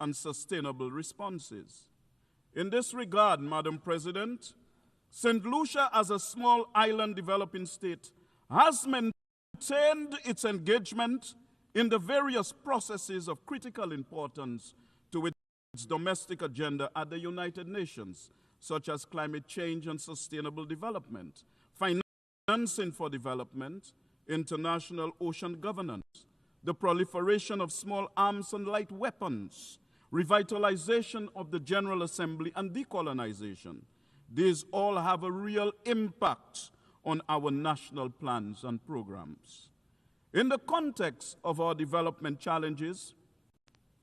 and sustainable responses. In this regard, Madam President, St. Lucia, as a small island developing state, has maintained its engagement in the various processes of critical importance to its domestic agenda at the United Nations, such as climate change and sustainable development, financing for development, international ocean governance, the proliferation of small arms and light weapons, revitalization of the General Assembly, and decolonization. These all have a real impact on our national plans and programs. In the context of our development challenges,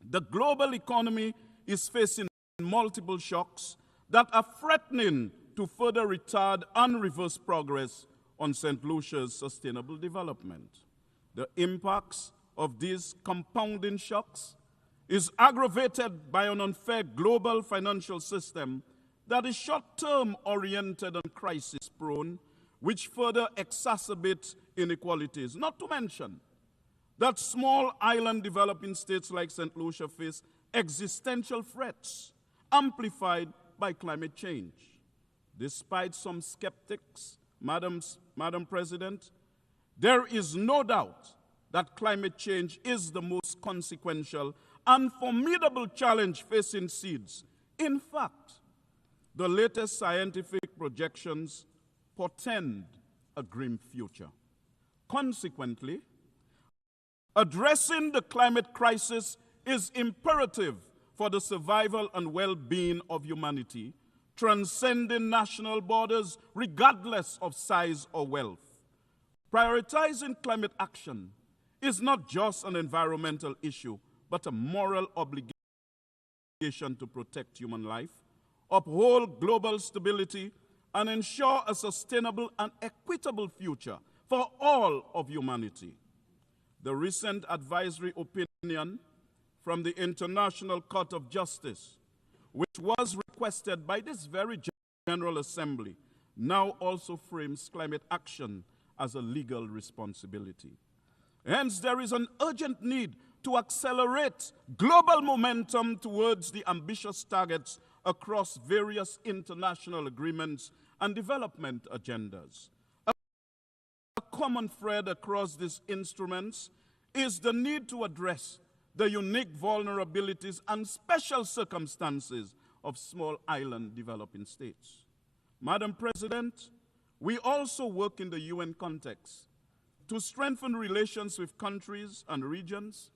the global economy is facing multiple shocks that are threatening to further retard and reverse progress on St. Lucia's sustainable development. The impacts of these compounding shocks is aggravated by an unfair global financial system that is short-term oriented and crisis-prone, which further exacerbates inequalities. Not to mention that small island developing states like St. Lucia face existential threats amplified by climate change. Despite some skeptics, Madam President, there is no doubt that climate change is the most consequential and formidable challenge facing seeds. In fact, the latest scientific projections portend a grim future. Consequently, addressing the climate crisis is imperative for the survival and well-being of humanity, transcending national borders regardless of size or wealth. Prioritizing climate action is not just an environmental issue, but a moral obligation to protect human life, uphold global stability, and ensure a sustainable and equitable future for all of humanity. The recent advisory opinion from the International Court of Justice, which was requested by this very General Assembly, now also frames climate action as a legal responsibility. Hence, there is an urgent need to accelerate global momentum towards the ambitious targets across various international agreements and development agendas. A common thread across these instruments is the need to address the unique vulnerabilities and special circumstances of small island developing states. Madam President, we also work in the UN context to strengthen relations with countries and regions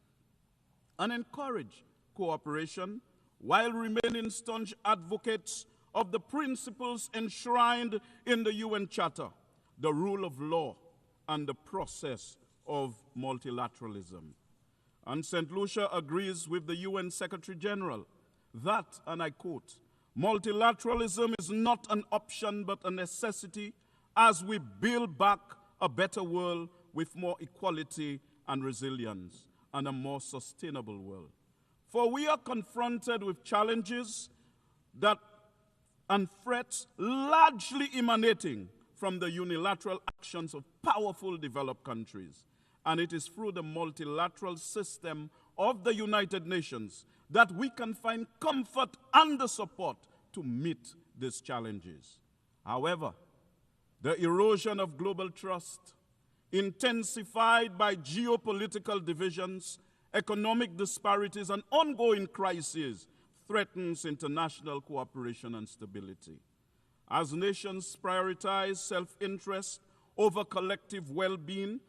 and encourage cooperation while remaining staunch advocates of the principles enshrined in the UN Charter, the rule of law, and the process of multilateralism. And St. Lucia agrees with the UN Secretary General that, and I quote, multilateralism is not an option but a necessity as we build back a better world with more equality and resilience and a more sustainable world. For we are confronted with challenges and threats largely emanating from the unilateral actions of powerful developed countries. And it is through the multilateral system of the United Nations that we can find comfort and the support to meet these challenges. However, the erosion of global trust, intensified by geopolitical divisions, economic disparities, and ongoing crises, threatens international cooperation and stability. As nations prioritize self-interest over collective well-being,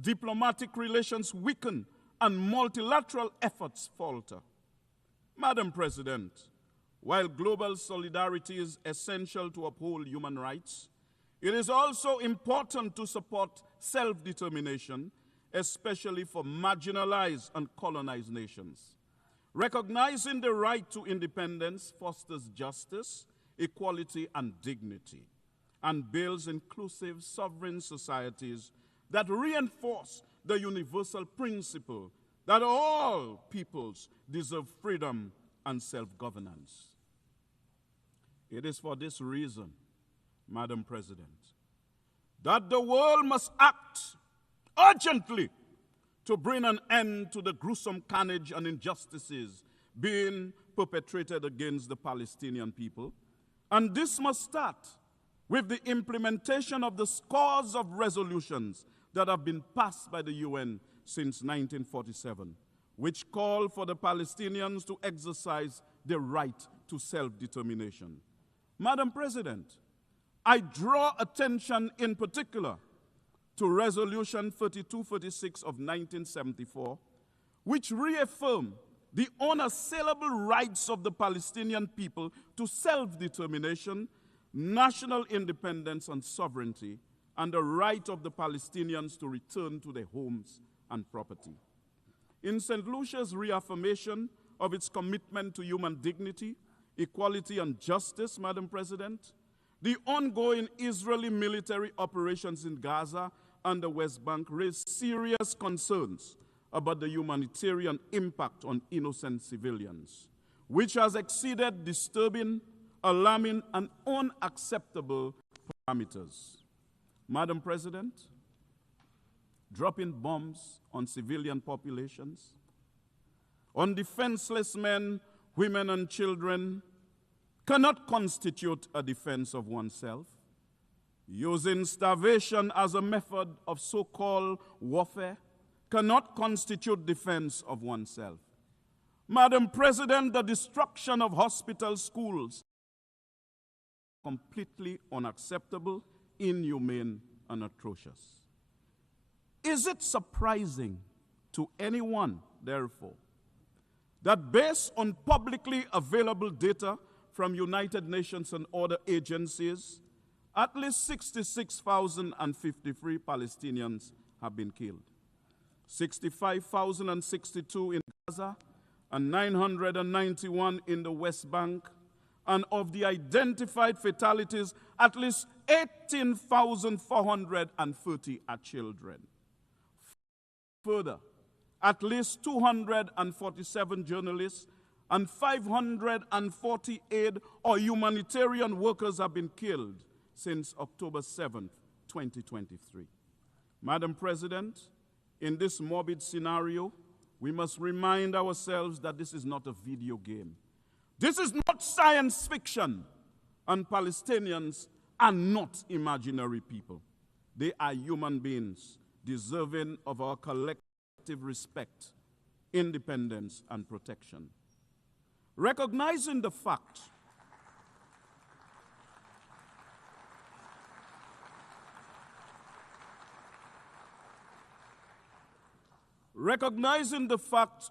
diplomatic relations weaken and multilateral efforts falter. Madam President, while global solidarity is essential to uphold human rights, it is also important to support self-determination, especially for marginalized and colonized nations. Recognizing the right to independence fosters justice, equality, and dignity, and builds inclusive, sovereign societies that reinforce the universal principle that all peoples deserve freedom and self-governance. It is for this reason, Madam President, that the world must act urgently to bring an end to the gruesome carnage and injustices being perpetrated against the Palestinian people. And this must start with the implementation of the scores of resolutions that have been passed by the UN since 1947, which call for the Palestinians to exercise their right to self-determination. Madam President, I draw attention in particular to Resolution 3246 of 1974, which reaffirmed the unassailable rights of the Palestinian people to self-determination, national independence and sovereignty, and the right of the Palestinians to return to their homes and property. In St. Lucia's reaffirmation of its commitment to human dignity, equality and justice, Madam President, the ongoing Israeli military operations in Gaza and the West Bank raise serious concerns about the humanitarian impact on innocent civilians, which has exceeded disturbing, alarming, and unacceptable parameters. Madam President, dropping bombs on civilian populations, on defenseless men, women, and children cannot constitute a defense of oneself. Using starvation as a method of so-called warfare cannot constitute defense of oneself. Madam President, the destruction of hospitals, schools, completely unacceptable, inhumane, and atrocious. Is it surprising to anyone, therefore, that based on publicly available data from United Nations and other agencies, at least 66,053 Palestinians have been killed, 65,062 in Gaza, and 991 in the West Bank, and of the identified fatalities, at least 18,430 are children. Further, at least 247 journalists and 540 aid or humanitarian workers have been killed since October 7th, 2023. Madam President, in this morbid scenario, we must remind ourselves that this is not a video game. This is not science fiction, and Palestinians are not imaginary people. They are human beings deserving of our collective respect, independence, and protection. Recognizing the fact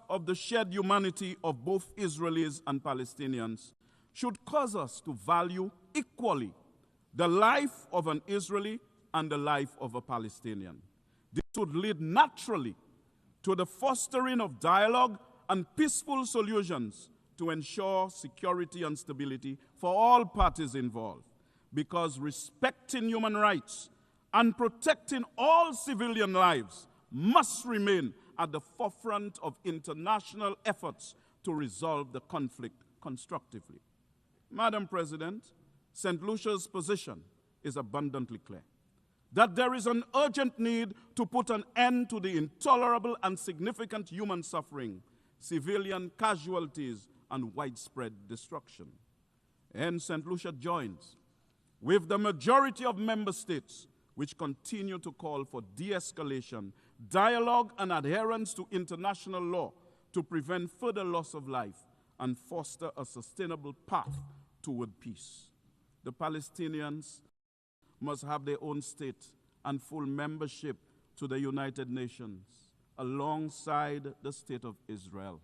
of the shared humanity of both Israelis and Palestinians should cause us to value equally the life of an Israeli and the life of a Palestinian. This would lead naturally to the fostering of dialogue and peaceful solutions to ensure security and stability for all parties involved, because respecting human rights and protecting all civilian lives must remain at the forefront of international efforts to resolve the conflict constructively. Madam President, St. Lucia's position is abundantly clear that there is an urgent need to put an end to the intolerable and significant human suffering, civilian casualties, and widespread destruction. And St. Lucia joins with the majority of member states which continue to call for de-escalation, dialogue, and adherence to international law to prevent further loss of life and foster a sustainable path toward peace. The Palestinians must have their own state and full membership to the United Nations alongside the state of Israel.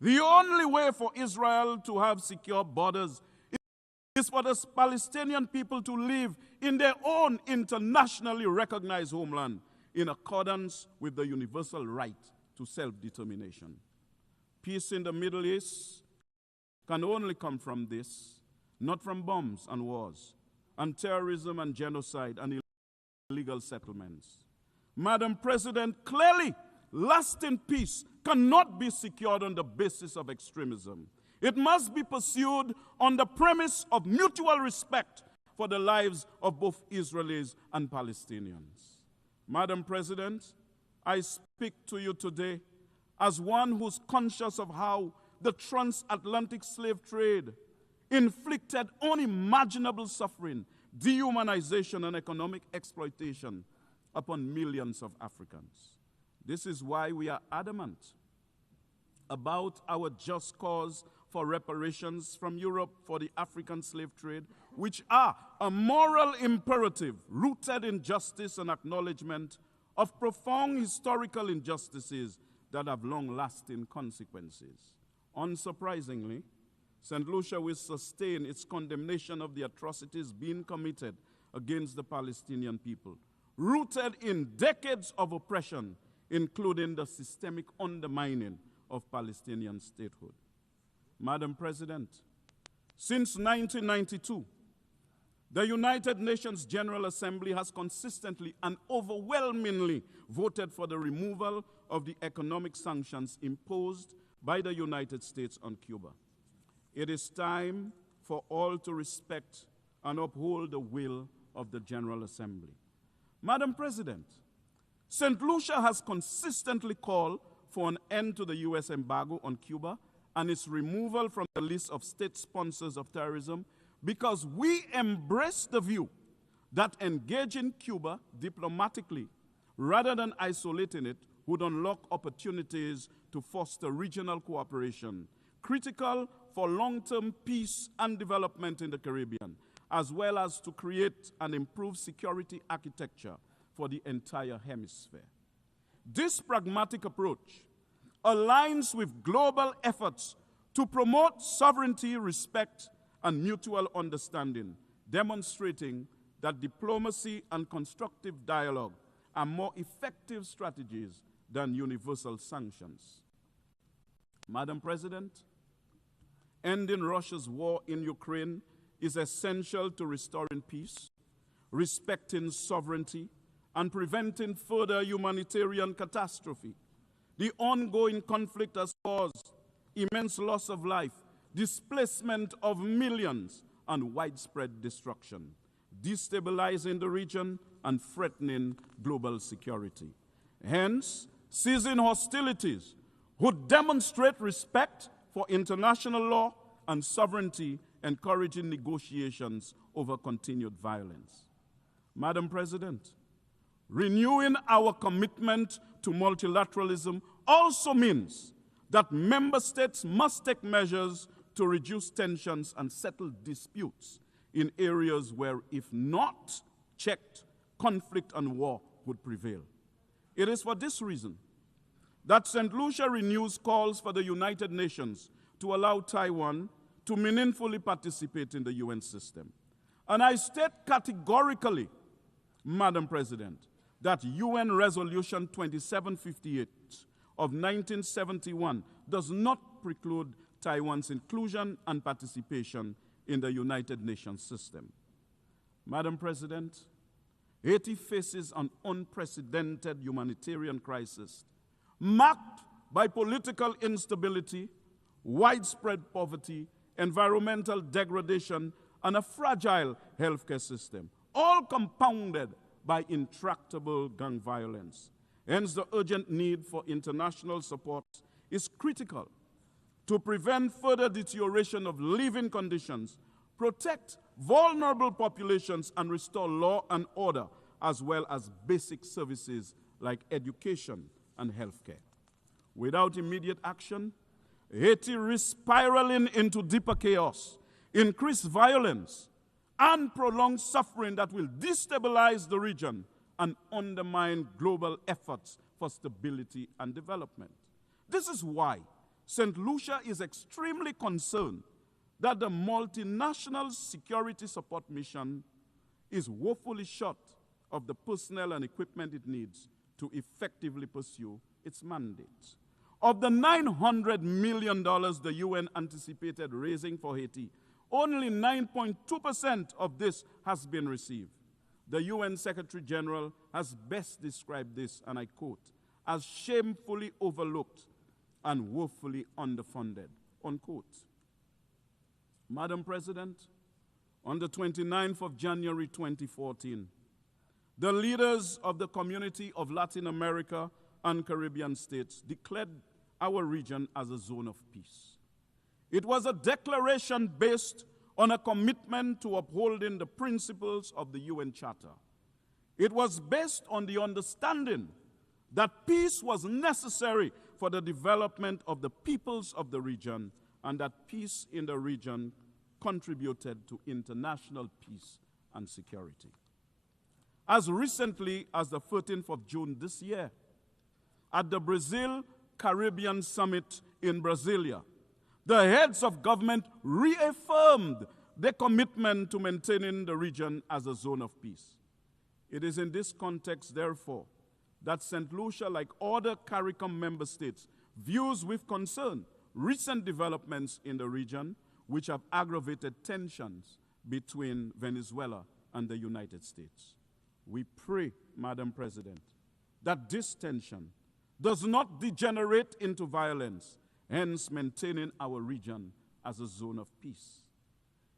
The only way for Israel to have secure borders is for the Palestinian people to live in their own internationally recognized homeland in accordance with the universal right to self-determination. Peace in the Middle East can only come from this, not from bombs and wars, and terrorism and genocide and illegal settlements. Madam President, clearly, lasting peace cannot be secured on the basis of extremism. It must be pursued on the premise of mutual respect for the lives of both Israelis and Palestinians. Madam President, I speak to you today as one who's conscious of how the transatlantic slave trade inflicted unimaginable suffering, dehumanization, and economic exploitation upon millions of Africans. This is why we are adamant about our just cause for reparations from Europe for the African slave trade, which are a moral imperative rooted in justice and acknowledgement of profound historical injustices that have long-lasting consequences. Unsurprisingly, St. Lucia will sustain its condemnation of the atrocities being committed against the Palestinian people, rooted in decades of oppression, including the systemic undermining of Palestinian statehood. Madam President, since 1992, the United Nations General Assembly has consistently and overwhelmingly voted for the removal of the economic sanctions imposed by the United States on Cuba. It is time for all to respect and uphold the will of the General Assembly. Madam President, St. Lucia has consistently called for an end to the U.S. embargo on Cuba and its removal from the list of state sponsors of terrorism, because we embrace the view that engaging Cuba diplomatically rather than isolating it would unlock opportunities to foster regional cooperation, critical for long-term peace and development in the Caribbean, as well as to create an improved security architecture for the entire hemisphere. This pragmatic approach aligns with global efforts to promote sovereignty, respect, and mutual understanding, demonstrating that diplomacy and constructive dialogue are more effective strategies than universal sanctions. Madam President, ending Russia's war in Ukraine is essential to restoring peace, respecting sovereignty, and preventing further humanitarian catastrophe. The ongoing conflict has caused immense loss of life, displacement of millions, and widespread destruction, destabilizing the region and threatening global security. Hence, ceasing hostilities would demonstrate respect for international law and sovereignty, encouraging negotiations over continued violence. Madam President, renewing our commitment to multilateralism also means that member states must take measures to reduce tensions and settle disputes in areas where, if not checked, conflict and war would prevail. It is for this reason that St. Lucia renews calls for the United Nations to allow Taiwan to meaningfully participate in the UN system. And I state categorically, Madam President, that UN Resolution 2758 of 1971 does not preclude Taiwan's inclusion and participation in the United Nations system. Madam President, Haiti faces an unprecedented humanitarian crisis marked by political instability, widespread poverty, environmental degradation, and a fragile healthcare system, all compounded by intractable gang violence. Hence, the urgent need for international support is critical to prevent further deterioration of living conditions, protect vulnerable populations, and restore law and order, as well as basic services like education and healthcare. Without immediate action, Haiti risks spiraling into deeper chaos, increased violence, and prolonged suffering that will destabilize the region and undermine global efforts for stability and development. This is why St. Lucia is extremely concerned that the multinational security support mission is woefully short of the personnel and equipment it needs to effectively pursue its mandate. Of the $900 million the UN anticipated raising for Haiti, only 9.2% of this has been received. The UN Secretary General has best described this, and I quote, as shamefully overlooked and woefully underfunded, unquote. Madam President, on the 29th of January 2014, the leaders of the Community of Latin America and Caribbean States declared our region as a zone of peace. It was a declaration based on a commitment to upholding the principles of the UN Charter. It was based on the understanding that peace was necessary for the development of the peoples of the region, and that peace in the region contributed to international peace and security. As recently as the 13th of June this year, at the Brazil-Caribbean Summit in Brasilia, the heads of government reaffirmed their commitment to maintaining the region as a zone of peace. It is in this context, therefore, that St. Lucia, like other CARICOM member states, views with concern recent developments in the region which have aggravated tensions between Venezuela and the United States. We pray, Madam President, that this tension does not degenerate into violence, hence maintaining our region as a zone of peace.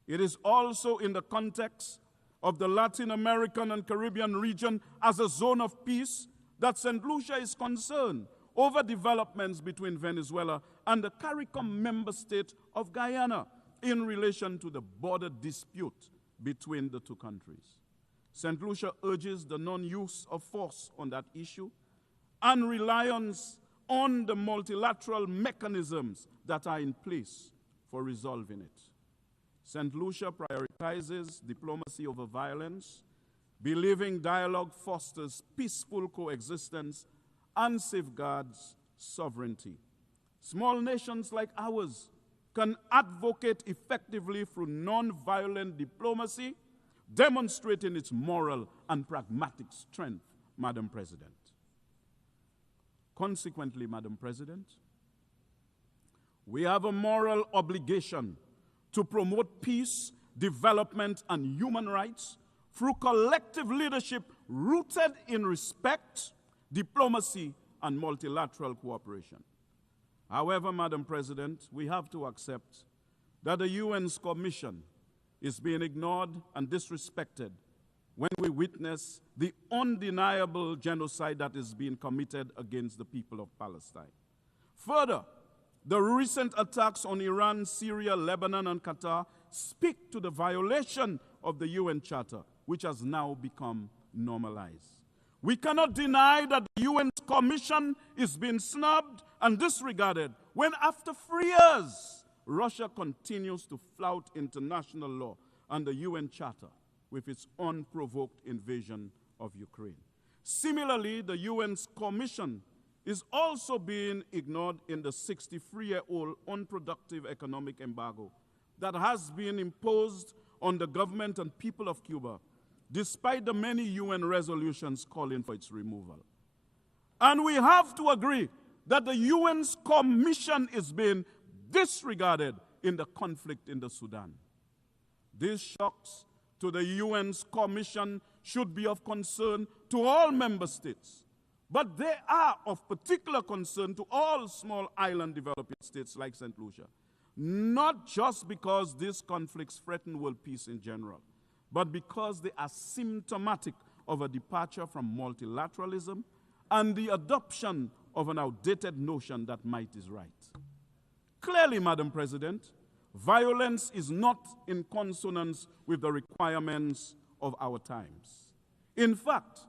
It is also in the context of the Latin American and Caribbean region as a zone of peace that St. Lucia is concerned over developments between Venezuela and the CARICOM member state of Guyana in relation to the border dispute between the two countries. St. Lucia urges the non-use of force on that issue and reliance on the multilateral mechanisms that are in place for resolving it. St. Lucia prioritizes diplomacy over violence, believing dialogue fosters peaceful coexistence and safeguards sovereignty. Small nations like ours can advocate effectively through non-violent diplomacy, demonstrating its moral and pragmatic strength, Madam President. Consequently, Madam President, we have a moral obligation to promote peace, development, and human rights through collective leadership rooted in respect, diplomacy, and multilateral cooperation. However, Madam President, we have to accept that the UN's commission is being ignored and disrespected when we witness the undeniable genocide that is being committed against the people of Palestine. Further, the recent attacks on Iran, Syria, Lebanon, and Qatar speak to the violation of the UN Charter, which has now become normalized. We cannot deny that the UN's commission is being snubbed and disregarded when, after 3 years, Russia continues to flout international law and the UN Charter with its unprovoked invasion of Ukraine. Similarly, the UN's commission is also being ignored in the 63-year-old unproductive economic embargo that has been imposed on the government and people of Cuba, despite the many UN resolutions calling for its removal. And we have to agree that the UN's commission is being disregarded in the conflict in the Sudan. These shocks to the UN's commission should be of concern to all member states, but they are of particular concern to all small island developing states like St. Lucia, not just because these conflicts threaten world peace in general, but because they are symptomatic of a departure from multilateralism and the adoption of an outdated notion that might is right. Clearly, Madam President, violence is not in consonance with the requirements of our times. In fact,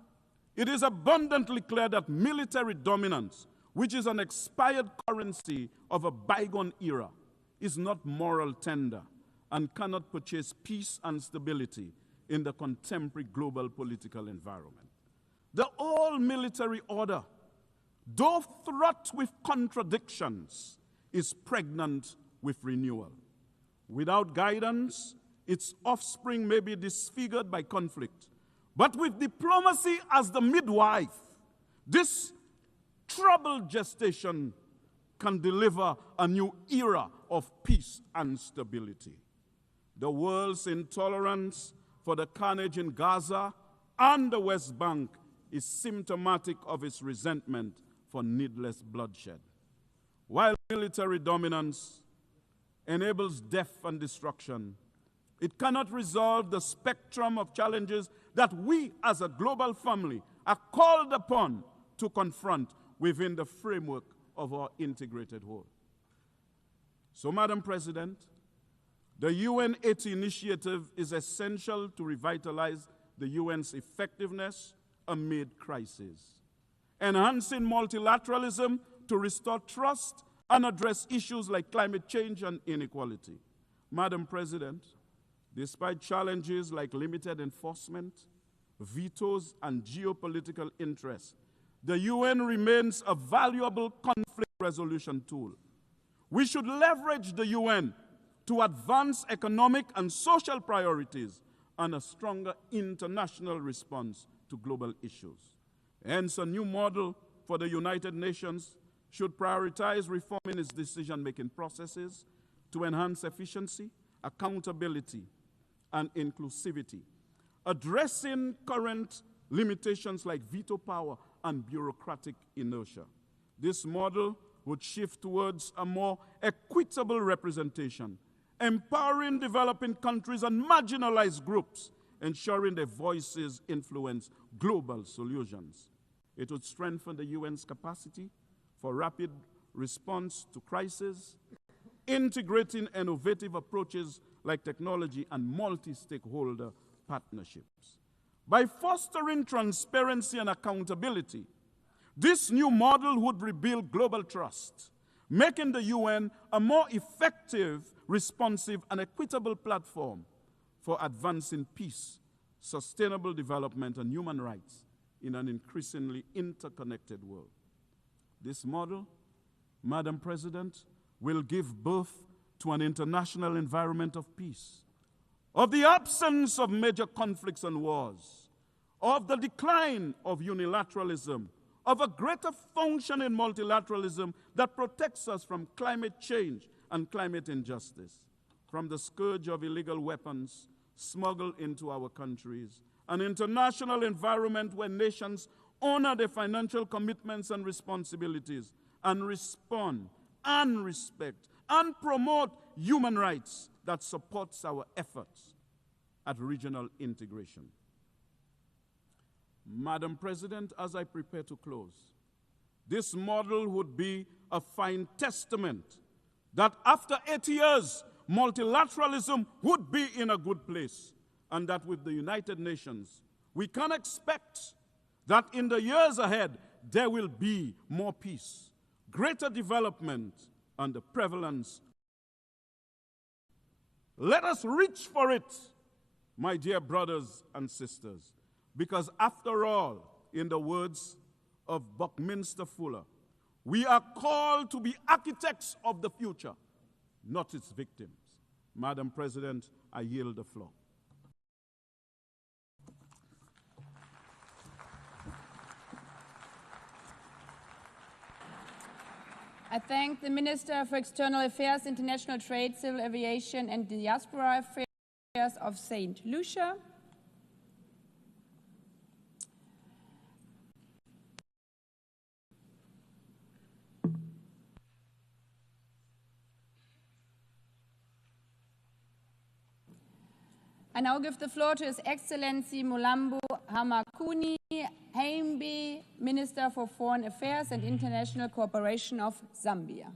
it is abundantly clear that military dominance, which is an expired currency of a bygone era, is not moral tender and cannot purchase peace and stability in the contemporary global political environment. The old military order, though fraught with contradictions, is pregnant with renewal. Without guidance, its offspring may be disfigured by conflict. But with diplomacy as the midwife, this troubled gestation can deliver a new era of peace and stability. The world's intolerance for the carnage in Gaza and the West Bank is symptomatic of its resentment for needless bloodshed. While military dominance enables death and destruction, it cannot resolve the spectrum of challenges that we as a global family are called upon to confront within the framework of our integrated whole. So, Madam President, the UN 80 initiative is essential to revitalize the UN's effectiveness amid crises, enhancing multilateralism to restore trust and address issues like climate change and inequality. Madam President, despite challenges like limited enforcement, vetoes, and geopolitical interests, the UN remains a valuable conflict resolution tool. We should leverage the UN to advance economic and social priorities and a stronger international response to global issues. Hence, a new model for the United Nations should prioritize reforming its decision-making processes to enhance efficiency, accountability, and inclusivity, addressing current limitations like veto power and bureaucratic inertia. This model would shift towards a more equitable representation, empowering developing countries and marginalized groups, ensuring their voices influence global solutions. It would strengthen the UN's capacity for rapid response to crises, integrating innovative approaches like technology and multi-stakeholder partnerships. By fostering transparency and accountability, this new model would rebuild global trust, making the UN a more effective, responsive, and equitable platform for advancing peace, sustainable development, and human rights in an increasingly interconnected world. This model, Madam President, will give birth to an international environment of peace, of the absence of major conflicts and wars, of the decline of unilateralism, of a greater functioning multilateralism that protects us from climate change and climate injustice, from the scourge of illegal weapons smuggled into our countries, an international environment where nations honor their financial commitments and responsibilities and respond and respect and promote human rights that supports our efforts at regional integration. Madam President, as I prepare to close, this model would be a fine testament that after 80 years, multilateralism would be in a good place, and that with the United Nations, we can expect that in the years ahead, there will be more peace, greater development, and the prevalence. Let us reach for it, my dear brothers and sisters, because after all, in the words of Buckminster Fuller, we are called to be architects of the future, not its victims. Madam President, I yield the floor. I thank the Minister for External Affairs, International Trade, Civil Aviation and Diaspora Affairs of St. Lucia. I now give the floor to His Excellency Mulambo Hamakuni Haimbe, Minister for Foreign Affairs and International Cooperation of Zambia.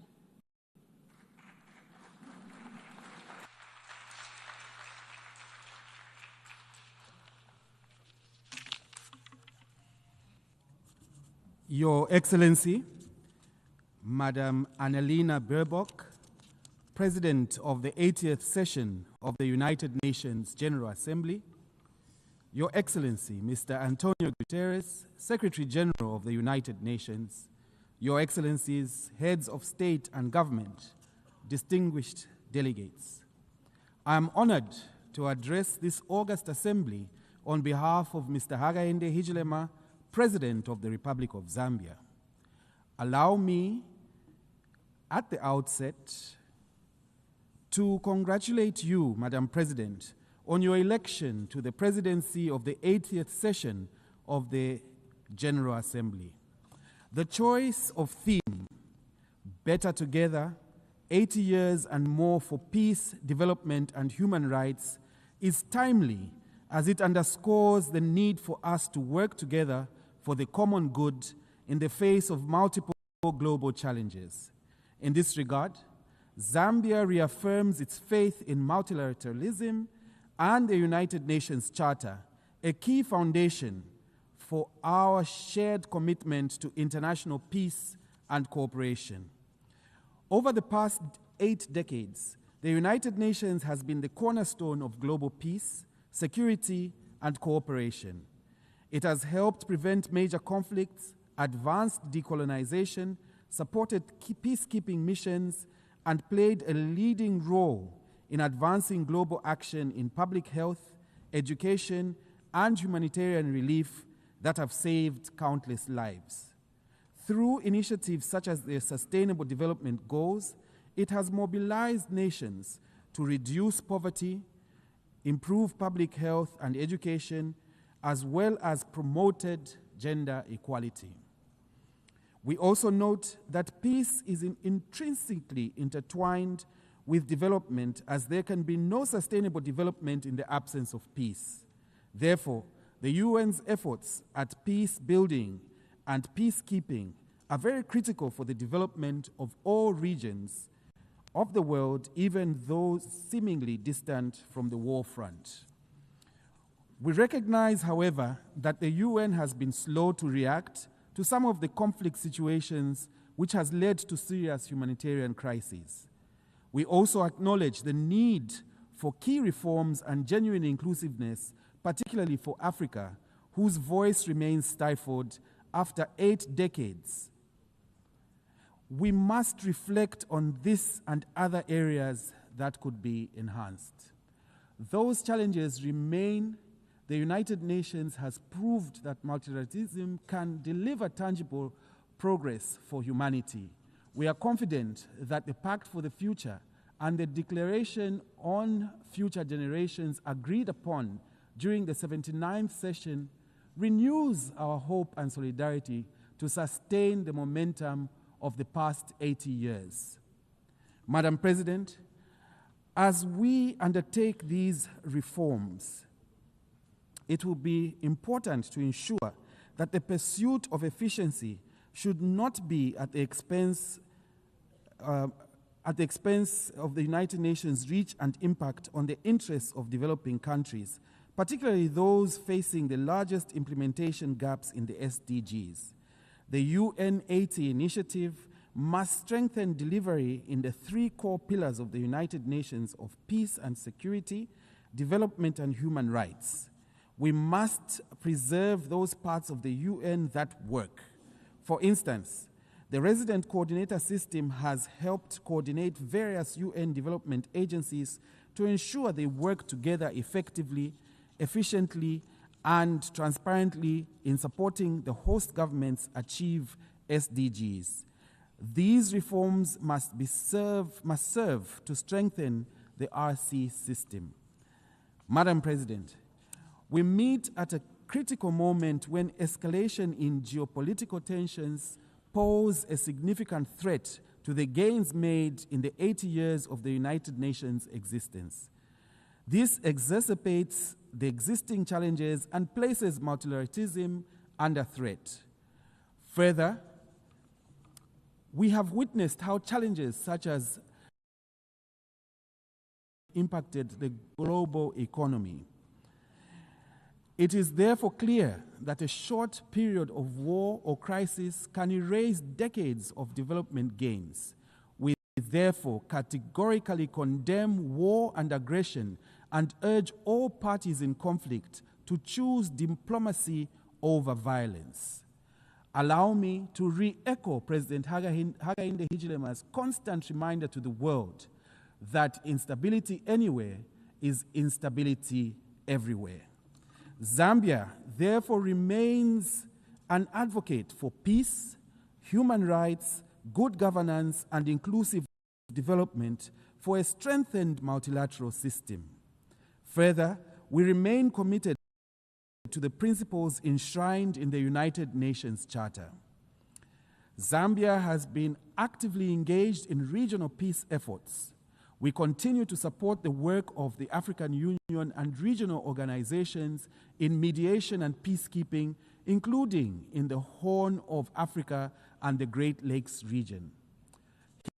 Your Excellency, Madam Annalena Baerbock, President of the 80th session of the United Nations General Assembly, Your Excellency, Mr. Antonio Guterres, Secretary General of the United Nations, Your Excellencies, Heads of State and Government, distinguished delegates. I am honored to address this August Assembly on behalf of Mr. Hakainde Hichilema, President of the Republic of Zambia. Allow me, at the outset, to congratulate you, Madam President, on your election to the presidency of the 80th session of the General Assembly. The choice of theme, Better Together, 80 years and more for peace, development, and human rights, is timely as it underscores the need for us to work together for the common good in the face of multiple global challenges. In this regard, Zambia reaffirms its faith in multilateralism and the United Nations Charter, a key foundation for our shared commitment to international peace and cooperation. Over the past 8 decades, the United Nations has been the cornerstone of global peace, security, and cooperation. It has helped prevent major conflicts, advanced decolonization, supported peacekeeping missions, and played a leading role in advancing global action in public health, education, and humanitarian relief that have saved countless lives. Through initiatives such as the Sustainable Development Goals, it has mobilized nations to reduce poverty, improve public health and education, as well as promoted gender equality. We also note that peace is intrinsically intertwined with development, as there can be no sustainable development in the absence of peace. Therefore, the UN's efforts at peace building and peacekeeping are very critical for the development of all regions of the world, even those seemingly distant from the war front. We recognize, however, that the UN has been slow to react to some of the conflict situations which has led to serious humanitarian crises. We also acknowledge the need for key reforms and genuine inclusiveness, particularly for Africa, whose voice remains stifled after 8 decades. We must reflect on this and other areas that could be enhanced. Those challenges remain. The United Nations has proved that multilateralism can deliver tangible progress for humanity. We are confident that the Pact for the Future and the Declaration on Future Generations agreed upon during the 79th session renews our hope and solidarity to sustain the momentum of the past 80 years. Madam President, as we undertake these reforms, it will be important to ensure that the pursuit of efficiency should not be at the expense of the United Nations' reach and impact on the interests of developing countries, particularly those facing the largest implementation gaps in the SDGs. The UN 80 initiative must strengthen delivery in the 3 core pillars of the United Nations of peace and security, development and human rights. We must preserve those parts of the UN that work. For instance, the resident coordinator system has helped coordinate various UN development agencies to ensure they work together effectively, efficiently, and transparently in supporting the host governments achieve SDGs. These reforms must serve to strengthen the RC system. Madam President, we meet at a critical moment when escalation in geopolitical tensions pose a significant threat to the gains made in the 80 years of the United Nations' existence. This exacerbates the existing challenges and places multilateralism under threat. Further, we have witnessed how challenges such as impacted the global economy. It is therefore clear that a short period of war or crisis can erase decades of development gains. We therefore categorically condemn war and aggression and urge all parties in conflict to choose diplomacy over violence. Allow me to re-echo President Hakainde Hichilema's constant reminder to the world that instability anywhere is instability everywhere. Zambia therefore remains an advocate for peace, human rights, good governance, and inclusive development for a strengthened multilateral system. Further, we remain committed to the principles enshrined in the United Nations Charter. Zambia has been actively engaged in regional peace efforts. We continue to support the work of the African Union and regional organizations in mediation and peacekeeping, including in the Horn of Africa and the Great Lakes region.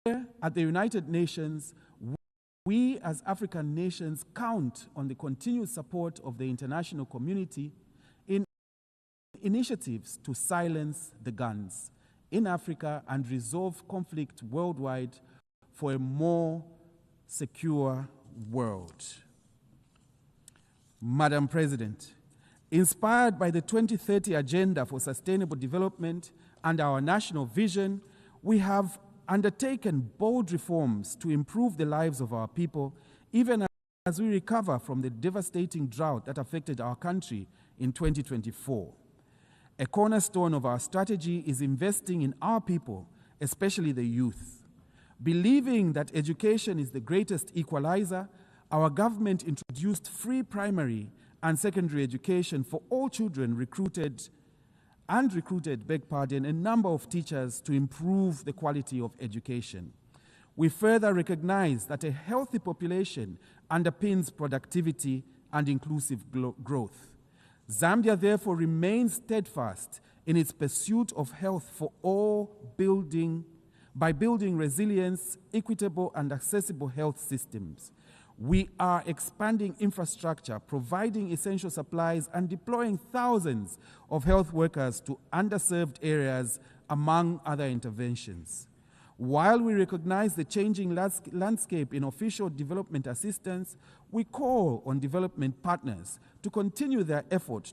at the United Nations, we as African nations count on the continued support of the international community in initiatives to silence the guns in Africa and resolve conflict worldwide for a more secure world. Madam President, inspired by the 2030 Agenda for Sustainable Development and our national vision, we have undertaken bold reforms to improve the lives of our people, even as we recover from the devastating drought that affected our country in 2024. A cornerstone of our strategy is investing in our people, especially the youth. Believing that education is the greatest equalizer, our government introduced free primary and secondary education for all children, recruited a number of teachers to improve the quality of education. We further recognize that a healthy population underpins productivity and inclusive growth. Zambia therefore remains steadfast in its pursuit of health for all, by building resilience, equitable and accessible health systems. We are expanding infrastructure, providing essential supplies, and deploying thousands of health workers to underserved areas, among other interventions. While we recognize the changing landscape in official development assistance, we call on development partners to continue their effort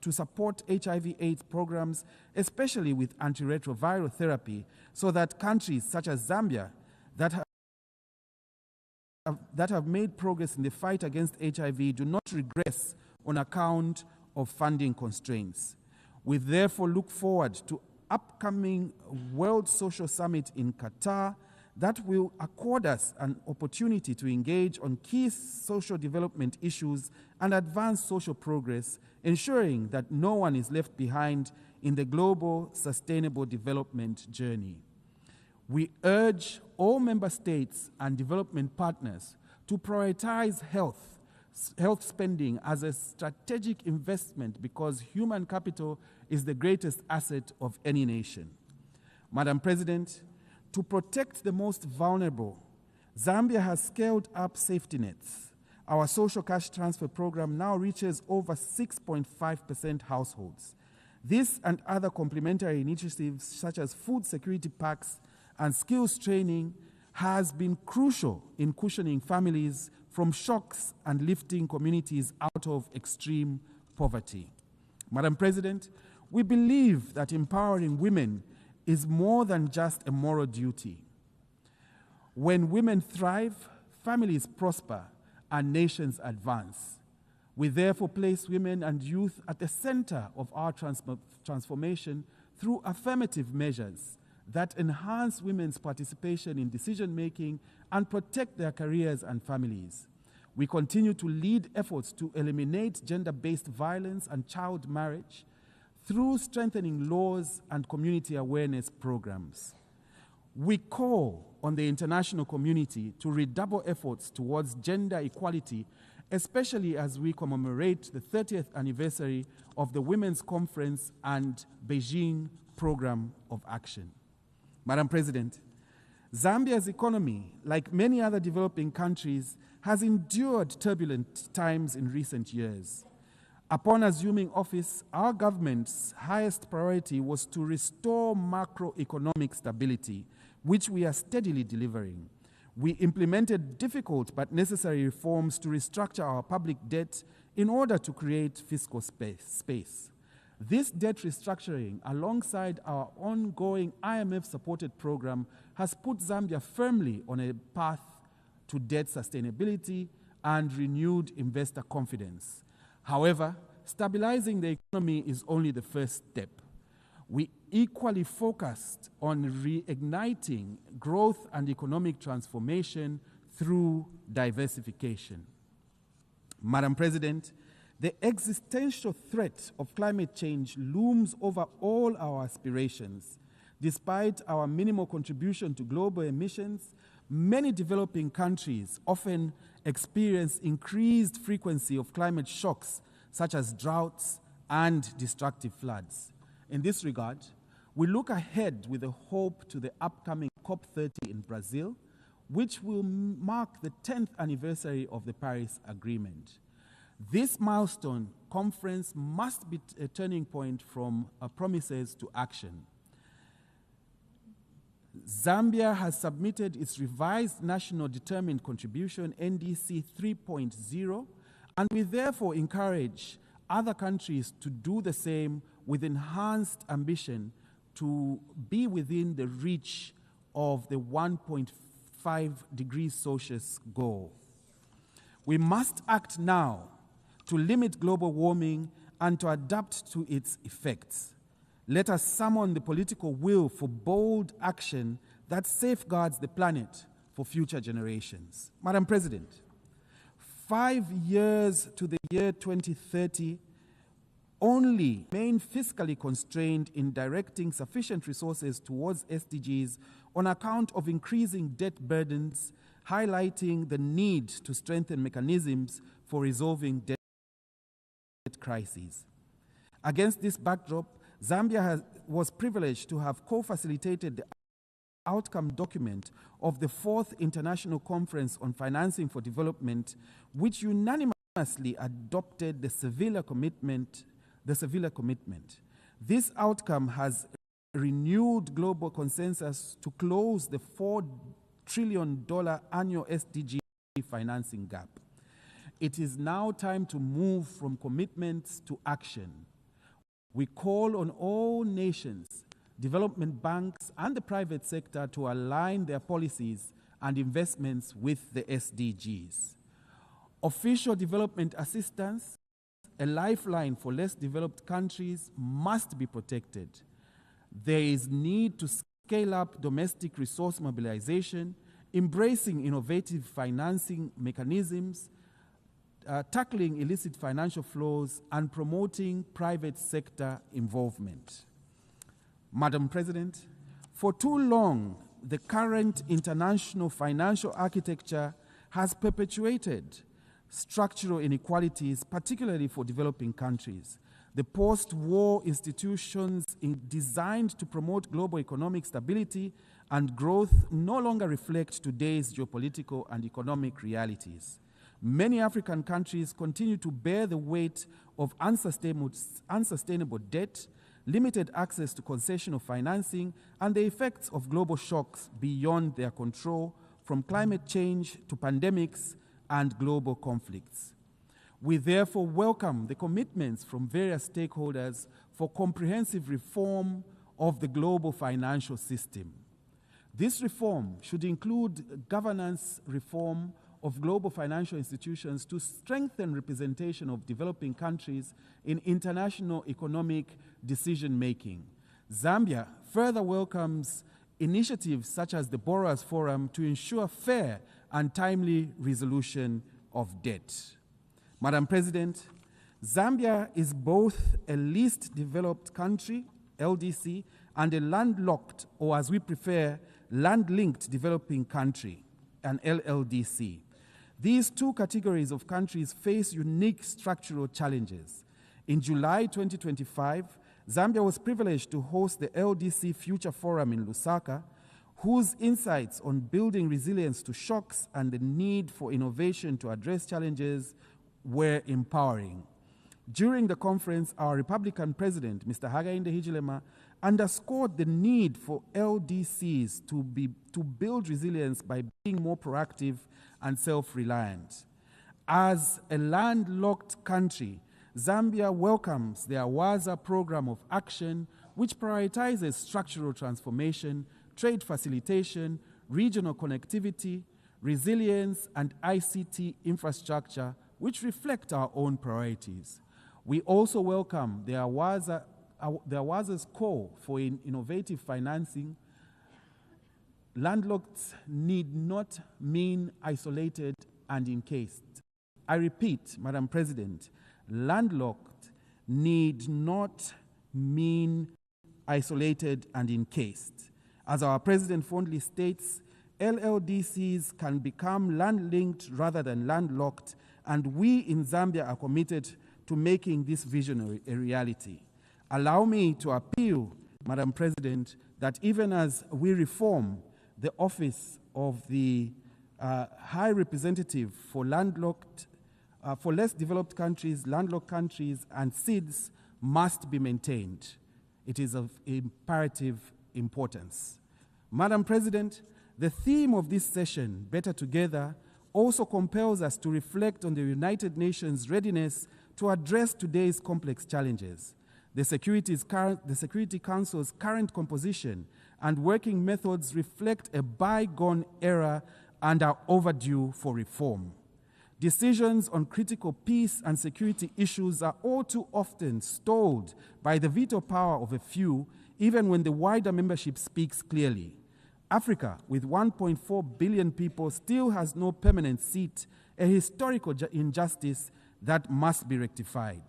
to support HIV/AIDS programs, especially with antiretroviral therapy, so that countries such as Zambia that have made progress in the fight against HIV do not regress on account of funding constraints. We therefore look forward to upcoming World Social Summit in Qatar that will accord us an opportunity to engage on key social development issues and advance social progress, ensuring that no one is left behind in the global sustainable development journey. We urge all member states and development partners to prioritize health spending as a strategic investment, because human capital is the greatest asset of any nation. Madam President, to protect the most vulnerable, Zambia has scaled up safety nets. Our social cash transfer program now reaches over 6.5% households. This and other complementary initiatives such as food security packs and skills training has been crucial in cushioning families from shocks and lifting communities out of extreme poverty. Madam President, we believe that empowering women is more than just a moral duty. When women thrive, families prosper and nations advance. We therefore place women and youth at the center of our transformation through affirmative measures that enhance women's participation in decision-making and protect their careers and families. We continue to lead efforts to eliminate gender-based violence and child marriage through strengthening laws and community awareness programs. We call on the international community to redouble efforts towards gender equality, especially as we commemorate the 30th anniversary of the Women's Conference and Beijing Program of Action. Madam President, Zambia's economy, like many other developing countries, has endured turbulent times in recent years. Upon assuming office, our government's highest priority was to restore macroeconomic stability, which we are steadily delivering. We implemented difficult but necessary reforms to restructure our public debt in order to create fiscal space. This debt restructuring, alongside our ongoing IMF-supported program, has put Zambia firmly on a path to debt sustainability and renewed investor confidence. However, stabilizing the economy is only the first step. We equally focused on reigniting growth and economic transformation through diversification. Madam President, the existential threat of climate change looms over all our aspirations. Despite our minimal contribution to global emissions, many developing countries often experience increased frequency of climate shocks, such as droughts and destructive floods. In this regard, we look ahead with a hope to the upcoming COP30 in Brazil, which will mark the 10th anniversary of the Paris Agreement. This milestone conference must be a turning point from promises to action. Zambia has submitted its revised National Determined Contribution, NDC 3.0, and we therefore encourage other countries to do the same with enhanced ambition to be within the reach of the 1.5 degrees Celsius goal. We must act now to limit global warming and to adapt to its effects. Let us summon the political will for bold action that safeguards the planet for future generations. Madam President, 5 years to the year 2030 only remain fiscally constrained in directing sufficient resources towards SDGs on account of increasing debt burdens, highlighting the need to strengthen mechanisms for resolving debt crises. Against this backdrop, Zambia was privileged to have co-facilitated the outcome document of the 4th International Conference on Financing for Development, which unanimously adopted the Seville Commitment. This outcome has renewed global consensus to close the $4 trillion annual SDG financing gap. It is now time to move from commitments to action. We call on all nations, development banks, and the private sector to align their policies and investments with the SDGs. Official development assistance, a lifeline for less developed countries, must be protected. There is need to scale up domestic resource mobilization, embracing innovative financing mechanisms, tackling illicit financial flows, and promoting private sector involvement. Madam President, for too long, the current international financial architecture has perpetuated structural inequalities, particularly for developing countries. The post-war institutions designed to promote global economic stability and growth no longer reflect today's geopolitical and economic realities. Many African countries continue to bear the weight of unsustainable debt, limited access to concessional financing, and the effects of global shocks beyond their control, from climate change to pandemics and global conflicts. We therefore welcome the commitments from various stakeholders for comprehensive reform of the global financial system. This reform should include governance reform of global financial institutions to strengthen representation of developing countries in international economic decision-making. Zambia further welcomes initiatives such as the Borrowers Forum to ensure fair and timely resolution of debt. Madam President, Zambia is both a least developed country, LDC, and a landlocked, or as we prefer, land-linked developing country, an LLDC. These two categories of countries face unique structural challenges. In July 2025, Zambia was privileged to host the LDC Future Forum in Lusaka, whose insights on building resilience to shocks and the need for innovation to address challenges were empowering. During the conference, our Republican President, Mr. Hakainde Hichilema, underscored the need for LDCs to build resilience by being more proactive and self-reliant. As a landlocked country, Zambia welcomes the Awaza Program of Action, which prioritizes structural transformation, trade facilitation, regional connectivity, resilience, and ICT infrastructure, which reflect our own priorities. We also welcome the Awaza's call for innovative financing. Landlocked need not mean isolated and encased. I repeat, Madam President, landlocked need not mean isolated and encased. As our President fondly states, LLDCs can become land-linked rather than landlocked, and we in Zambia are committed to making this vision a reality. Allow me to appeal, Madam President, that even as we reform, the office of the High Representative for for less developed countries, landlocked countries, and SIDS must be maintained. It is of imperative importance. Madam President, the theme of this session, Better Together, also compels us to reflect on the United Nations' readiness to address today's complex challenges. The Security Council's current composition and working methods reflect a bygone era and are overdue for reform. Decisions on critical peace and security issues are all too often stalled by the veto power of a few, even when the wider membership speaks clearly. Africa, with 1.4 billion people, still has no permanent seat, a historical injustice that must be rectified.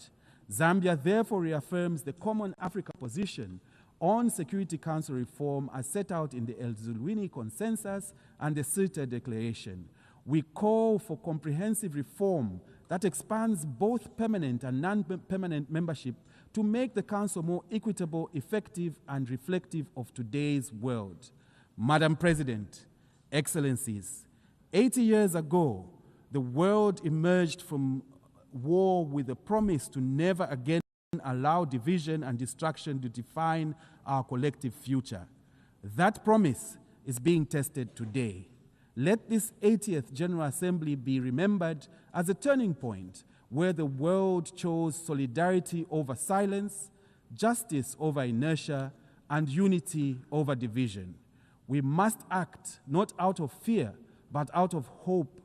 Zambia therefore reaffirms the Common Africa position on Security Council reform as set out in the El Zulwini Consensus and the Sirte Declaration. We call for comprehensive reform that expands both permanent and non-permanent membership to make the Council more equitable, effective, and reflective of today's world. Madam President, Excellencies, 80 years ago, the world emerged from war with a promise to never again allow division and destruction to define our collective future. That promise is being tested today. Let this 80th General Assembly be remembered as a turning point where the world chose solidarity over silence, justice over inertia, and unity over division. We must act not out of fear, but out of hope,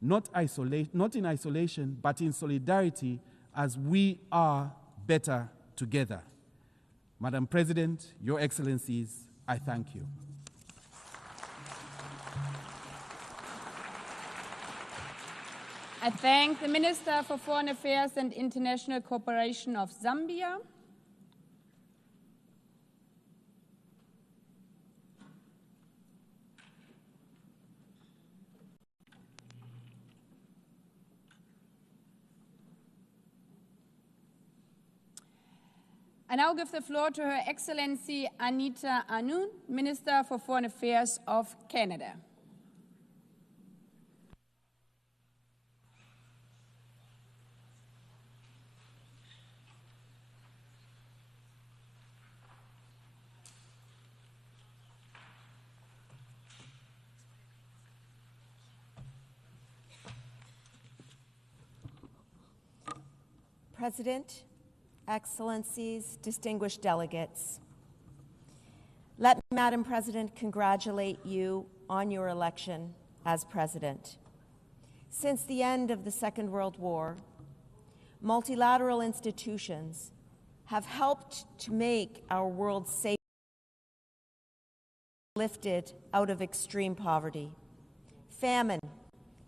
not in isolation, but in solidarity, as we are better together. Madam President, Your Excellencies, I thank you. I thank the Minister for Foreign Affairs and International Cooperation of Zambia. I now give the floor to Her Excellency Anita Anund, Minister for Foreign Affairs of Canada. President, Excellencies, distinguished delegates, let me, Madam President, congratulate you on your election as President. Since the end of the Second World War, multilateral institutions have helped to make our world safe, lifted out of extreme poverty. Famine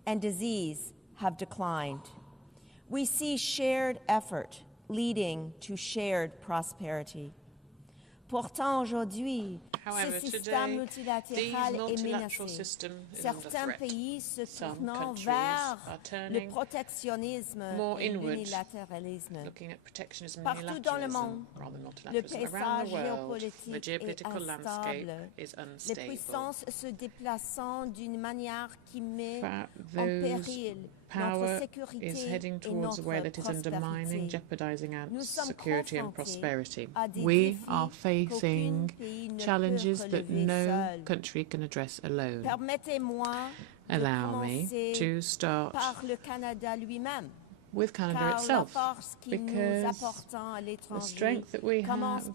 and disease have declined. We see shared effort leading to shared prosperity. Pourtant, aujourd'hui, ce système multilatéral est menacé. Certains pays se tournant vers le protectionnisme et l'unilatéralisme. Partout dans le monde, le paysage géopolitique est instable. Les puissances se déplaçant d'une manière qui met en péril Power is heading towards a way that is undermining, jeopardizing our security and prosperity. We are facing challenges that no country can address alone. Allow me to start with Canada itself, because the strength that we have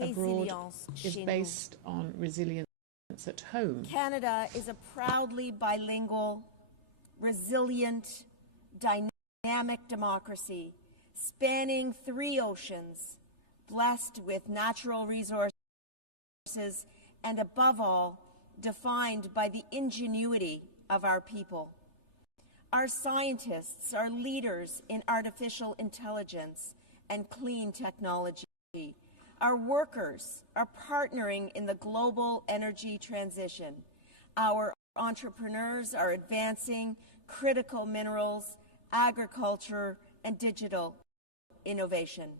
abroad is based on resilience at home. Canada is a proudly bilingual, resilient, dynamic democracy spanning 3 oceans, blessed with natural resources, and above all, defined by the ingenuity of our people. Our scientists are leaders in artificial intelligence and clean technology. Our workers are partnering in the global energy transition. Our entrepreneurs are advancing critical minerals, agriculture, and digital innovation.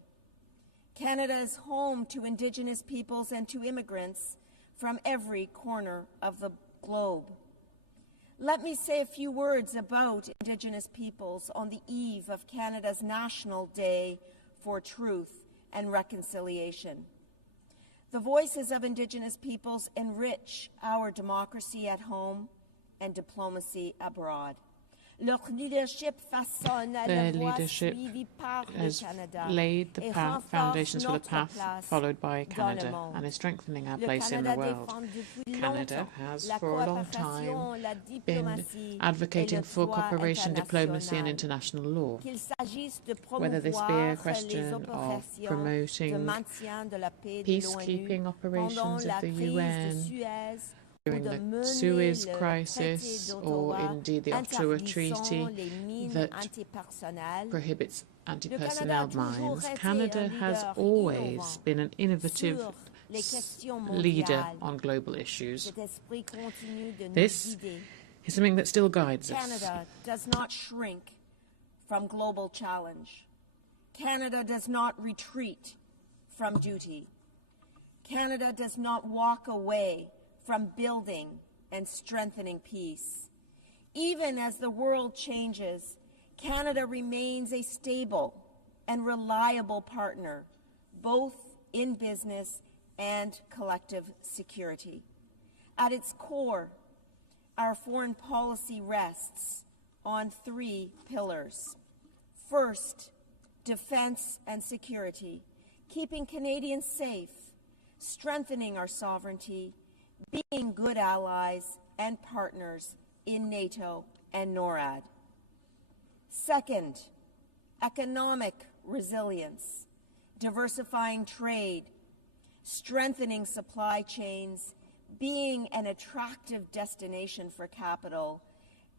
Canada is home to Indigenous peoples and to immigrants from every corner of the globe. Let me say a few words about Indigenous peoples on the eve of Canada's National Day for Truth and Reconciliation. The voices of Indigenous peoples enrich our democracy at home and diplomacy abroad. Their leadership has laid the foundations for the path followed by Canada and is strengthening our place in the world. Canada has for a long time been advocating for cooperation, diplomacy and international law, whether this be a question of promoting peacekeeping operations of the UN, during the Suez crisis, or indeed the Ottawa Treaty that prohibits anti-personnel mines. Canada has always been an innovative leader on global issues. This is something that still guides us. Canada does not shrink from global challenge. Canada does not retreat from duty. Canada does not walk away from building and strengthening peace. Even as the world changes, Canada remains a stable and reliable partner, both in business and collective security. At its core, our foreign policy rests on three pillars. First, defense and security, keeping Canadians safe, strengthening our sovereignty, being good allies and partners in NATO and NORAD. Second, economic resilience, diversifying trade, strengthening supply chains, being an attractive destination for capital,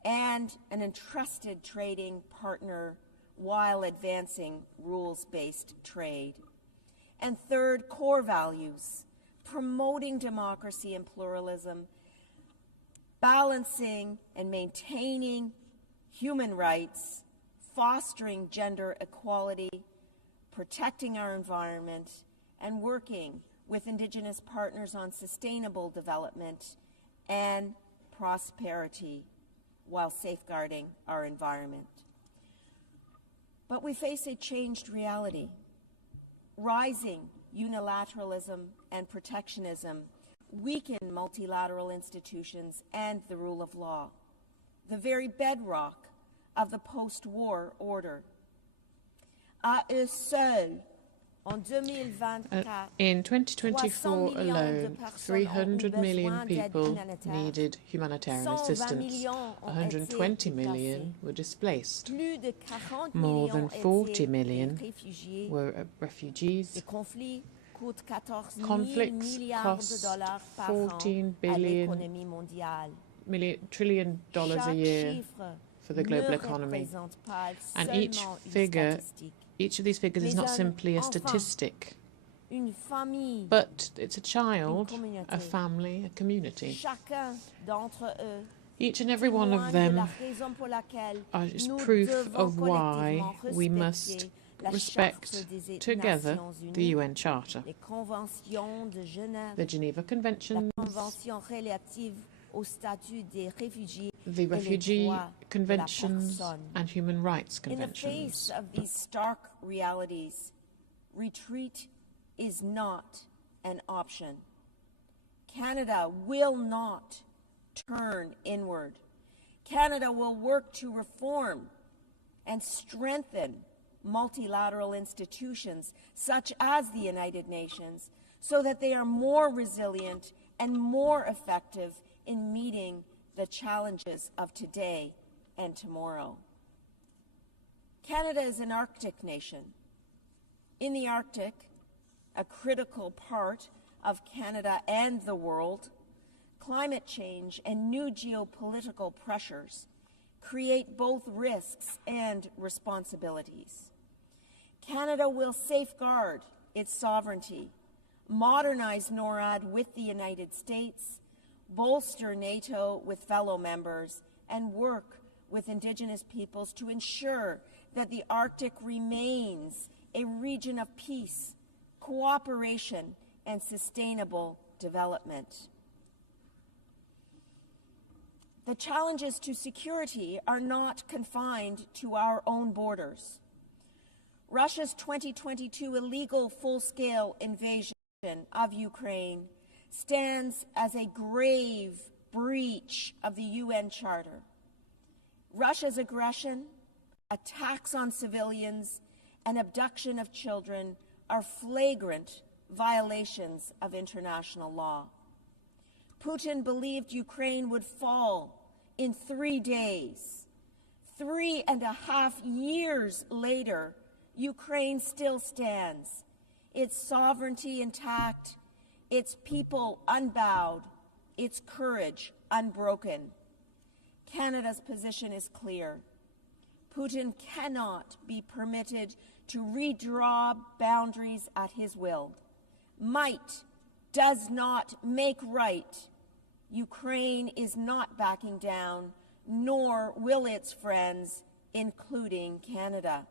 and an entrusted trading partner while advancing rules-based trade. And third, core values, promoting democracy and pluralism, balancing and maintaining human rights, fostering gender equality, protecting our environment, and working with Indigenous partners on sustainable development and prosperity while safeguarding our environment. But we face a changed reality. Rising unilateralism and protectionism weaken multilateral institutions and the rule of law, the very bedrock of the post-war order. À eux seuls, in 2024 alone, 300 million people needed humanitarian assistance. 120 million were displaced. More than 40 million were refugees. Conflicts cost $14 trillion a year for the global economy. And each of these figures is not simply a statistic, but it's a child, a family, a community. Each and every one of them is proof of why we must respect together the UN Charter, the Geneva Conventions, the Refugee Conventions and Human Rights Conventions. In the face of these stark realities, retreat is not an option. Canada will not turn inward. Canada will work to reform and strengthen multilateral institutions such as the United Nations so that they are more resilient and more effective in meeting the challenges of today and tomorrow. Canada is an Arctic nation. In the Arctic, a critical part of Canada and the world, climate change and new geopolitical pressures create both risks and responsibilities. Canada will safeguard its sovereignty, modernize NORAD with the United States, bolster NATO with fellow members, and work with Indigenous peoples to ensure that the Arctic remains a region of peace, cooperation, and sustainable development. The challenges to security are not confined to our own borders. Russia's 2022 illegal full-scale invasion of Ukraine stands as a grave breach of the UN Charter. Russia's aggression, attacks on civilians, and abduction of children are flagrant violations of international law. Putin believed Ukraine would fall in 3 days. 3.5 years later, Ukraine still stands, its sovereignty intact, its people unbowed, its courage unbroken. Canada's position is clear. Putin cannot be permitted to redraw boundaries at his will. Might does not make right. Ukraine is not backing down, nor will its friends, including Canada.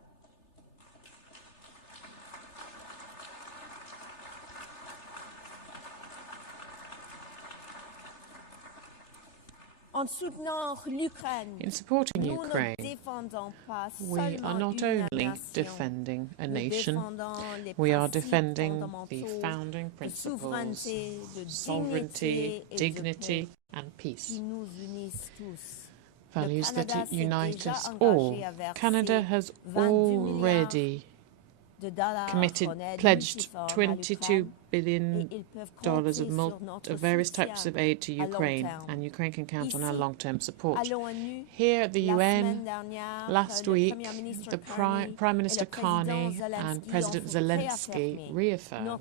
In supporting Ukraine, we are not only defending a nation, we are defending the founding principles, sovereignty, dignity, and peace. Values that unite us all. Canada has already pledged $22 billion of various types of aid to Ukraine, and Ukraine can count on our long-term support. Here at the UN, last week, the Prime Minister Carney and President Zelensky reaffirmed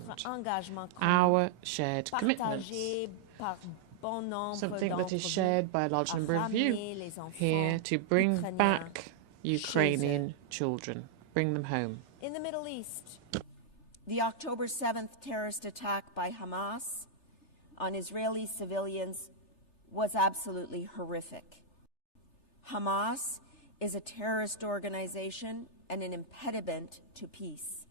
our shared commitments, something that is shared by a large number of you here, to bring back Ukrainian children, bring them home. In the Middle East, the October 7th terrorist attack by Hamas on Israeli civilians was absolutely horrific. Hamas is a terrorist organization and an impediment to peace.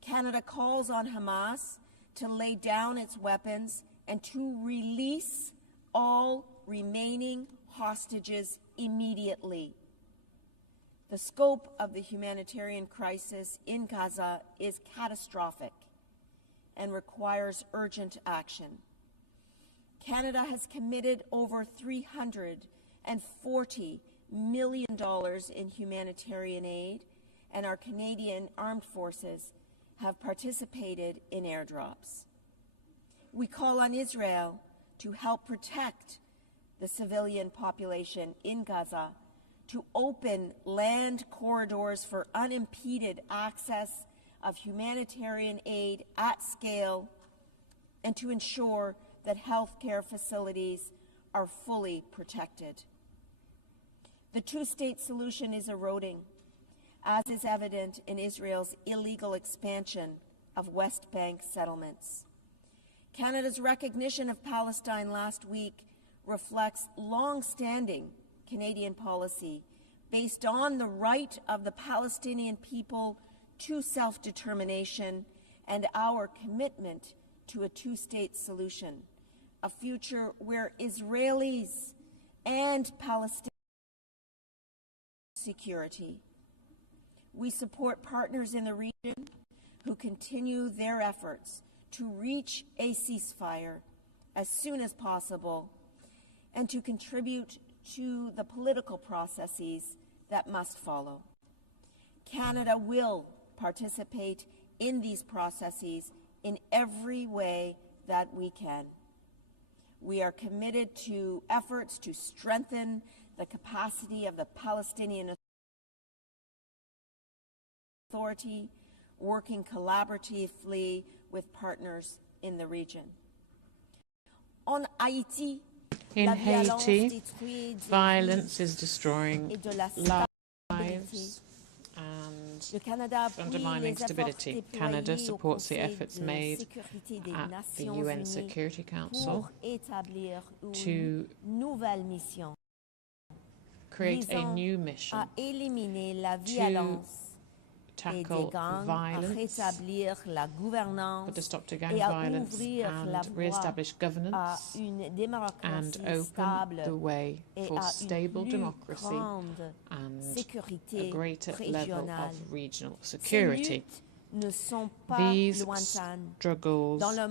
Canada calls on Hamas to lay down its weapons and to release all remaining hostages immediately. The scope of the humanitarian crisis in Gaza is catastrophic and requires urgent action. Canada has committed over $340 million in humanitarian aid, and our Canadian armed forces have participated in airdrops. We call on Israel to help protect the civilian population in Gaza, to open land corridors for unimpeded access of humanitarian aid at scale, and to ensure that healthcare facilities are fully protected. The two-state solution is eroding, as is evident in Israel's illegal expansion of West Bank settlements. Canada's recognition of Palestine last week reflects long-standing Canadian policy based on the right of the Palestinian people to self-determination and our commitment to a two-state solution, a future where Israelis and Palestinians security. We support partners in the region who continue their efforts to reach a ceasefire as soon as possible and to contribute to the political processes that must follow. Canada will participate in these processes in every way that we can. We are committed to efforts to strengthen the capacity of the Palestinian Authority, working collaboratively with partners in the region. On Haiti, in Haiti, violence is destroying lives and undermining stability. Canada supports the efforts made at the UN Security Council to create a new mission tackle violence, put a stop to gang violence, and re-establish governance, and open the way for stable democracy and a greater level of regional security. These struggles are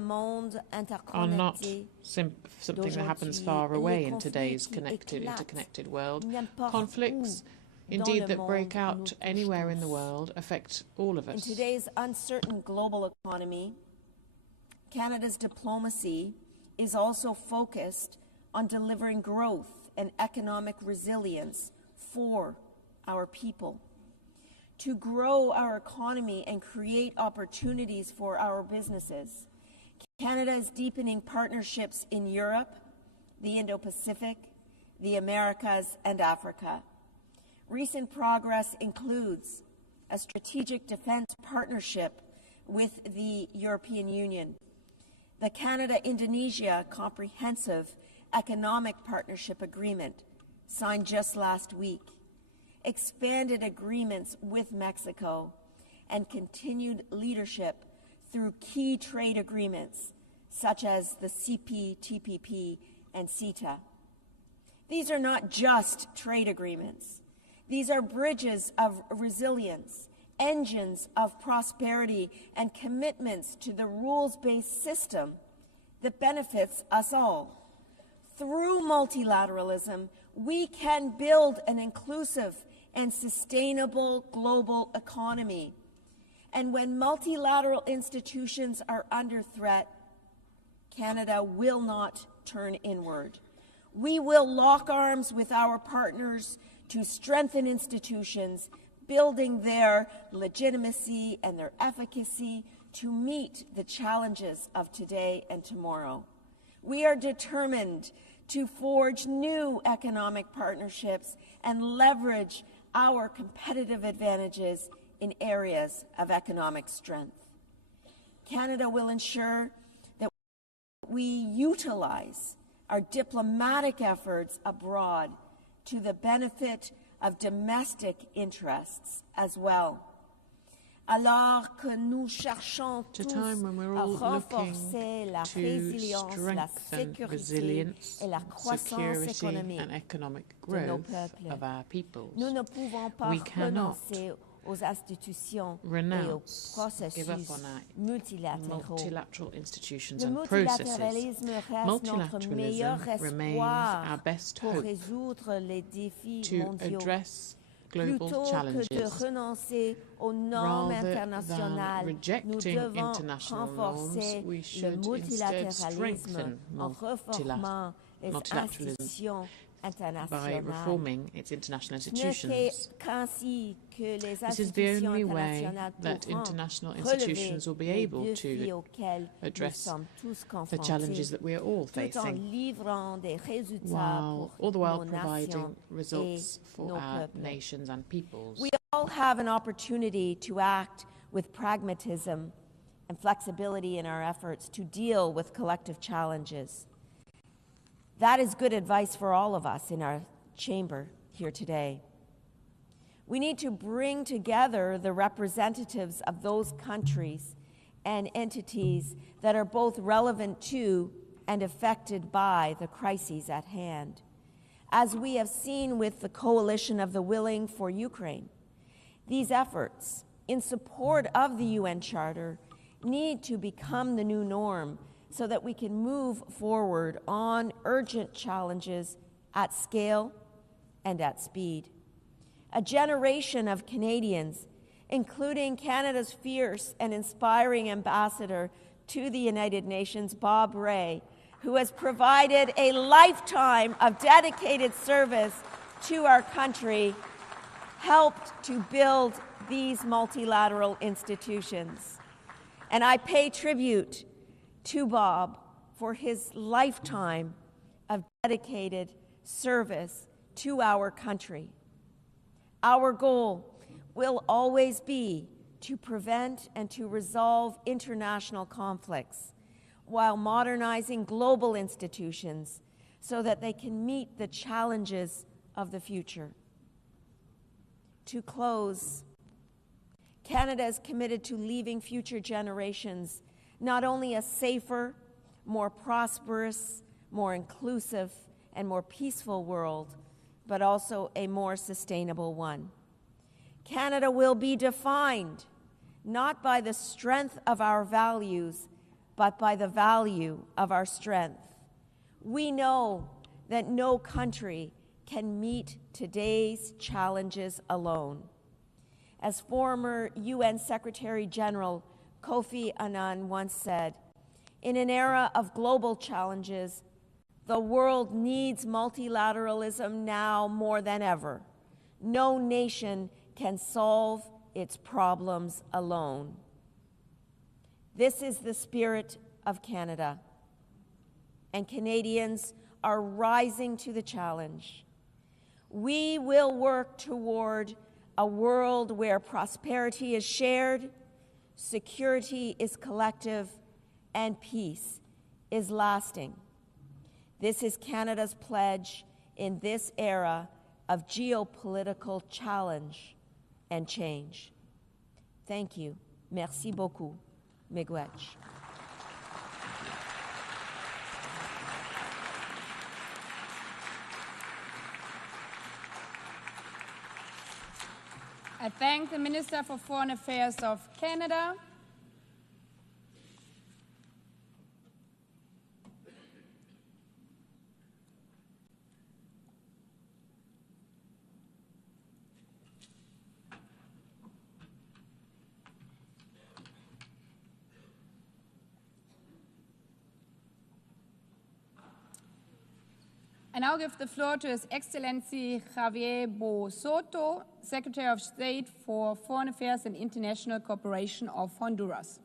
not something that happens far away in today's interconnected world. Conflicts, indeed, that break out anywhere in the world affect all of us. In today's uncertain global economy, Canada's diplomacy is also focused on delivering growth and economic resilience for our people. To grow our economy and create opportunities for our businesses, Canada is deepening partnerships in Europe, the Indo-Pacific, the Americas, and Africa. Recent progress includes a strategic defense partnership with the European Union, the Canada-Indonesia Comprehensive Economic Partnership Agreement, signed just last week, expanded agreements with Mexico, and continued leadership through key trade agreements such as the CPTPP and CETA. These are not just trade agreements. These are bridges of resilience, engines of prosperity, and commitments to the rules-based system that benefits us all. Through multilateralism, we can build an inclusive and sustainable global economy. And when multilateral institutions are under threat, Canada will not turn inward. We will lock arms with our partners to strengthen institutions, building their legitimacy and their efficacy to meet the challenges of today and tomorrow. We are determined to forge new economic partnerships and leverage our competitive advantages in areas of economic strength. Canada will ensure that we utilize our diplomatic efforts abroad to the benefit of domestic interests as well. Alors que nous cherchons tous à renforcer la résilience, la sécurité et la croissance économique de nos peuples, nous ne pouvons pas renoncer aux institutions et aux processus multilatéraux. Le multilatéralisme reste notre meilleur espoir pour résoudre les défis mondiaux. Plutôt que de renoncer aux normes internationales, nous devons renforcer le multilatéralisme en reformant les institutions by reforming its international institutions. This is the only way that international institutions will be able to address the challenges that we are all facing, while all the while providing results for our nations and peoples. We all have an opportunity to act with pragmatism and flexibility in our efforts to deal with collective challenges. That is good advice for all of us in our chamber here today. We need to bring together the representatives of those countries and entities that are both relevant to and affected by the crises at hand. As we have seen with the Coalition of the Willing for Ukraine, these efforts in support of the UN Charter need to become the new norm so that we can move forward on urgent challenges at scale and at speed. A generation of Canadians, including Canada's fierce and inspiring ambassador to the United Nations, Bob Rae, who has provided a lifetime of dedicated service to our country, helped to build these multilateral institutions. And I pay tribute to Bob for his lifetime of dedicated service to our country. Our goal will always be to prevent and to resolve international conflicts while modernizing global institutions so that they can meet the challenges of the future. To close, Canada is committed to leaving future generations not only a safer, more prosperous, more inclusive, and more peaceful world, but also a more sustainable one. Canada will be defined not by the strength of our values, but by the value of our strength. We know that no country can meet today's challenges alone. As former UN Secretary General Kofi Annan once said, in an era of global challenges, the world needs multilateralism now more than ever. No nation can solve its problems alone. This is the spirit of Canada, and Canadians are rising to the challenge. We will work toward a world where prosperity is shared, security is collective, and peace is lasting. This is Canada's pledge in this era of geopolitical challenge and change. Thank you. Merci beaucoup. Miigwech. I thank the Minister for Foreign Affairs of Canada. I now give the floor to His Excellency Javier Bosoto, Secretary of State for Foreign Affairs and International Cooperation of Honduras.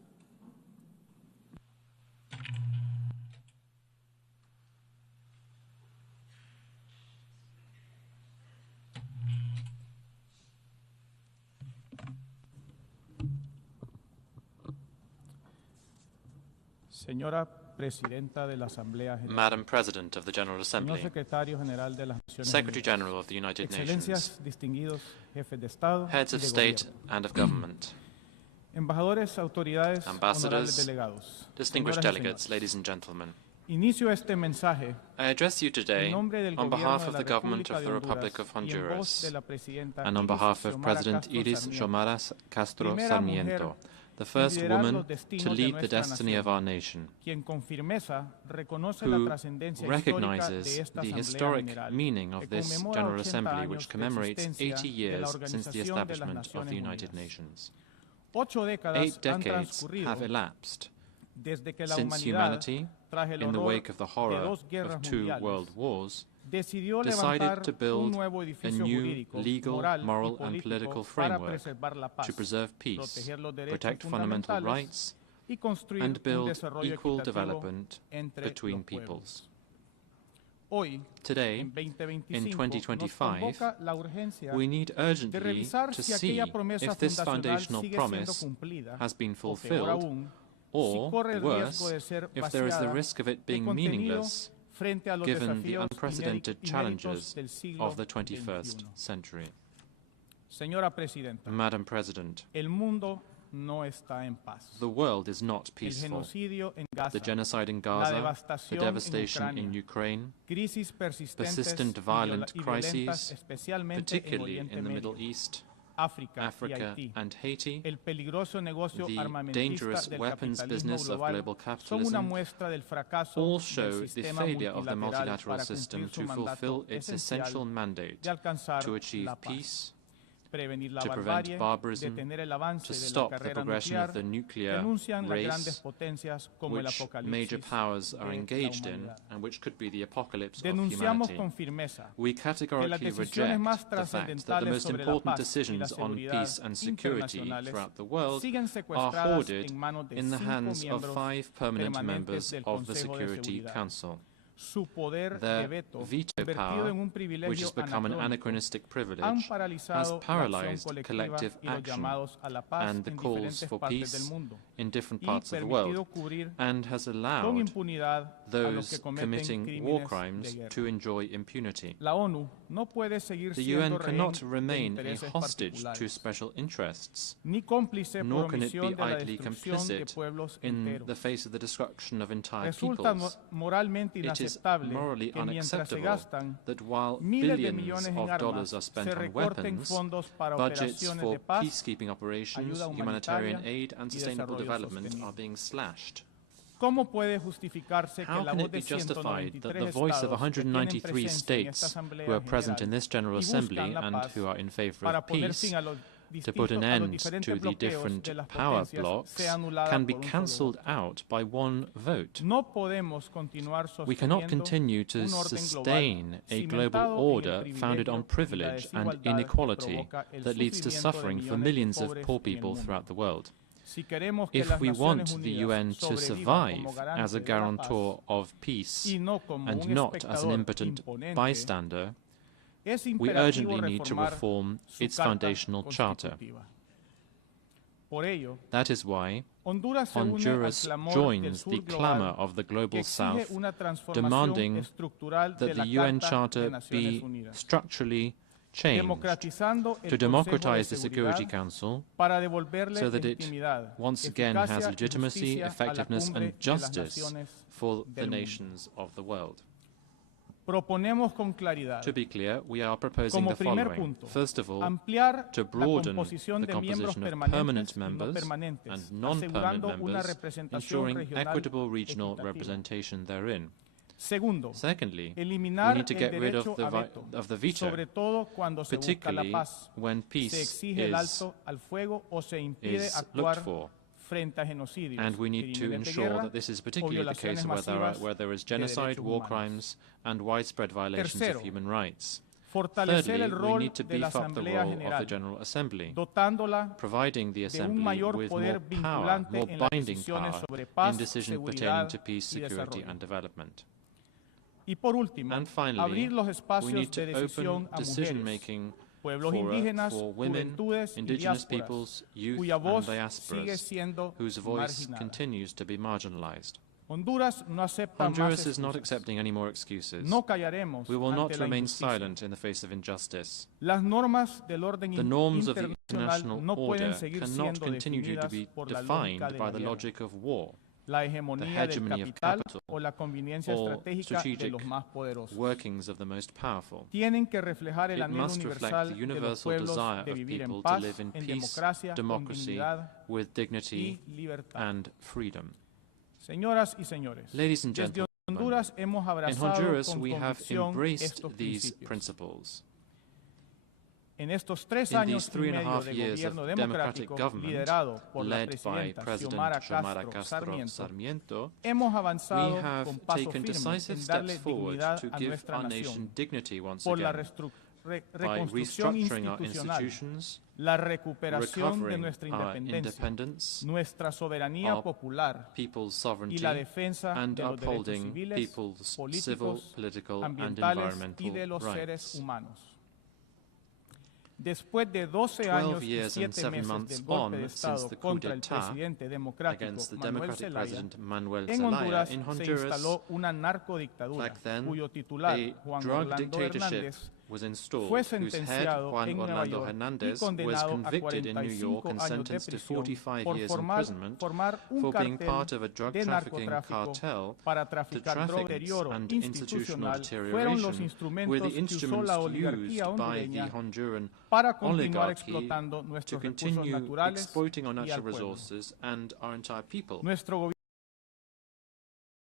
Señora Presidenta de la Asamblea General, Madam President of the General Assembly, Secretario General de las Naciones Secretary Unidas, General of the United Nations, Excelencias, distinguidos jefes de Estado Heads y of de State Gobierno, and of Government, embajadores, autoridades, Ambassadors, honorables delegados, distinguished señoras y delegates, señores. ladies and gentlemen, Inicio este mensaje I address you today en nombre del on Gobierno behalf de of la the Government República of de the Republic Honduras of y en voz Honduras de la Presidenta and on Iris behalf of Xiomara President Castro Iris Sarmiento, Xiomara Castro primera mujer Sarmiento, the first liderar woman los destinos to de lead the nuestra destiny nación, of our nation, quien con firmeza reconoce la who trascendencia histórica recognizes de esta the Asamblea historic General, meaning que of this conmemora General 80 Assembly, años which de commemorates existencia 80 de la years since the Organización de las establishment of the Naciones United Unidas. Nations. 8 décadas 8 han decades transcurrido have elapsed desde que la since humanidad, humanity, tras el in the horror wake of the de horror dos guerras of 2 mundiales, world wars, decidió decided levantar to un build nuevo a edificio new jurídico, legal, moral y moral, and political político para framework preservar la paz, to preserve peace, proteger los derechos protect fundamental fundamentales rights, y construir and un build desarrollo equal equitativo development entre between los pueblos. peoples. Hoy, Today, en 2025, in 2025, nos convoca la urgencia we need de urgently revisar to si see aquella promesa if this fundacional foundational sigue siendo promise cumplida, has been o peor fulfilled, aún, si or, corre el riesgo worse, de ser if there is the vaciada risk of it de being contenido meaningless frente a los given the desafíos unprecedented inéditos challenges del siglo of the 21st XXI. century. Señora Presidenta, Madam President, el mundo no está en paz. the world is not El peaceful. genocidio en Gaza, The genocide in la Gaza, the devastación devastation en in Ucrania, Ukraine, crisis persistentes persistent y violent y violentas, crises, especialmente en particularly Oriente in the Medio, Middle East, África y Africa, Haití, and Haiti, el peligroso negocio the armamentista dangerous del weapons capitalismo business of global global son una capitalism, muestra del fracaso all del show the sistema failure of the multilateral multilateral para system cumplir su to mandato fulfill its essential esencial mandate de alcanzar to achieve la paz, peace, prevenir la to prevent barbarie, barbarism, detener el avance to de la stop the carrera progression nuclear, of the nuclear denuncian las grandes race, potencias como el which apocalipsis major powers are de la engaged in humanidad. and which could be the apocalypse of Denunciamos humanity. con firmeza We que las categorically decisiones más reject the fact that the trascendentales most sobre la important paz y la decisions on seguridad peace and security internacionales throughout the world siguen are secuestradas hoarded en manos de in the 5 hands of miembros 5 permanent permanentes members del of the Consejo de Security Seguridad. Council. su poder de Their veto, veto convertido en un power, which privilegio has become an anacrónico, anachronistic privilege, han has paralizado la acción paralyzed colectiva collective y los action llamados a la paz and the en calls diferentes for partes del peace mundo in different y parts of the permitido world, cubrir and has con allowed impunidad a los que those cometen committing war crímenes de crimes guerra. to enjoy impunity. La ONU no puede seguir The siendo UN rehén cannot de remain a intereses hostage to particulares, special interests, ni cómplice por nor can it be omisión de la idly destrucción de complicit pueblos in enteros. the face of the destruction of entire Resulta peoples. moralmente It is inaceptable morally que mientras se unacceptable gastan that while miles de billions millones en of armas, dollars are spent se on recorten weapons, fondos para budgets operaciones for de paz, peacekeeping operations, ayuda humanitarian humanitaria aid, and y sustainable desarrollo development sostenible. are being slashed. ¿Cómo puede justificarse que How la can voz it de be justified that 193 the voice of estados que tienen 193 presencia en esta states Asamblea who are present General in this General y Assembly buscan la and paz who are in favor para of poner peace fin a los to put an end to the different power blocks can be cancelled out by one vote? No podemos continuar We cannot sosteniendo continue to un orden sustain global a global cimentado en el order founded on privilegio y la privilege and desigualdad que inequality provoca el that leads to sufrimiento de suffering for millones de millions of pobres poor en el people mundo. throughout the world. Si queremos que If las we want Naciones the Unidas UN to sobrevivan survive como as garantes a de la paz guarantor of peace y no como and un not as an espectador impotent imponente, bystander, es we imperativo urgently need to reformar reform su its Carta foundational charter. Constitutiva. Por ello, That is why Honduras se une al Honduras clamor del joins sur the global clamour of the que Global exige South, una transformación demanding estructural de that la the UN Carta de Charter Naciones be Unidas, structurally changed democratizando el to Consejo democratize de the Security Seguridad Council para devolverle so that it legitimidad, once again eficacia has y legitimacy, justicia a la effectiveness cumbre and de las justice naciones for the del mundo. nations of the world. Proponemos con claridad, To be clear, we are proposing como the primer following. punto, First of all, ampliar to la broaden composición the de miembros composition of permanent permanentes y no members permanentes, and non-permanent asegurando una members, representación ensuring regional equitable regional equitativa. representation therein. Segundo, Secondly, we eliminar need to el get rid derecho a of the veto, sobre todo cuando se busca la particularly paz, when se peace exige el is alto al fuego o se impide looked actuar for. frente a genocidios, And we need to crímenes de ensure guerra that this is o particularly the case violaciones where there is masivas de genocide, derechos war humanos. crimes, and widespread violations Tercero, of human rights. fortalecer Thirdly, el we rol need to de la beef up the Asamblea role of the General, General Assembly, dotándola providing the de un Assembly mayor with poder more power, vinculante more en las binding decisiones power sobre paz, in decisions pertaining seguridad to peace, y security, desarrollo. and development. Y por último, And finally, abrir los we espacios need de to decisión open a mujeres, decision-making pueblos indígenas, for women, juventudes y indigenous diásporas, peoples, youth, cuya and voz sigue diasporas, siendo whose voice marginada. continues to be marginalized. Honduras no acepta Honduras más is not excusas. accepting any more excuses. No callaremos We will not ante la remain injusticia. silent in the face of injustice. Las normas del orden The norms of the internacional international no pueden order seguir cannot siendo continue to definidas be por la defined lógica de by la the guerra, logic of war, la hegemonía del hegemony of capital capital, o la conveniencia or estratégica de strategic los más poderosos. workings of the most powerful. Tienen que reflejar el It anhelo must reflect universal the de los universal pueblos desire de of vivir en people to paz, live in en peace, democracia, con democracy, dignidad with dignity y libertad. and freedom. Señoras y señores, Ladies and desde gentlemen, Honduras hemos in abrazado Honduras con we have convicción embraced estos these principios. principles. En estos 3 In años these y 3.5 medio de years gobierno of democratic democrático government, liderado por la led by presidenta President Xiomara Xiomara Castro Sarmiento, hemos avanzado we have con paso taken firme decisive en darle steps forward dignidad to a give nuestra our nación nation dignity once por la again by reconstrucción restructuring our institucional, institutions, la recuperación de recovering nuestra our independencia, independence, nuestra soberanía our popular people's y sovereignty, la defensa and de los derechos upholding civiles, people's civil, políticos, political, and ambientales y de environmental los seres rights. humanos. Después de 12 12 años y years and 7 7 meses months del golpe on de since Estado the coup contra el d'etat presidente democrático against the Manuel democratic Zelaya, president Manuel en Zelaya, Honduras in se Honduras, instaló una narcodictadura back then, cuyo titular, a Juan drug Orlando dictatorship Hernández, was installed, fue whose head, sentenciado Juan en Nueva Orlando York y Hernandez, was condenado a convicted in New York 45 and años de sentenced to prisión 45 por years imprisonment formar un for being cartel part of a drug de trafficking narcotráfico cartel para to traficar droga. traffic Deterioro and institutional institucional fueron los deterioration were instrumentos the que usó la instruments oligarquía used by the hondureña Honduran para continuar oligarchy explotando to nuestros recursos continue naturales exploiting our y al natural pueblo. resources and our entire people. Nuestro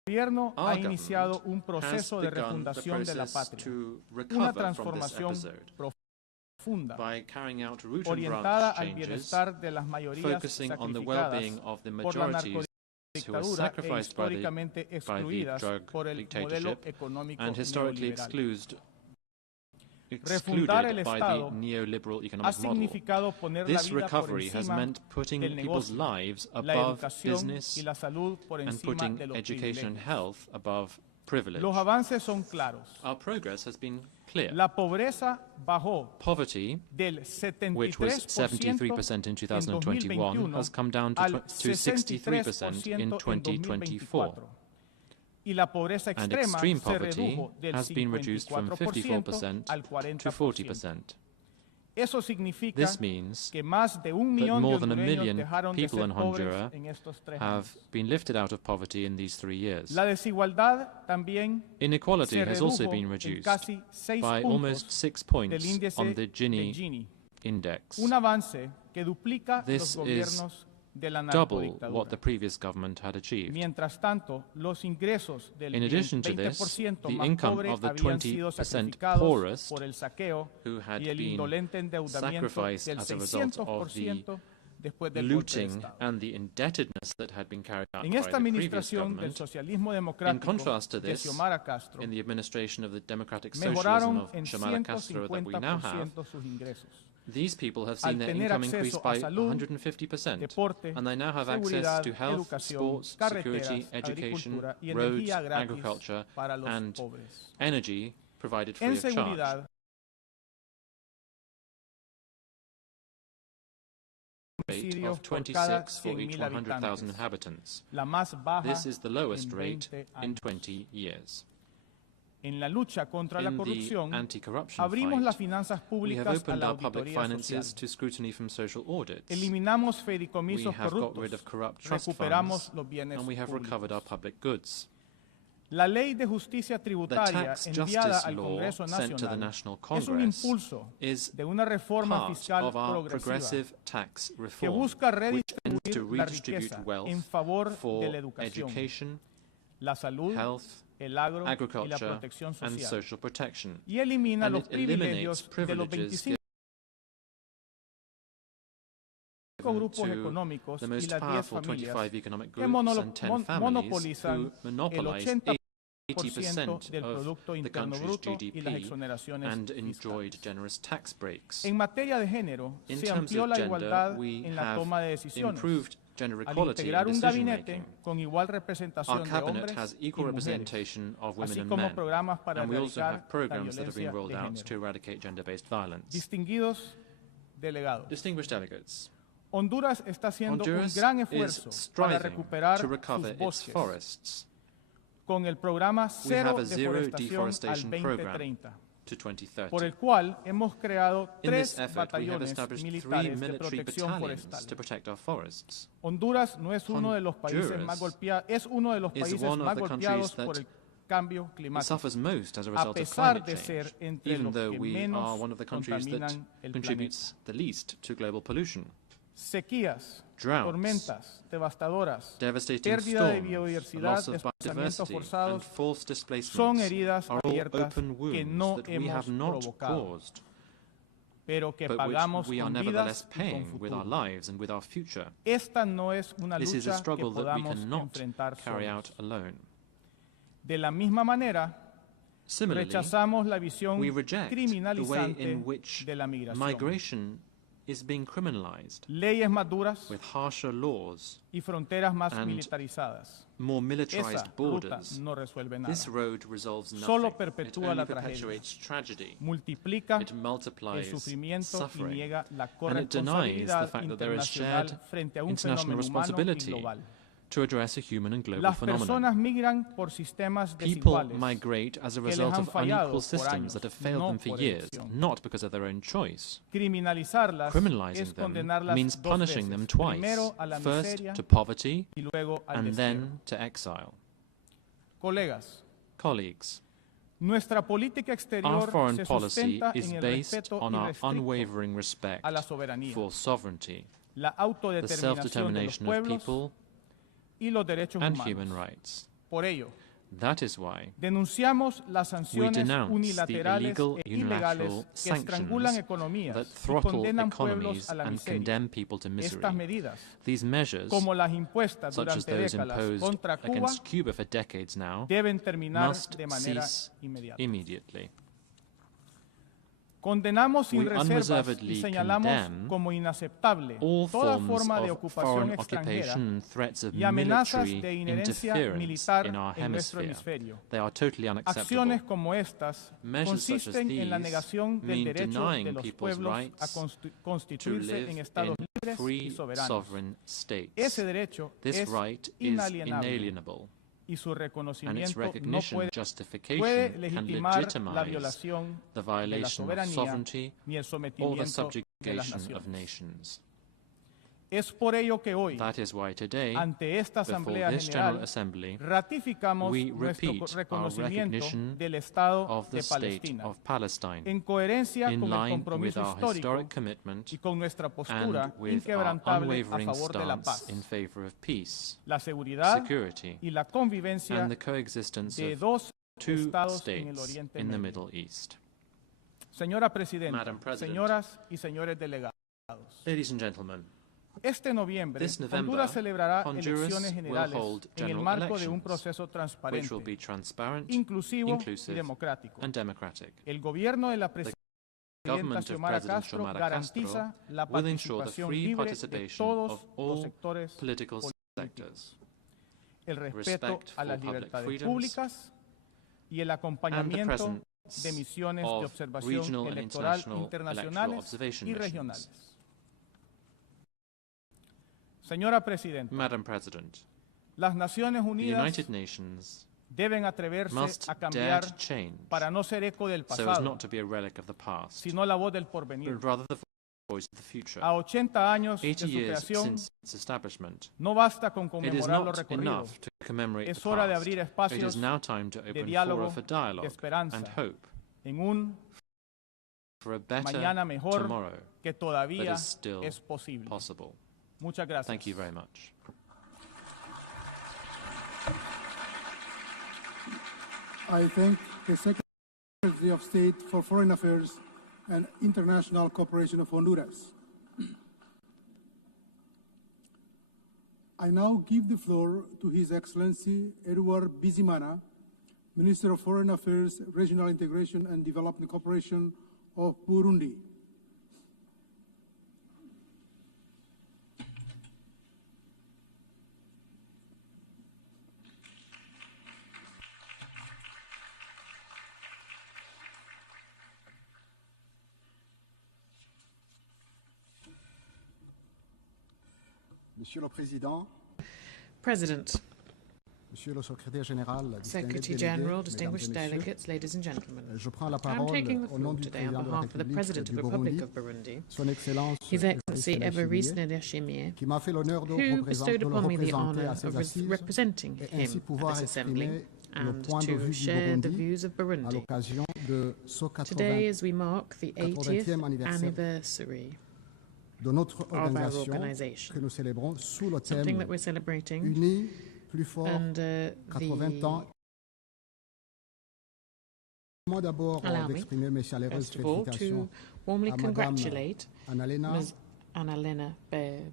gobierno Our ha iniciado un has proceso de begun the refundación de la process patria, to una recover from this transformación episode profunda, by carrying out root and orientada branch al changes, bienestar de las mayorías focusing on the sacrificadas well-being of the por la majorities who were narcodictadura e sacrificed by the históricamente excluidas drug por el modelo dictatorship económico and historically neoliberal. excluded Refundar el by the Estado neoliberal ha economic model. significado poner la This vida por recovery has encima meant putting del people's negocio, lives la above educación business y la salud por and encima putting de los education and privilegios. health above privilege. Los avances son claros. Our progress has been clear. La pobreza bajó Poverty, del which was 73% in 2021, has come down to 63% in 2024. Y la pobreza And extrema extreme se poverty redujo del has been reduced from 54% 54% al to 40%. 40%. Eso significa This means que más de 1 that millón de more than a hondureños million dejaron de people ser in pobres Honduras en estos 3 have años. been lifted out of poverty in these 3 years. La desigualdad también Inequality se has also redujo been en reduced casi 6 by almost puntos 6 del points índice on the de Gini Gini, index, un avance que duplica This los gobiernos de la double what narcodictadura. the previous government had achieved. Mientras tanto, los ingresos del In addition to this, 20% the más income pobre of the habían sido 20% sacrificados poorest por el saqueo who had y el been indolente endeudamiento sacrificed del as a result of the 600% después del golpe de looting Estado. and the indebtedness that had been carried out En by esta the previous administración del government. socialismo In democrático contrast to de this, Xiomara Castro, in the administration of the democratic socialism mejoraron of en Xiomara Castro that we now have, 150% sus ingresos. these people have seen Al their tener income increase acceso by a salud, 150%, deporte, and they now have seguridad, access to health, educación, sports, security, carreteras, education, agricultura y roads, energía gratis agriculture, para los and pobres. energy provided free En of charge. seguridad, Rate homicidios of por cada 26 for each 100,000 100,000 habitantes, inhabitants. la más baja This is the lowest en rate 20 in años. 20 years. En la lucha contra la In the corrupción, anti-corruption abrimos las fight, finanzas we have públicas a opened la our public auditoría finances social. to scrutiny from social audits. Eliminamos We fideicomisos have got rid corruptos. of corrupt trust Recuperamos funds, los bienes and we have recovered our públicos. public goods. La Ley de Justicia The Tributaria tax enviada justice al law Congreso sent to the Nacional National es un Congress impulso is de una reforma part fiscal of our progresiva progressive tax que reform, busca which aims to redistribuir la redistribute riqueza wealth en favor for de la educación, education, la salud, health, el agro y la agriculture, protección and social, social protection. y elimina And los it eliminates privilegios de los privileges 25 grupos to económicos the y most las 10 powerful familias 25 economic que groups and 10 families monopolizan who el monopolize 80% del of Producto the Interno country's Bruto y las GDP exoneraciones and enjoyed fiscales. generous tax breaks. En materia de género, In se terms amplió of la gender, igualdad we en la have toma de decisiones, improved gender al equality integrar in un decision gabinete making. con igual Our representación de cabinet hombres has y equal mujeres, representation of women así and como men, programas para and we also have erradicar la programs that are being violencia rolled de out to género. eradicate gender-based violence. Distinguidos delegados, Distinguished delegates, Honduras está haciendo Honduras un gran is esfuerzo para striving recuperar to recover sus its bosques forests con el programa We Cero have a zero Deforestación al deforestation program 2030, to 2030. por el cual hemos creado In this 3 effort, we have batallones established 3 militares de military protección battalions forestal. to protect our forests. Honduras no es uno de los países más golpeados, es uno de los is países one of más the golpeados countries por that el cambio It climático, suffers most as a a result of pesar climate de change, ser entre even los though que we are menos one of the countries that contaminan el contributes the least to global pollution. Sequías, Droughts, tormentas devastadoras, devastating pérdida de storms, biodiversidad, loss of desplazamientos biodiversity, and forzados forced son displacements heridas are all abiertas open que wounds no that we hemos have not provocado, caused, pero que but pagamos which we are con nevertheless vidas y con paying with our futuro. lives and with our future. Esta no es una This is a lucha que struggle that we podamos cannot enfrentar carry solos. out alone. De la misma manera, Similarly, rechazamos la visión we reject the way criminalizante in which de la migración. migration is being criminalized, Leyes más duras with harsher laws, y fronteras más and militarizadas. more militarized Esa ruta borders. no resuelve nada. This road resolves nothing. Solo It perpetúa only la tragedia. perpetuates tragedy. Multiplica It el multiplies sufrimiento y suffering. niega la And it denies the corresponsabilidad fact that there is internacional shared frente a un international fenómeno humano y responsibility global. to address a human and global Las phenomenon. personas migran por sistemas People desiguales migrate as a que les result han of fallado unequal por systems años, that have failed no them for por years, elección. not because of their own choice. Criminalizarlas Criminalizing es them condenarlas means dos punishing veces. them twice, Primero a la first miseria to poverty y luego al and destierro. then to exile. Colegas, Colleagues, nuestra política our exterior foreign se policy sustenta is en el based respeto on our irrestricto unwavering respect a la soberanía, for sovereignty, la the autodeterminación de los self-determination of pueblos people, y los derechos and humanos. human rights. Por ello, That is why denunciamos las we sanciones denounce the unilaterales illegal e ilegales unilateral que estrangulan sanctions economías that y throttle condenan economies pueblos a la and miseria. condemn people to misery. Estas medidas, These measures, como las impuestas such as durante those décadas imposed contra Cuba, against Cuba for decades now, deben terminar must de manera cease inmediata. immediately. Condenamos sin We reservas y unreservedly señalamos condemn como inaceptable all toda forms forma de of ocupación foreign extranjera occupation and threats of y amenazas military de injerencia interference militar in our en nuestro hemisphere. hemisferio. They are totally unacceptable. Acciones como estas Measures such as consisten en la these negación del mean derecho denying de los people's pueblos a rights to constituirse live en estados in libres y free, soberanos. sovereign states. Ese derecho This es right is inalienable inalienable, y su and its reconocimiento no recognition, puede justification can legitimar la legitimize violación the de la violation of soberanía sovereignty ni el or the sometimiento de las subjugation of naciones. nations. Es por ello que hoy, That is why today, ante esta before Asamblea this General General, Assembly, ratificamos we nuestro repeat our reconocimiento recognition del Estado of the de state Palestina, of Palestine, en coherencia in con el line with compromiso our histórico historic commitment y con nuestra postura and with our inquebrantable a unwavering favor de la paz, stance in favor of peace, la seguridad security, y la convivencia and the coexistence de of dos two estados en el states Oriente in the Medio. Middle East. Señora Presidenta, Madam President, señoras y señores delegados, ladies and gentlemen, este noviembre, this November, Honduras celebrará Honduras elecciones will generales hold en el general marco de un elections, proceso which transparente, will be transparent, inclusivo y inclusive, democrático. and democratic. El gobierno de la presidenta Government of Xiomara President Castro Xiomara garantiza Castro la will ensure the participación free libre de participation todos of los all sectores political políticos, sectors, el respeto respect a las for public libertades freedoms, públicas y el and the acompañamiento presence de misiones de of observación regional and electoral international electoral internacionales observation y missions. regionales. Señora Presidenta, Madam President, las Naciones the Unidas United Nations deben atreverse must a dare cambiar to change para no ser eco del so as pasado, not to be a relic of the past, sino la voz del porvenir. but rather the voice of the future. A 80 años de 80 su years creación, since its establishment, no basta con it is conmemorar lo not recorrido. enough to commemorate Es the hora de past. abrir It espacios is now time to de open diálogo, fora for dialogue de esperanza, and hope en un for a better mañana mejor tomorrow que that todavía is still es posible. possible. Muchas gracias. Thank you very much. I thank the Secretary of State for Foreign Affairs and International Cooperation of Honduras. I now give the floor to His Excellency Edward Bizimana, Minister of Foreign Affairs, Regional Integration and Development Cooperation of Burundi. Monsieur le Président, President, Monsieur le Secrétaire Général, Secretary General, distinguished delegates, ladies and gentlemen, je prends la I'm parole taking the au nom floor du today on Président de la behalf of the République President of du the Republic Burundi, of Burundi, Son Excellence His Excellency Evariste Ndayishimiye, Ndayishimiye, qui m'a fait l'honneur de who bestowed le upon me the représenter honor à ces of assises representing et him ainsi at pouvoir this assembly exprimer le and point de to vue du share the Burundi views of à Burundi. l'occasion de ce Today, as we mark the 80e 80th anniversaire anniversary de notre of our organisation organization, que nous célébrons sous le something thème that we're celebrating, Unis, plus fort, and 80 ans. Moi d'abord Allow me, d'exprimer mes chaleureuses first of all, félicitations to warmly à Madame congratulate Annalena Ms. Annalena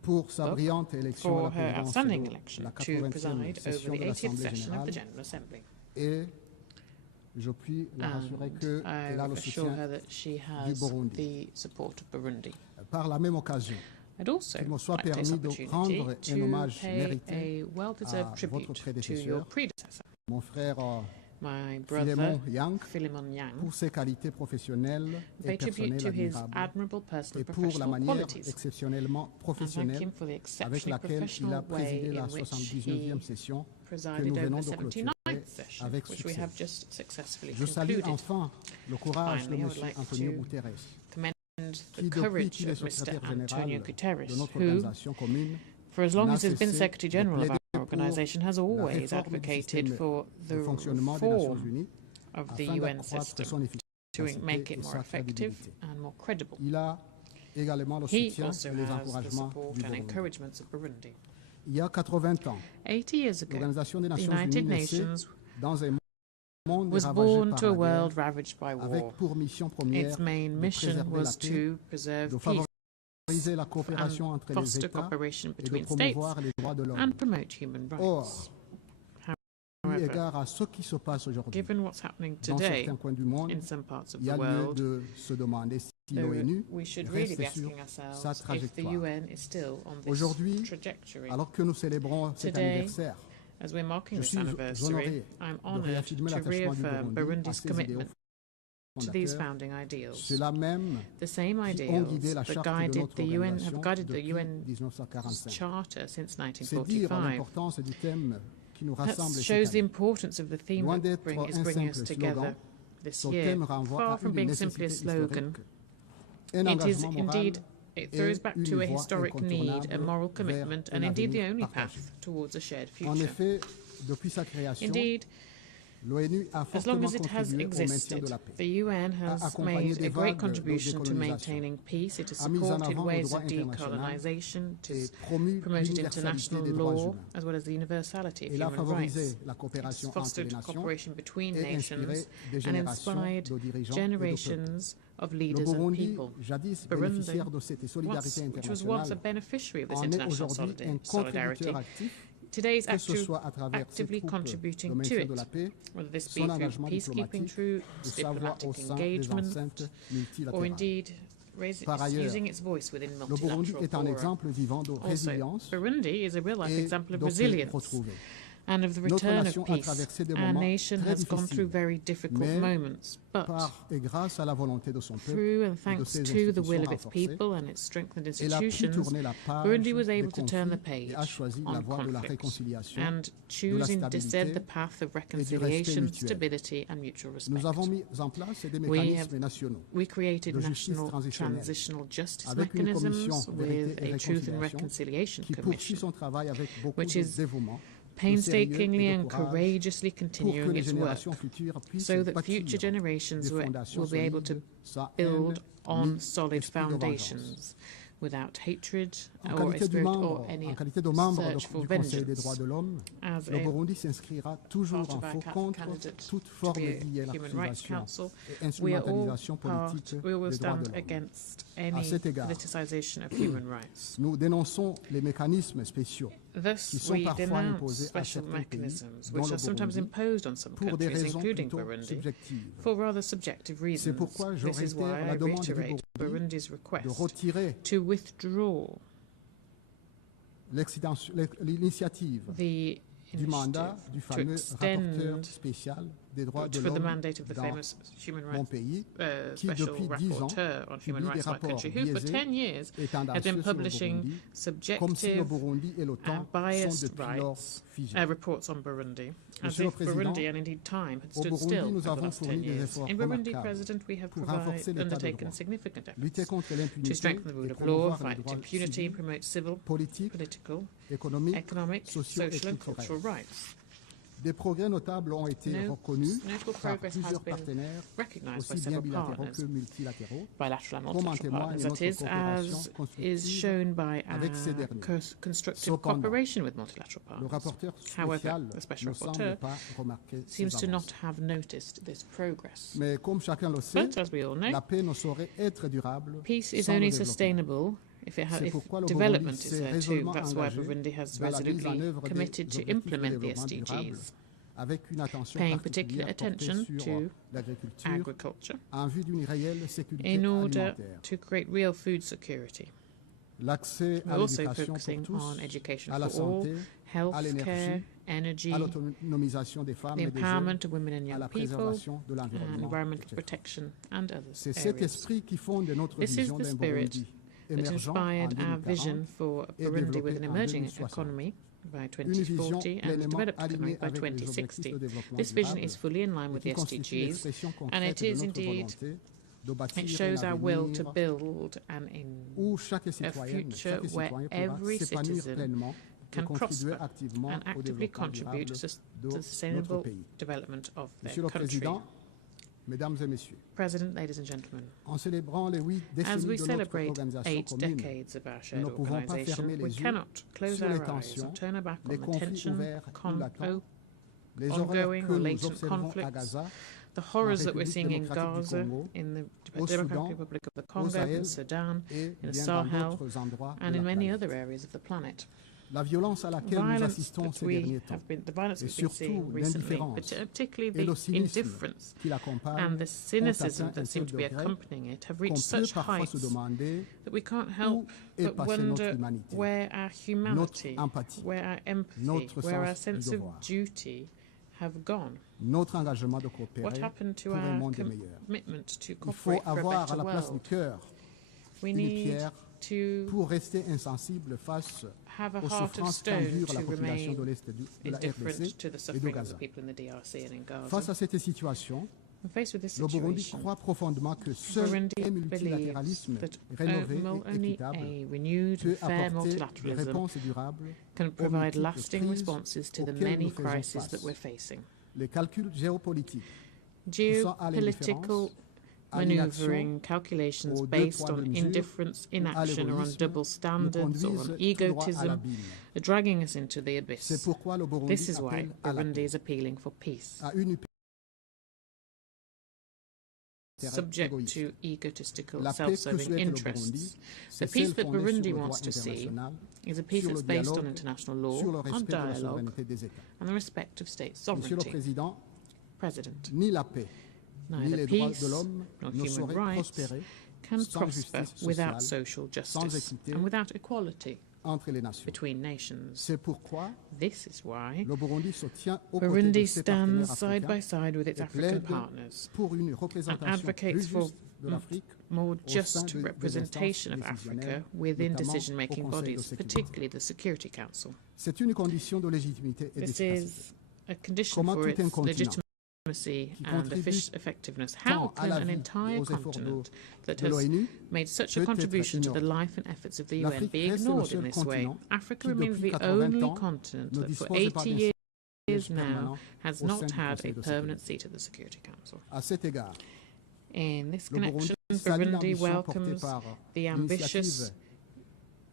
pour sa brillante élection à for la her présidence outstanding de election la to 80e preside session over de the 80th l'Assemblée session of the générale General Assembly. et je puis la rassurer And qu'elle a I le assure soutien her that she has Burundi. the support of Burundi. par la même occasion. I'd also Qu'il me soit like this permis de opportunity rendre un to hommage pay mérité a well-deserved à tribute votre to prédécesseur, your predecessor, mon frère my brother Philemon Yang, Philemon Yang, pour ses qualités professionnelles et pay tribute personnelles to his admirables admirable personal et and pour la professional manière qualities, exceptionnellement and thank professionnelle him for the avec exceptionally laquelle il a professional way présidé la in which 79e he session que presided nous over venons the de clôturer 79th session, avec which we succès. have just successfully Je salue concluded. enfin le courage de Finally, I M. would like Antonio to Guterres, commend qui the depuis courage qu'il est of Mr. secrétaire Antonio général Guterres, de notre who, organisation commune, for as long n'a as he's been cessé Secretary de General of plaider our organization, has la always réforme du advocated système for the de fonctionnement des Nations reform Unies of the afin UN d'accroître system son to efficacité make it et more sa effective crédibilité. and more credible. Il a également le He soutien also et les has the encouragements support du and Burundi. encouragements of Burundi. Il y a 80 ans, 80 years ago, l'Organisation des the Nations United Unies naissait Nations dans un monde was ravagé born par to a la world guerre, ravaged by avec war. pour mission première Its main de mission préserver was la paix, to preserve de peace favoriser la coopération and entre les foster États cooperation et de between states promouvoir les droits de l'homme. and promote human Or, rights. lui However, given what's happening today in some parts of the world, we should really be asking ourselves if the UN is still on this trajectory. Today, as we're marking this anniversary, I'm honoured to reaffirm Burundi's commitment to these founding ideals. The same ideals that guided the UN have guided the UN's Charter since 1945. That shows the importance of the theme that is bringing us together this year. Far from being simply a slogan, it is indeed, it throws back to a historic need, a moral commitment, and indeed the only path towards a shared future. Indeed, as long as it has existed, the UN has made a great contribution to maintaining peace. It has supported ways of decolonisation, it has promoted international law, as well as the universality of human rights. It has fostered cooperation between nations and inspired generations of leaders and people. Burundi, which was once a beneficiary of this international solidarity, today is actively contributing to it, whether this be through peacekeeping troops, diplomatic engagement, or indeed using its voice within multilateral fora. Also, Burundi is a real-life example of resilience and of the return of peace. Our nation has gone through very difficult moments, but through and thanks to the will of its people and its strengthened institutions, Burundi was able to turn the page on conflicts and choose instead the path of reconciliation, stability and mutual respect. We created national transitional justice mechanisms with a Truth and Reconciliation Commission, which is painstakingly and courageously continuing its work so that future generations will be able to build on solid foundations without hatred or a spirit or any search for vengeance. As a part of our candidate to be a Human Rights Council, we will stand against any politicization of human rights. Thus, we denounce special mechanisms which are sometimes imposed on some countries, including Burundi, for rather subjective reasons. This is why I reiterate Burundi's request to withdraw the initiative to extend for the mandate of the famous human rights special rapporteur on human rights, my country, who for 10 years has been publishing subjective and biased reports on Burundi, as if Burundi and indeed time had stood still for the last 10 years. In Burundi, President, we have undertaken significant efforts to strengthen the rule of law, fight impunity, promote civil, political, economic, social and cultural rights. Notable progress has been recognised by several partners, bilateral and multilateral partners, that is, as is shown by our constructive cooperation with multilateral partners. However, the Special Rapporteur seems to not have noticed this progress. But, as we all know, peace is only sustainable if development is there too. That's why Burundi has resolutely committed to implement the SDGs, paying particular attention to agriculture in order to create real food security. We're also focusing on education for all, health care, energy, the empowerment of women and young people, and environmental protection and other areas. This is the spirit that inspired our vision for Burundi with an emerging economy by 2040 and a developed economy by 2060. This vision is fully in line with the SDGs, and it is indeed, it shows our will to build a future where every citizen can prosper and actively contribute to the sustainable development of their country. President, ladies and gentlemen, as we celebrate 8 decades of our shared organisation, we cannot close our eyes and turn our back on the tension, ongoing or latent conflicts, the horrors that we're seeing in Gaza, in the Democratic Republic of the Congo, in Sudan, in the Sahel, and in many other areas of the planet. La violence à laquelle nous assistons ces derniers temps, the violence et we've been seeing surtout recently, l'indifférence particularly et le the cynisme indifference qui l'accompagnent, and the cynicism that seem to be degré accompanying it, have qu'on reached peut such parfois se heights demander that we can't help est but passée notre wonder humanité, where our humanity, notre empathie, where our empathy, notre where our sens du sense of devoir, duty have gone. notre engagement de What coopérer happened to pour un our monde meilleur. commitment to Il faut cooperate for a avoir à better la place du world? cœur We une need pierre to pour rester insensible face have a aux heart of souffrances stone qu'endure la to population remain de l'Est de la indifferent RDC to the et de suffering of the Gaza. people in the DRC and in Face Gaza. à cette situation, And faced with this le Burundi situation, croit profondément que seul Burundi un believes multilatéralisme that rénové et only équitable a renewed peut and fair apporter des multilateralism réponses durables can aux provide multiples lasting crises responses to the auxquelles many nous faisons crises face. that we're facing. Les calculs géopolitiques poussant à Geopolitical l'indifférence, à l'inaction, maneuvering calculations aux deux based poids, on deux mesures, indifference, ou à inaction, or on l'égoïsme, double nous standards, or conduisent on tout droit à egotism, l'abîme. are dragging us into the C'est abyss. pourquoi le Burundi This is why appelle à la Burundi paix, is appealing for peace, à une subject égoïste. to egotistical, La paix que self-serving souhaite le interests. Burundi, The c'est peace celle that fondée Burundi sur le wants droit to see international, is a peace sur le that's based on dialogue, international law, sur le on respect de la dialogue, souveraineté des États. and the respect of state Monsieur le sovereignty. Président, President, ni la paix, ni neither les droits peace de l'homme nor ne human sauraient rights prospérer can sans prosper justice without sociale, social sans justice équité and without equality entre les nations. between nations. C'est pourquoi This is why le Burundi se tient aux côtés de Burundi ses stands partenaires side by africains side with its et African plaide partners pour une and représentation advocates plus for juste de l'Afrique more sein just des representation of instances Africa décisionnelles, within notamment decision-making au Conseil de bodies, sécurité. particularly the Security Council. C'est une condition de légitimité et This d'efficacité. is a condition Comment for tout un its continent legitimacy qui and contribue effectiveness. tant How à can la an vie entire et aux efforts continent that de has l'ONU made such peut a être contribution to the ignoré? life and efforts of the UN L'Afrique be reste le ignored seul in this way? continent Africa qui, remains depuis the 80 only ans, continent ne that for dispose pas 80 d'un years siège now permanent has au not sein du had a Conseil de permanent sécurité. seat at the Security Council. À cet égard, In this le Burundi connection, salue Burundi l'ambition portée welcomes par the ambitious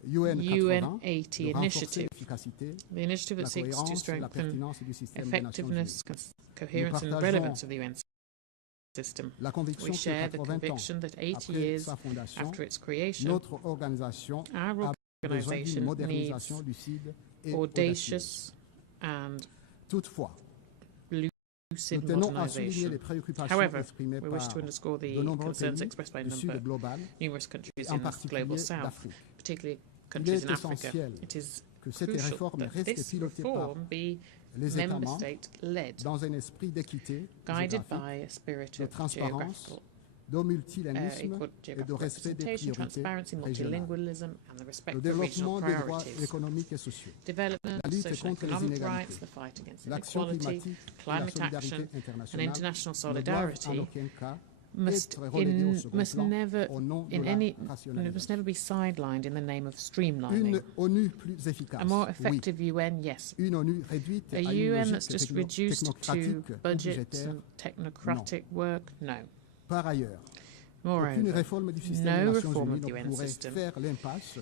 UN 80 UN de 80 renforcer initiative, l'efficacité, the initiative la that seeks to cohérence et la strengthen pertinence du système des Nations Unies. effectiveness, coherence, and partageons relevance of the UN system. La conviction We que share the 80 ans conviction that 80 après years sa fondation, after its creation, notre organisation our a besoin d'une organization modernisation needs lucide et audacieuse. audacious and Toutefois, lucid nous tenons à souligner modernization. les préoccupations However, exprimées we wish par to underscore the de nombreux concerns pays expressed by du Sud global, numerous countries en in the particulier Global South, d'Afrique. particularly Il countries est in Africa. essentiel It is que cette crucial réforme that reste this pilotée par reform be les États member membres state-led, dans un esprit d'équité guided géographique, by a spirit de of transparence, geographical de multilinguisme equal et de geographic respect des representation, priorités transparency, régionales. multilingualism, and the respect Le for regional développement des droits priorities. économiques et sociaux, Development, la lutte social and contre les economic inégalités, rights, the fight against l'action inequality, climatique et la climate solidarité action, and internationale international ne doivent en solidarity aucun cas must être relégués au second must plan never au nom de in la any must rationalisation. never be sidelined in the name of streamlining. Une ONU plus efficace, A more oui. effective UN, yes. Une ONU réduite A à une UN that's logique just reduced to technocratique ou budgets budgétaire. and technocratic work, no. Par ailleurs, aucune Moreover, réforme du système no des Nations reform Unies of the ne UN pourrait system faire l'impasse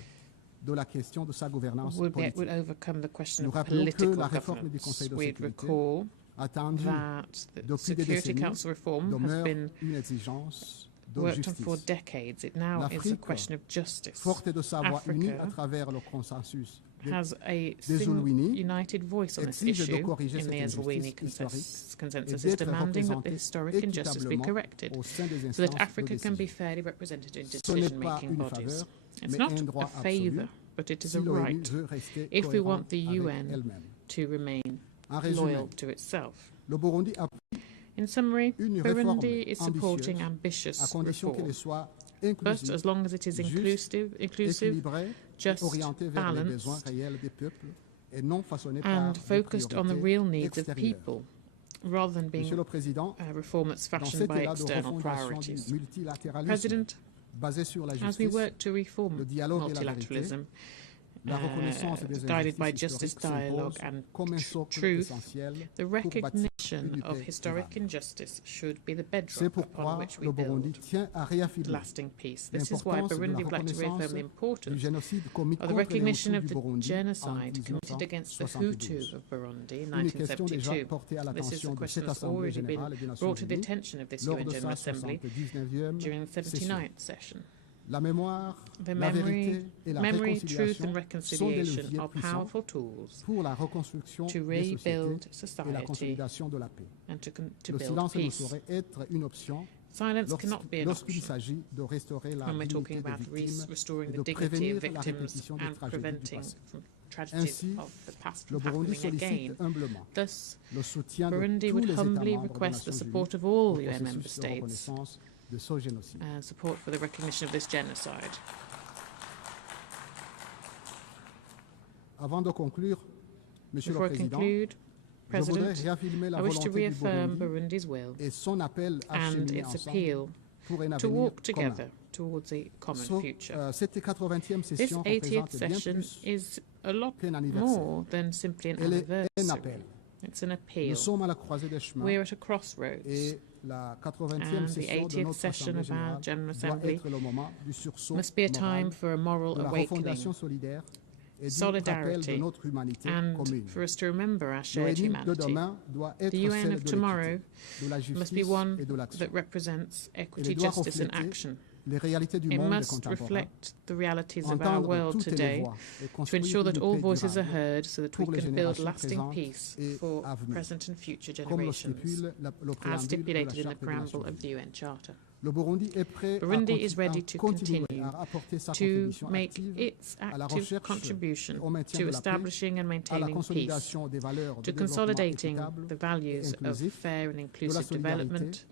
de la question de sa gouvernance would politique. overcome the question Nous of rappelons que political la réforme du governance. Conseil de We'd sécurité recall attendue that the depuis des Security décennies Council reform has demeure been une exigence de worked on for justice. decades. It now is a L'Afrique, question of justice. forte de sa voix unie Africa à travers le consensus has a Zulwini united voice on this exige de issue corriger in cette the Zulwini injustice historique consensus et is d'être demanding that the représentée historic injustice be équitablement corrected au sein des so that instances Africa de can be décision. fairly represented in Ce n'est pas decision-making une bodies. faveur, It's mais not un a droit absolu favour, but it is si a l'ONU right veut rester if we want cohérente the avec UN elle-même. to remain En résumé, loyal to itself. le Burundi appuie In summary, une réforme Burundi is supporting ambitieuse, à ambitious condition qu'elle reform, soit but inclusive, as long as it is juste, inclusive, équilibrée just, et orientée vers les balanced, besoins réels des peuples et non façonnée par and des focused on the priorités real needs of extérieures. people, rather than being Monsieur le Président, a reform that's dans fashioned cet by élan de external refondation priorities. du multilatéralisme President, basé sur la as we justice, work to reform le dialogue et la vérité, multilateralism, la reconnaissance des guided by injustices justice, historiques dialogue, s'impose and comme un socle truth, essentiel the pour bâtir recognition une of paix historic durable. injustice should be the C'est bedrock upon pourquoi which we le Burundi build tient à réaffirmer lasting peace. This is why l'importance de la Burundi would like to reconnaissance reaffirm the du importance génocide commis of the contre les recognition Hutus of du the Burundi en genocide committed against the 1972. Hutus of Burundi in Une question déjà 1972. portée à This is l'attention a de question cette that's Assemblée already been générale des Nations brought to the Unies attention of this lors UN de General sa Assembly 79e during the session. 79th session. The memory, truth and reconciliation are powerful tools to rebuild society and to build peace. Silence cannot be an option when we're talking about restoring the dignity of victims and preventing from tragedies of the past from happening again. Thus, Burundi would humbly request the support of all UN member states and support for the recognition of this genocide. Before I conclude, President, I wish to reaffirm Burundi's will and its appeal to walk together towards a common future. This 80th session is a lot more than simply an anniversary. It's an appeal. We're at a crossroads, and the 80th session of our General Assembly must be a time for a moral awakening, solidarity, and for us to remember our shared humanity. The UN of tomorrow must be one that represents equity, justice and action. It must reflect the realities of our world today to ensure that all voices are heard so that we can build lasting peace for present and future generations, as stipulated in the preamble of the UN Charter. Burundi is ready to continue to make its active contribution to establishing and maintaining peace, to consolidating the values of fair and inclusive development,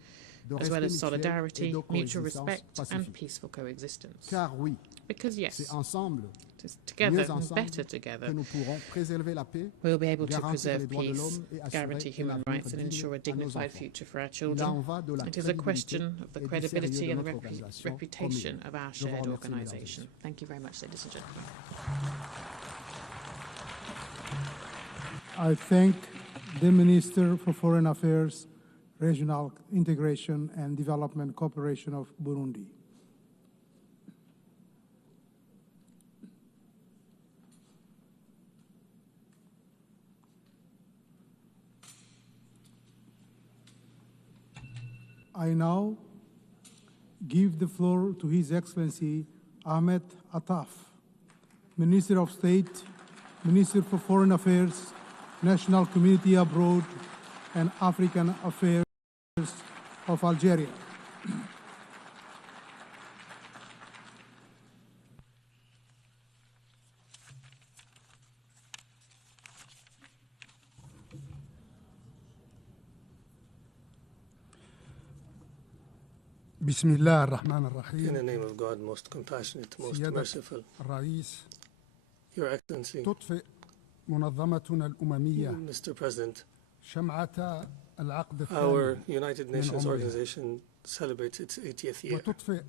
as well as solidarity, mutual respect and peaceful coexistence. Because yes, it is together and better together we will be able to preserve peace, guarantee human rights and ensure a dignified future for our children. It is a question of the credibility and the reputation of our shared organisation. Thank you very much, ladies and gentlemen. I thank the Minister for Foreign Affairs, Regional Integration and Development Cooperation of Burundi. I now give the floor to His Excellency Ahmed Attaf, Minister of State, Minister for Foreign Affairs, National Community Abroad, and African Affairs of Algeria. بسم الله الرحمن In الرحيم. the name of God, most compassionate, most سيادة merciful, الرئيس، Your Excellency, تطفئ منظمتنا الأممية Mr. President, شمعة العقد our الثاني United Nations organization celebrates its 80th year, وتطفئ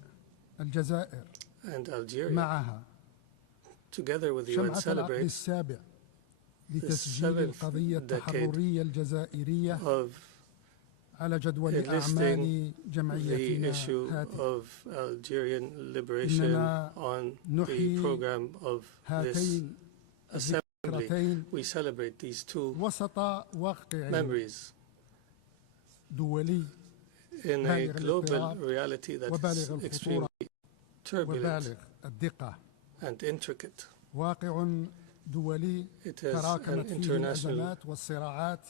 الجزائر and Algeria, معها together with the UN, شمعة العقد celebrates السابع the لتسجيل 7th القضية decade التحررية الجزائرية of على جدول enlisting أعمال the جمعيتنا issue هذه. of Algerian liberation on the program of this هاتين assembly. الذكرتين We celebrate these two وسط واقع memories دولي in a بالغ global الاضطراب reality that وبالغ is الخطورة extremely turbulent وبالغ الدقة. and intricate. واقع دولي It is an تراكمت فيه international الأزمات والصراعات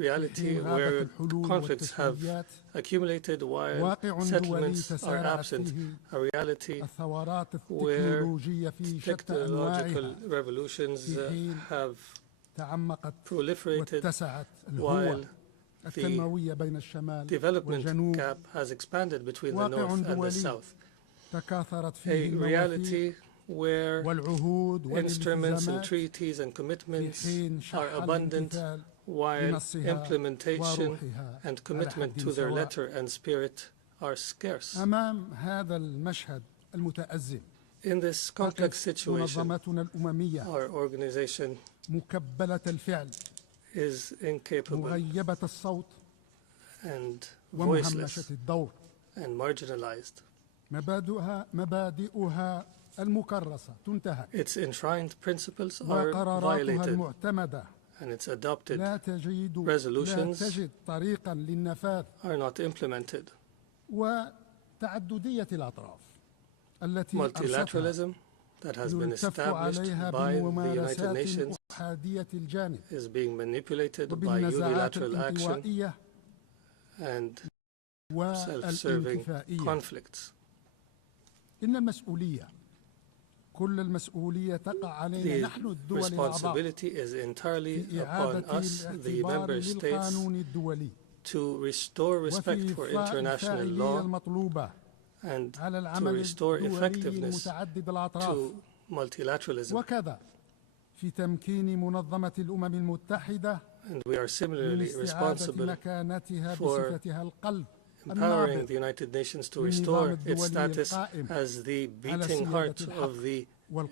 reality حين where غابت الحلول conflicts have والتسويات. accumulated while واقع دولي settlements are تسارع absent. فيه A reality الثورات where التكنولوجية في شتى technological أنواعها revolutions في حين have تعمقت proliferated واتسعت while الهوة the التنموية بين الشمال development والجنوب. gap has expanded between the واقع north and the دولي south. تكاثرت A فيه المواثيق reality where والعهود instruments and والالتزامات treaties and في commitments حين are شح abundant, الامتثال while بنصها implementation وروحها and على commitment حد to their سواء. letter and spirit are scarce. أمام هذا المشهد المتأزم In this complex situation, منظمتنا الأممية our organization مكبلة الفعل is incapable مغيبة الصوت and ومهمشة voiceless الدور. and marginalized. مبادئها المكرسة تنتهك Its enshrined principles are وقراراتها violated, المعتمدة and its adopted لا resolutions تجد طريقا للنفاذ are not implemented. وتعددية الأطراف Multilateralism that has been established by the United Nations is being manipulated by unilateral action and self-serving conflicts. The responsibility is entirely upon us, the member states, to restore respect for international law and to restore effectiveness to multilateralism. And we are similarly responsible for empowering the United Nations to restore its status as the beating heart of the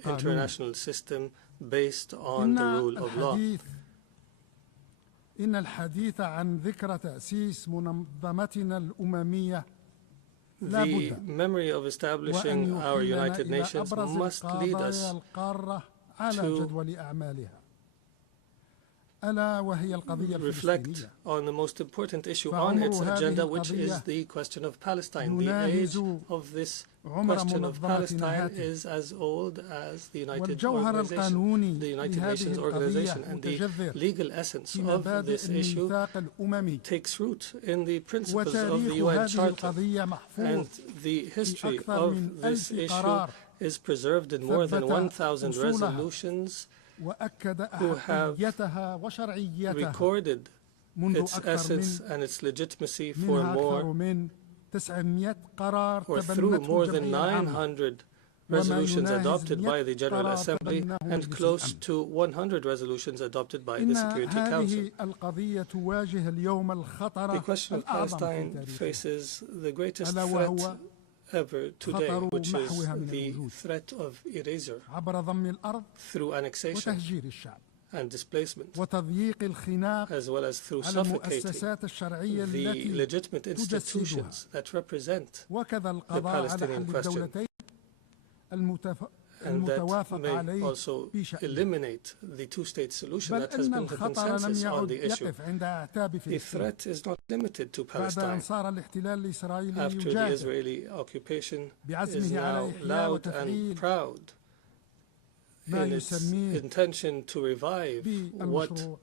international system based on the rule of law. إن الحديث عن ذكرى تأسيس منظمتنا الأممية The memory of establishing our United Nations must lead us to reflect on the most important issue on its agenda, which is the question of Palestine. The age of this question of Palestine is as old as the United Nations organization, and the legal essence of this issue takes root in the principles of the UN Charter, and the history of this issue is preserved in more than 1,000 resolutions who have recorded its essence and its legitimacy for through more than 900 resolutions adopted by the General Assembly and close to 100 resolutions adopted by the Security Council. The question of Palestine faces the greatest threat ever today, which is the threat of erasure through annexation and displacement, as well as through suffocating the legitimate institutions that represent the Palestinian question, and that may also eliminate the two-state solution that has been the consensus on the issue. The threat is not limited to Palestine. After the Israeli occupation is now loud and proud in its intention to revive what it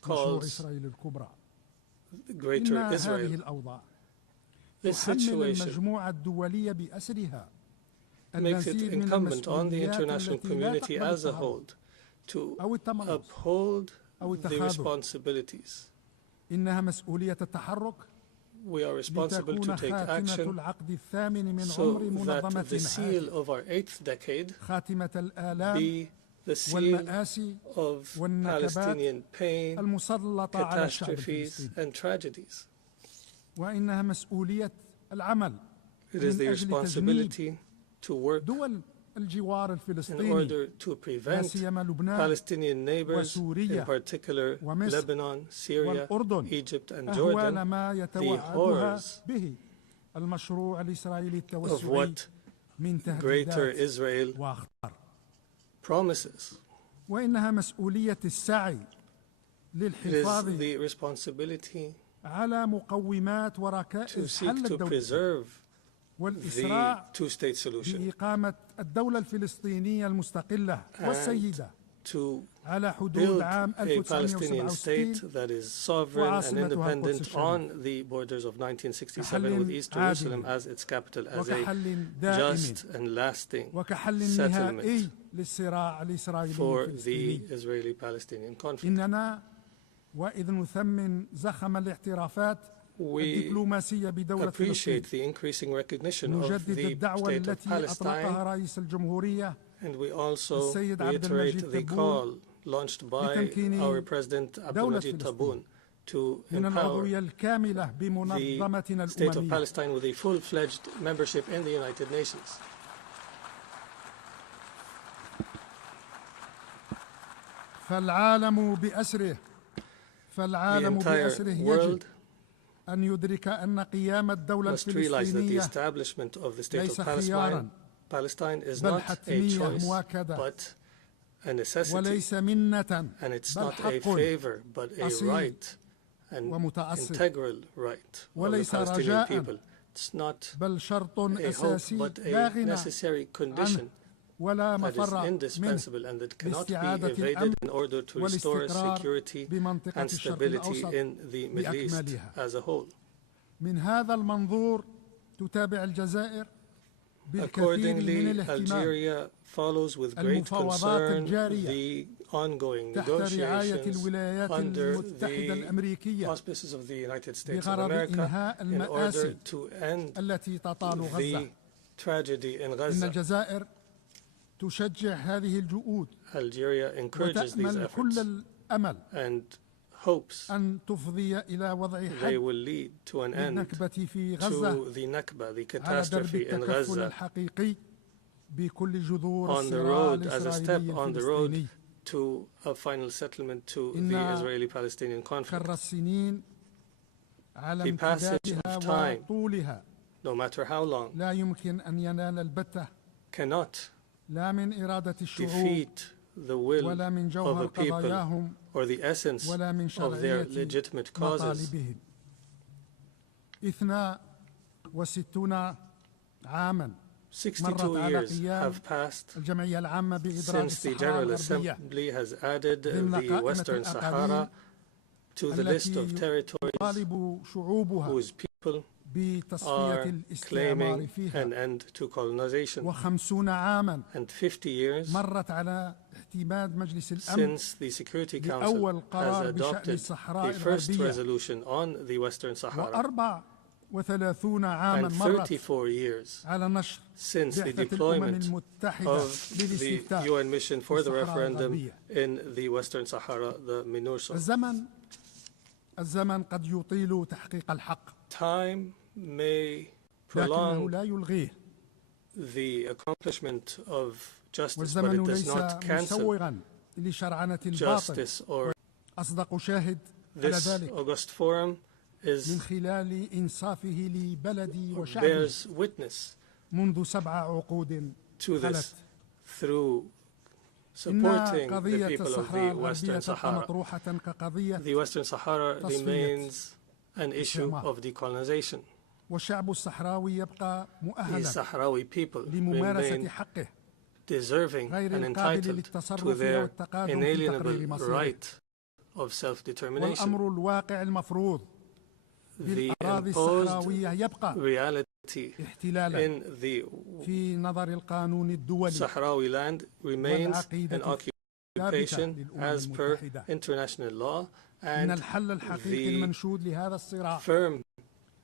calls Greater Israel. This situation makes it incumbent on the international community as a whole to uphold the responsibilities. We are responsible to take action so that the seal of our 8th decade be the seal of Palestinian pain, catastrophes, and tragedies. It is the responsibility to work in order to prevent Palestinian neighbors, in particular Lebanon, Syria, Egypt, and Jordan, the horrors of what Greater Israel promises. It is the responsibility to seek to preserve the two-state solution and to build a Palestinian state that is sovereign and independent on the borders of 1967 with East Jerusalem as its capital, as a just and lasting settlement for the Israeli-Palestinian conflict. We appreciate the increasing recognition of the state of Palestine, and we also reiterate the call launched by our President Abdelmajid Tebboune to empower the state of Palestine with a full-fledged membership in the United Nations. The entire world must realize that the establishment of the state of Palestine is not a choice, but a necessity, and it's not a favor, but a right, an integral right of the Palestinian people It's not بل شرط a hope, أساسي but لا a غنى necessary condition ولا that is مفر منه indispensable and that cannot be لاستعادة evaded الأمن in order to restore والاستقرار security بمنطقة and الشرق stability الأوسط in the Middle East بأكملها. as a whole. من هذا المنظور تتابع الجزائر بالكثير من Accordingly, الاهتمام Algeria follows with great المفاوضات concern الجارية the ongoing تحت رعاية negotiations الولايات under المتحدة the الأمريكية auspices of the United States of بغرض America إنهاء in order المآسي to end التي تطال the غزة. tragedy in إن Gaza. الجزائر تشجع هذه الجهود Algeria encourages these وتأمل كل efforts الأمل and hopes أن تفضي إلى وضع they حد will lead to an end للنكبة في غزة to the Nakba, the على درب catastrophe in التكفل Gaza, الحقيقي بكل جذور on the الصراع road, as a step الإسرائيلي on the road الفلسطيني. to a final settlement to إن the Israeli-Palestinian conflict. كر السنين على The passage امتدادها of time, وطولها no matter how long, لا يمكن أن ينال البتة cannot لا من إرادة الشعوب defeat the will ولا من of جوهر a people قضاياهم or the essence ولا من of their شرعية legitimate causes. مطالبهم. 62 عاما 62 years have passed الجمعية العامة بإدراج since the الصحراء General الغربية Assembly has added ضمن the قائمة Western Sahara to the list of territories يطالب شعوبها whose people بتصفية are الاستعمار claiming فيها. an end to colonization. 50 عاما And 50 years مرت على اعتماد مجلس الأمن since the Security Council بأول has قرار بشأن adopted الصحراء the first الغربية. resolution on the Western Sahara. 34 عاما And مرت 34 years على نشر since the بعثة الأمم deployment المتحدة of the للاستفتاء UN mission for the الصحراء referendum الغربية. in the Western Sahara, the MINURSO. الزمن قد يطيل تحقيق الحق Time may لكنه prolong لا يلغيه the accomplishment of justice, but والزمن it does ليس not cancel مسوغا لشرعنة الباطل. justice. Or أصدق شاهد على this ذلك August Forum من خلال إنصافه لبلدي وشعبي bears witness منذ 7 عقود to خلت. this through إن supporting the قضية people of الصحراء the الغربية Western تبقى Sahara. مطروحة كقضية The Western Sahara تصفية remains an issue الاستعمار. of decolonization. والشعب الصحراوي يبقى The مؤهلا Sahrawi people لممارسة remain حقه deserving غير and القابل entitled للتصرف to their والتقادم في تقرير inalienable مصيره. right of self-determination. والأمر الواقع المفروض The بالأراضي imposed الصحراوية يبقى reality احتلالا in the في نظر القانون الدولي Sahrawi land remains an والعقيدة occupation للأمم as per المتحدة. international law, إن and الحل الحقيقي the المنشود لهذا الصراع firm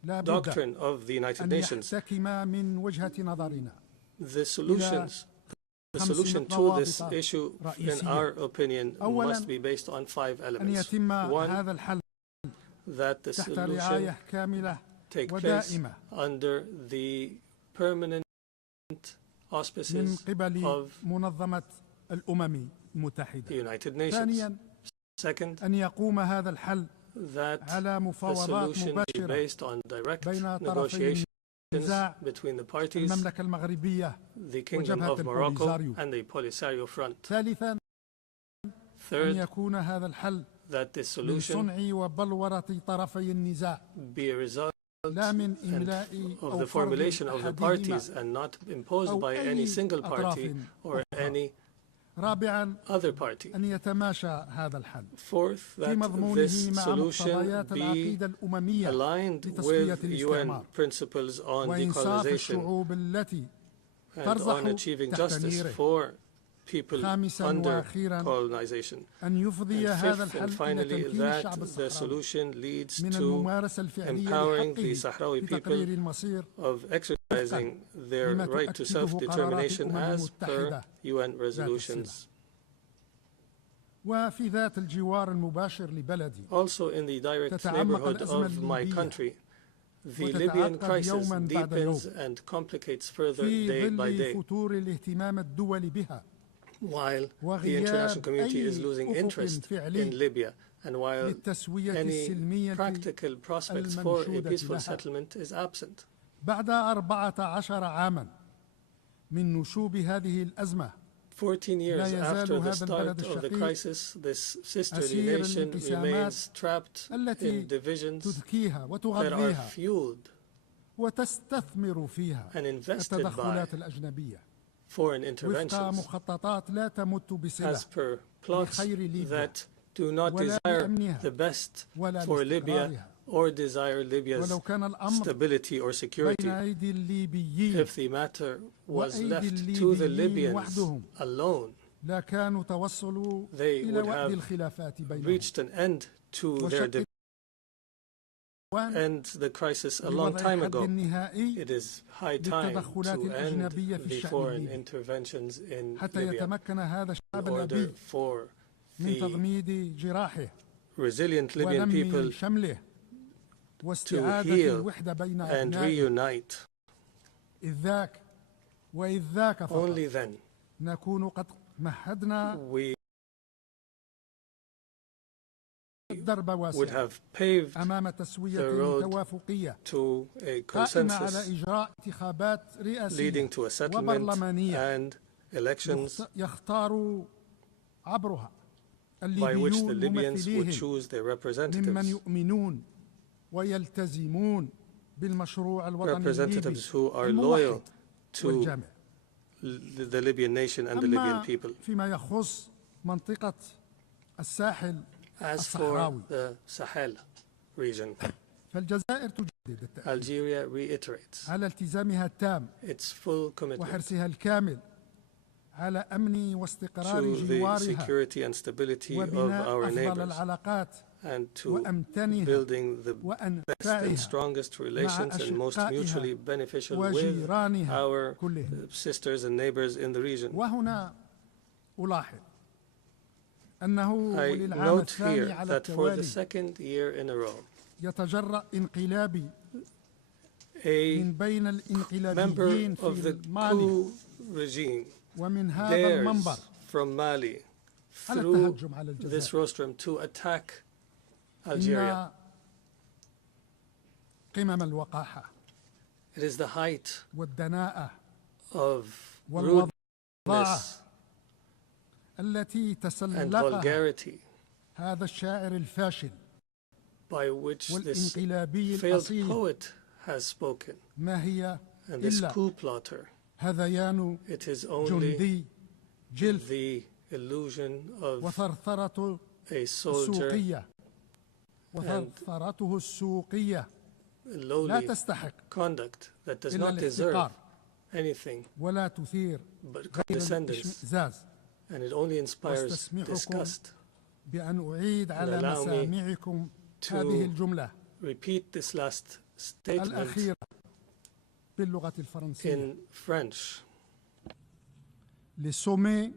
لا بد doctrine of the United أن Nations. يحتكم من وجهة نظرنا The solution to this issue, in our opinion, must be based on 5 أن elements. يتم One, هذا الحل that the تحت solution رعاية كاملة take place ودائمة under the permanent من auspices قبل of منظمة الأمم the المتحدة. United Nations. ثانيا Second, أن يقوم هذا الحل that على the مفاوضات solution be مباشرة based on direct بين طرفي negotiations النزاع between the parties, المملكة المغربية the Kingdom وجبهة of Morocco البوليساريو. and the Polisario Front. ثالثا أن Third, يكون هذا الحل that this من solution صنع وبلورة طرفي النزاع be a result لا من إملاء of أو the فرض formulation of the أحدهما parties and not imposed أو by أي any single party أطراف or أخرى. any رابعا other party. أن يتماشى هذا الحل Fourth, في that مضمونه this مع solution مقتضيات be العقيدة الأممية aligned لتصفية with UN الاستعمار principles on وإنصاف decolonization الشعوب التي and on ترزح achieving تحت justice نيره. for people خامسا under وأخيرا colonization. أن يفضي And هذا fifth and الحل إلى finally, تمكين that الشعب the الصحراوي solution leads من to الممارسة الفعلية empowering the لحقه Sahrawi في people تقرير المصير of exercising their لما right to تؤكده self-determination قرارات as per المتحدة UN resolutions. وفي ذات الجوار المباشر لبلدي Also in the direct تتعمق neighborhood الأزمة of my الليبية country, the وتتعقد Libyan crisis يوماً بعد يوم deepens and complicates further في day by ظل day, فتور الاهتمام الدولي بها while the وغياب international community أي is losing أفق interest فعلي in Libya, and while للتسوية any السلمية practical prospects for a المنشودة peaceful لها. settlement is absent. بعد 14 عاما من نشوب هذه الأزمة 14 years لا يزال after the هذا البلد start of the الشقيق crisis, this sisterly أسير nation الانقسامات remains trapped التي in divisions تذكيها that are وتغذيها fueled وتستثمر فيها التدخلات الأجنبية foreign وفق interventions مخططات لا تمت بصلة as per plots لخير ليبيا that do not ولا desire لأمنها the best ولا for Libya لاستقرارها. or desire Libya's ولو كان الأمر stability or بين security. أيدي الليبيين If the matter was وأيدي left to the الليبيين Libyans وحدهم alone, لا كانوا توصلوا they إلى would وحد have الخلافات بينهم reached an end to their وشكل end the crisis a long لوضع time الحد ago. النهائي It is high time للتدخلات to end الأجنبية في the الشأن foreign الليبي interventions in حتى Libya يتمكن هذا الشعب in order الليبي for من the تضميد جراحه resilient Libyan ولم people شمله to واستعادة heal الوحدة بين and أبنائه reunite. إذ ذاك وإذ ذاك فقط Only then نكون قد مهدنا we الدرب would واسعا have paved أمام تسوية the road توافقية to a قائمة على consensus إجراء انتخابات رئاسية leading to a settlement وبرلمانية and elections يختار عبرها by which the الليبيون Libyans would ممثليهم choose their ممن representatives, يؤمنون ويلتزمون بالمشروع الوطني representatives who are الليبي loyal to والجامع. the Libyan nation and the Libyan أما people. فيما يخص منطقة الساحل As for الصحراوي the Sahel region, فالجزائر تجدد التأكيد Algeria reiterates على التزامها التام its full commitment وحرصها الكامل على أمن واستقرار to the جوارها security and stability of وبناء our أفضل neighbors العلاقات and to وأمتنها building the best and وأنفعها strongest relations and most mutually beneficial with وجيرانها our كلهم. sisters and neighbors in the region. وهنا ألاحظ أنه I للعام note الثاني here على that for the التوالي second year in a row, يتجرأ انقلابي a من بين member الانقلابيين of في the مالي coup regime ومن هذا dares المنبر from Mali على through التهجم على this الجزائر rostrum to attack Algeria. إن قمم الوقاحة It is the height والدناءة of والوضاعة rudeness التي and تسلقها vulgarity هذا الشاعر الفاشل by which this والانقلابي failed الأصيل poet has spoken. ما هي And this إلا coup plotter, هذيان it is only جندي جلف the illusion of وثرثرة a soldier, السوقية وثرثرته السوقية لا lowly تستحق conduct that does إلا not deserve الاحتقار anything ولا تثير but غير condescendence, الاشمئزاز and it only inspires واستسمحكم disgust. بأن أعيد على allow me مسامعكم هذه الجملة Repeat this last statement الأخيرة باللغة الفرنسية. in French. Les sommets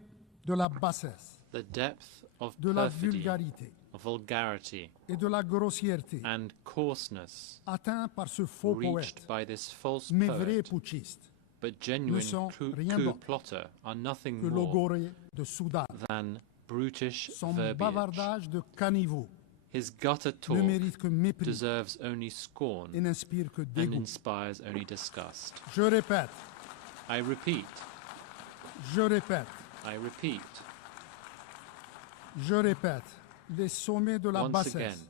de la bassesse, The depth of de la perfidy, vulgarité vulgarity, et de la grossièreté and coarseness atteint par ce faux reached poète, by this false mais vrai poet, putschiste, but genuine sont coup rien coup d'autre plotter are nothing que more l'ogoré de Soudan. than brutish Son verbiage. bavardage de caniveau His gutter ne talk mérite que mépris deserves only scorn et n'inspire que and dégoût. inspires only disgust. Je répète, I repeat, je répète, I repeat, je répète, les sommets de la once again, bassesse,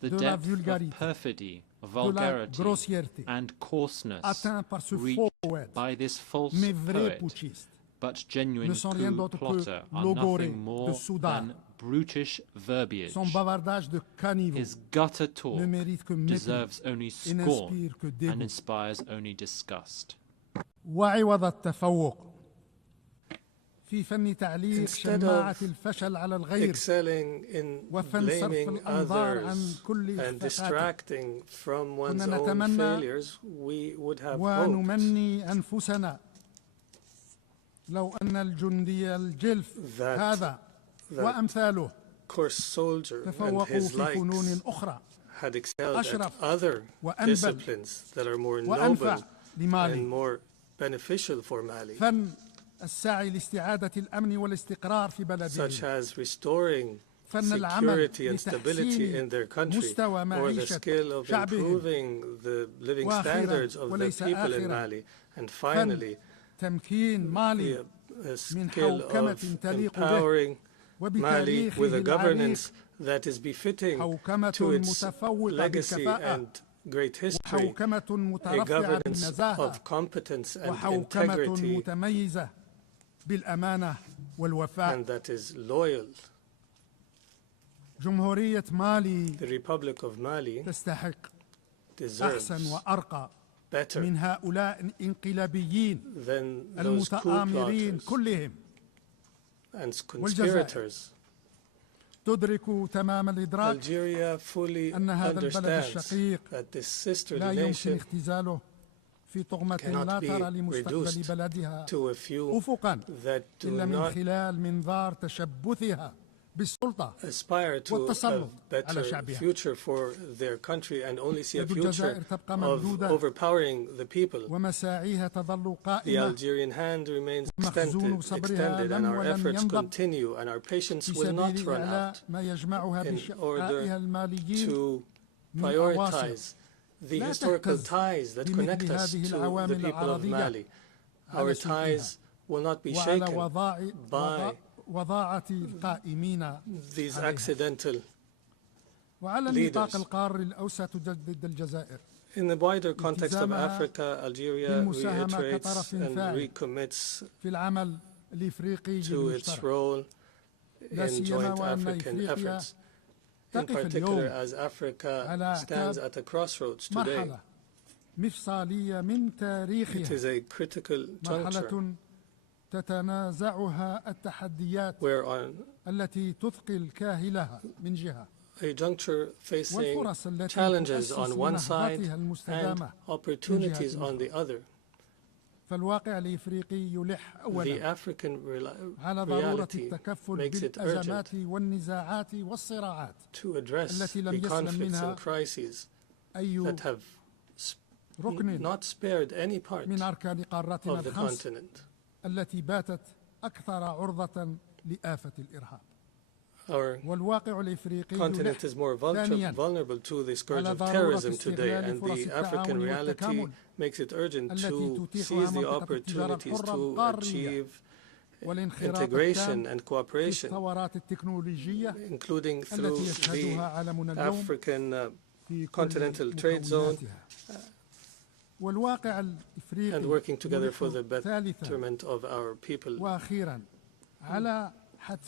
the de la depth vulgarité, of perfidy, de la vulgarity, grossièreté and coarseness atteint par ce reached faux poète, by this false mais vrai poet, putschiste, but genuine ne sont rien coup d'autre que plotter are l'ogoré nothing de more Soudan. than brutish verbiage. Son bavardage de caniveau His gutter talk ne mérite que mépris deserves only et scorn n'inspire que and dégoût. inspires only disgust. وعوض التفوق في فن تعليق Instead شماعة of الفشل على الغير excelling in وفن صرف blaming الأنظار عن others كل and إخفاقاته distracting from one's كنا own نتمنى failures, we would have hoped. ونمني أنفسنا لو أن الجندي الجلف هذا وأمثاله course soldier and تفوقوا his في فنون likes أخرى had excelled at أشرف other وأنبل disciplines that are more وأنفع noble لمالي. and more beneficial for Mali, فن السعي لاستعادة الأمن والاستقرار في such بلدهم as restoring فن العمل security and stability in their country, مستوى or the معيشة skill of شعبهم improving the living وأخيراً standards of the وليس people in آخراً Mali, and finally تمكين مالي the من skill حوكمة of تليق به empowering Mali with a وبتاريخه governance العريق that is befitting حوكمة to its متفوقة legacy بالكفاءة and great history, a governance of competence and integrity, and that is loyal. The Republic of Mali deserves better than those coup plotters and conspirators. Algeria fully understands that this sisterly nation cannot be reduced to a few that do not aspire to a better future for their country and only see a future of overpowering the people. The Algerian hand remains extended and our efforts continue, and our patience will not run out in order to prioritize the historical ties that connect us to the people of Mali. Our ties will not be shaken by these accidental leaders. In the wider context of Africa, Algeria reiterates and recommits to its role in joint African efforts, in particular as Africa stands at a crossroads today. It is a critical juncture where a juncture facing challenges on one side and opportunities on the other. The African reality makes it urgent to address the conflicts and crises that have not spared any part of the continent. Our continent is more vulnerable to the scourge of terrorism today, and the African reality makes it urgent to seize the opportunities to achieve integration and cooperation, including through the African Continental Trade Zone, and working together for the betterment of our people.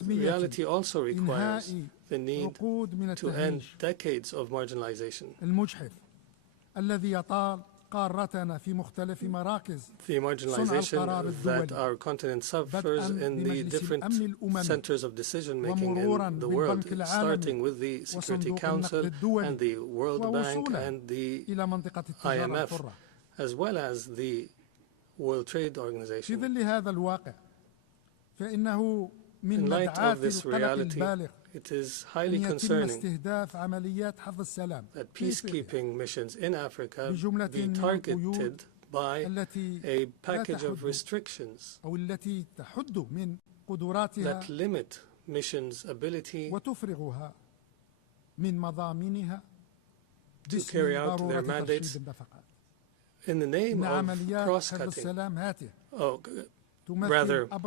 Reality also requires the need to end decades of marginalization. The marginalization that our continent suffers in the different centers of decision-making in the world, starting with the Security Council and the World Bank and the IMF, as well as the World Trade Organization. In light of this reality, it is highly concerning that peacekeeping missions in Africa be targeted by a package of restrictions that limit missions' ability to carry out their mandates in the name of cross-cutting,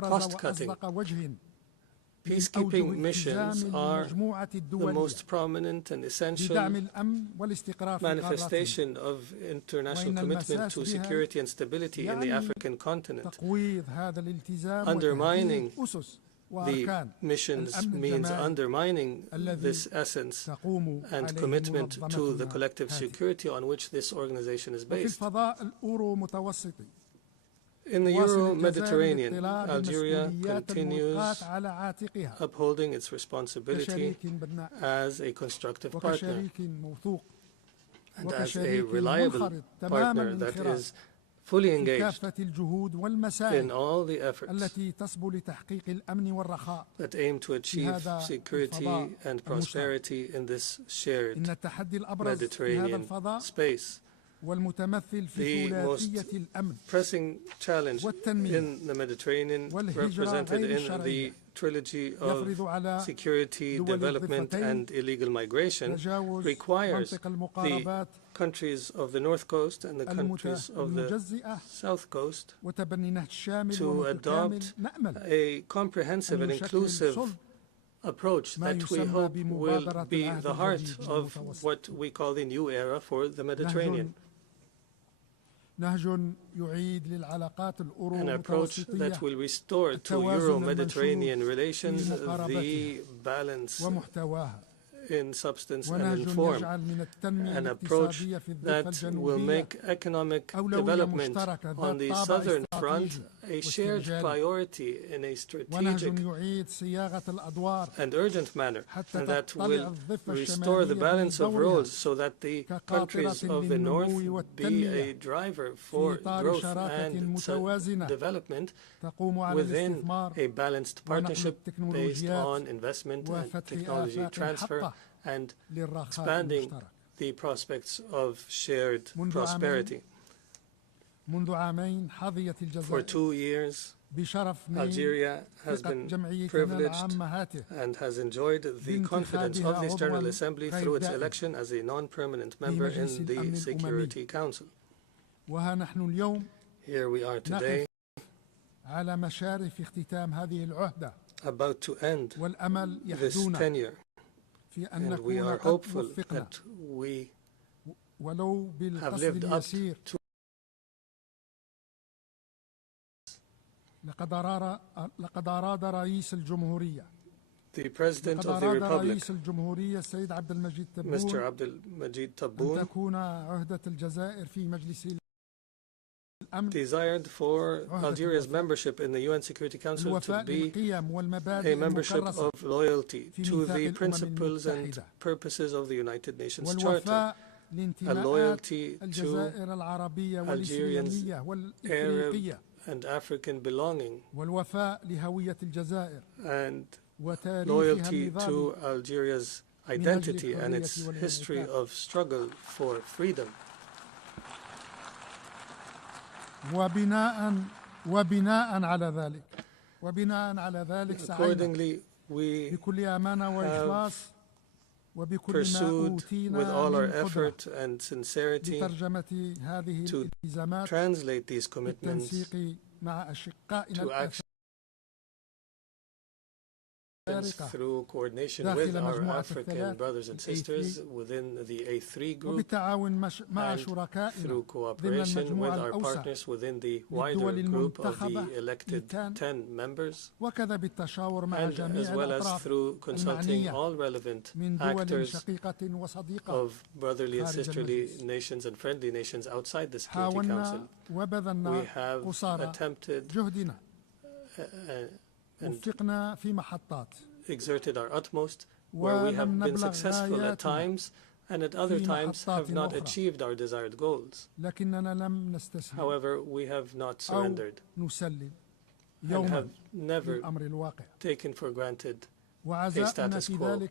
cost-cutting. Peacekeeping missions are the most prominent and essential manifestation of international commitment to security and stability in the African continent. Undermining the missions means undermining this essence and commitment to the collective security on which this organization is based. In the Euro-Mediterranean, Algeria continues upholding its responsibility as a constructive partner and as a reliable partner that is fully engaged in all the efforts that aim to achieve security and prosperity in this shared Mediterranean space. The most pressing challenge in the Mediterranean, represented in the trilogy of security, development, and illegal migration, requires the countries of the North Coast and the countries of the South Coast to adopt a comprehensive and inclusive approach that we hope will be the heart of what we call the new era for the Mediterranean. An approach that will restore to Euro-Mediterranean relations the balance in substance and in form, an approach that will make economic development on the southern front a shared priority in a strategic and urgent manner, and that will restore the balance of roles so that the countries of the north be a driver for growth and development within a balanced partnership based on investment and technology transfer and expanding the prospects of shared prosperity. For 2 years, Algeria has been privileged and has enjoyed the confidence of this General Assembly through its election as a non-permanent member in the Security Council. Here we are today, about to end this tenure, and we are hopeful that we have lived up to the President of the Republic, Mr. Abdelmajid Tebboune, desired for Algeria's membership in the UN Security Council to be a membership of loyalty to the principles and purposes of the United Nations Charter, a loyalty to Algerians' Arab and African belonging, and loyalty to Algeria's identity and its history of struggle for freedom. Accordingly, we have pursued with all our effort and sincerity to translate these commitments to action through coordination with our African brothers and sisters within the A3 group and through cooperation with our partners within the wider group of the elected 10 members, and as well as through consulting all relevant actors of brotherly and sisterly nations and friendly nations outside the Security Council. We have attempted and exerted our utmost, where we have been successful at times and at other times have not achieved our desired goals. However, we have not surrendered and have never taken for granted a status quo.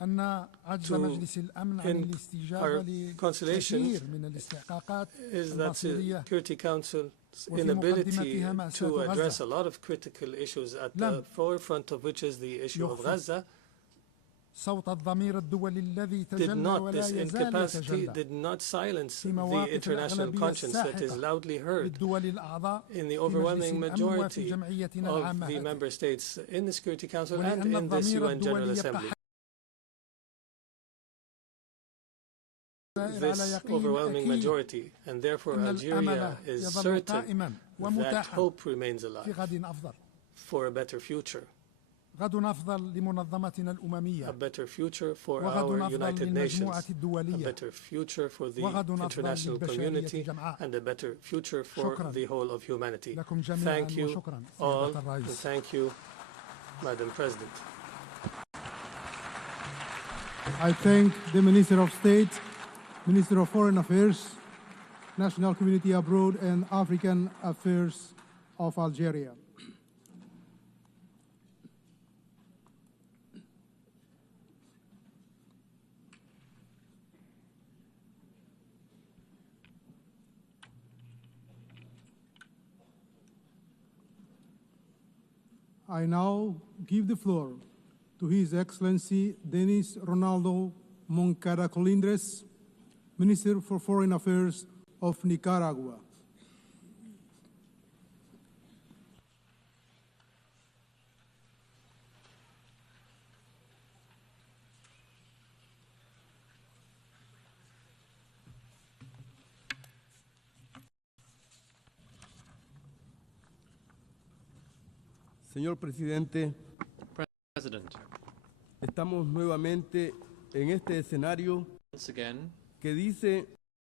Our consolation is that the Security Council's inability to address a lot of critical issues, at the forefront of which is the issue of Gaza, this incapacity did not silence the international conscience that is loudly heard in the overwhelming majority of the member states in the Security Council and in this UN General Assembly. This overwhelming majority, and therefore Algeria is certain that hope remains alive for a better future. A better future for our United Nations, a better future for the international community, and a better future for the whole of humanity. Thank you all, and thank you, Madam President. I thank the Minister of State, Minister of Foreign Affairs, National Community Abroad and African Affairs of Algeria. I now give the floor to His Excellency Denis Ronaldo Moncada Colindres, Minister for Foreign Affairs of Nicaragua. Señor Presidente, President, estamos nuevamente en este escenario once again, que dice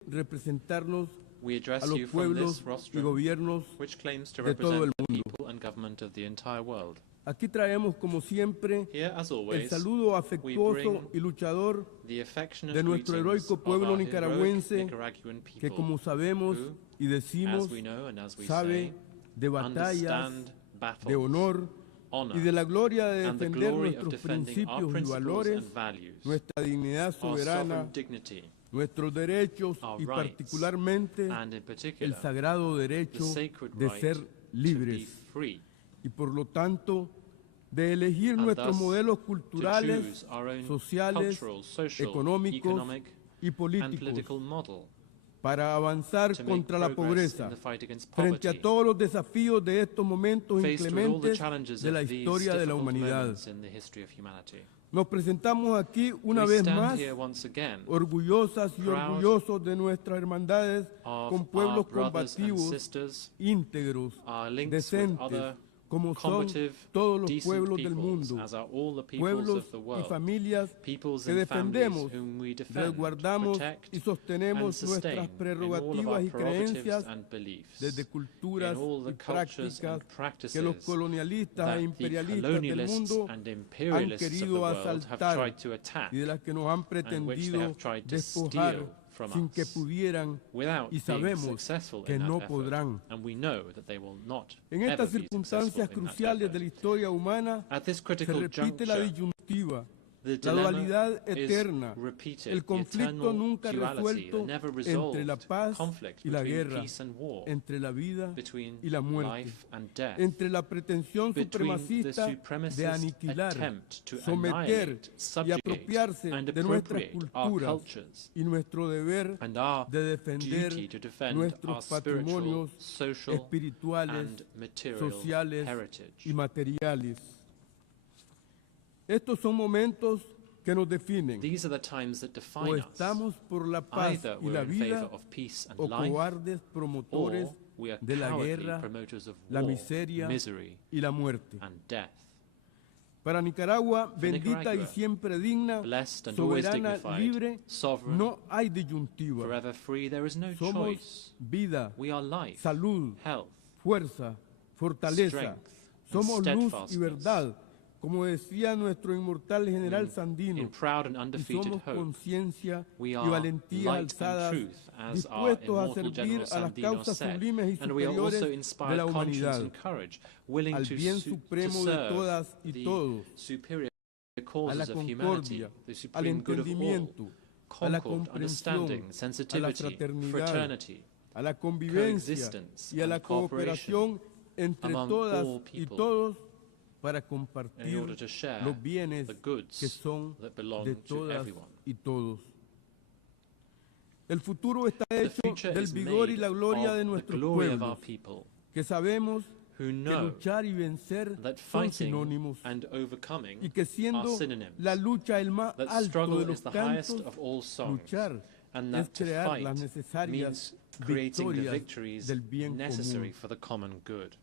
representarnos we address a los you from this pueblos y rostrum, gobiernos which claims to de todo el represent the mundo. people and government of the entire world. Aquí traemos, como siempre, Here, as el always, saludo we afectuoso bring y luchador the affectionate de nuestro greetings heroico of pueblo our nicaragüense, heroic Nicaraguan people, que, como sabemos who, y decimos, as we know and as we sabe say, de batallas, understand battles, de honor honor, y de la gloria de and the defender glory of nuestros defending our principios y principles valores, and values, nuestra dignidad our soberana, sovereign dignity, nuestros derechos our y rights, particularmente and in el particular, sagrado the derecho sacred de right ser to be libres free, y por lo tanto de elegir and nuestros thus modelos to culturales, choose our own sociales, cultural, social, económicos economic, y and políticos political model para avanzar to make contra la progress pobreza in the fight against frente poverty, a todos los desafíos de estos momentos faced with all the inclementes challenges de la of these historia de la difficult humanidad. moments in the history of humanity. Nos presentamos aquí una We vez stand más here once again, orgullosas y proud orgullosos de nuestras hermandades of con pueblos our brothers and combativos, sisters, íntegros, our links with decentes, other como son combative, todos los decent pueblos del peoples, mundo, as are all the peoples pueblos of the y world, familias peoples que and families defendemos, whom we defend, resguardamos protect, y sostenemos and sustain nuestras in all of prerrogativas our y prerogatives creencias and beliefs, desde culturas in all the y cultures prácticas and practices que los colonialistas that e the imperialistas del colonialists mundo and han imperialists of the querido world have asaltar tried to attack, y de las que nos han and which they pretendido have tried to despojar steal from sin que us pudieran, without y being sabemos successful que in that no effort, podrán. and we know that they will not En ever estas be successful circunstancias in that cruciales effort. de la historia humana At this se critical repite la juncture, disyuntiva, the la dilemma dualidad is eterna, repeated, el the conflicto eternal nunca duality, resuelto the never entre la resolved paz conflict y la between guerra, peace and war, entre la vida between y la muerte, life and death, entre la pretensión between the supremacista de supremacist aniquilar, attempt to someter annihilate, y subjugate, apropiarse and de nuestras appropriate our culturas cultures, y nuestro deber and our de defender duty to defend nuestros our spiritual, patrimonios social, espirituales, and material sociales heritage. y materiales. Estos son momentos que nos definen. These are the times that O define us. estamos por la paz Either y we're la in favor vida of peace and o life, cobardes promotores or we are de la cowardly guerra, promoters of la war, miseria misery, y la muerte. and death. Para Nicaragua, bendita Nicaragua, y siempre digna, blessed and always soberana, dignified, libre, sovereign, no hay disyuntiva. forever free, there is no Somos choice. vida, We are life, salud, health, fuerza, fortaleza. strength, and Somos luz y steadfastness. verdad, como decía nuestro inmortal general Sandino. in proud and Y undefeated somos hope. conciencia We y are valentía light and alzadas, truth, as our dispuestos a immortal servir General a las Sandino causas said, sublimes y and we are superiores also de inspired la conscience humanidad, and courage, willing al to bien supremo de serve todas y the todos, superior a la causes of humanity, concordia, the al supreme good of all, entendimiento, a la concord, comprensión, understanding, a la sensitivity, fraternidad, fraternity, a la convivencia coexistence, y a la and cooperation cooperación entre among todas all y people todos para in compartir order to share los bienes the goods que son that belong de to todas everyone. y todos. El futuro está The hecho future del is vigor y made la gloria of de the nuestros glory of our pueblos, people, que sabemos who que know luchar y vencer that son fighting sinónimos and overcoming y que siendo are synonyms, la lucha el más that alto struggle de is los the highest cantos, of all songs, luchar and es that to crear fight las necesarias means creating the victorias victories del bien necessary común. for the common good.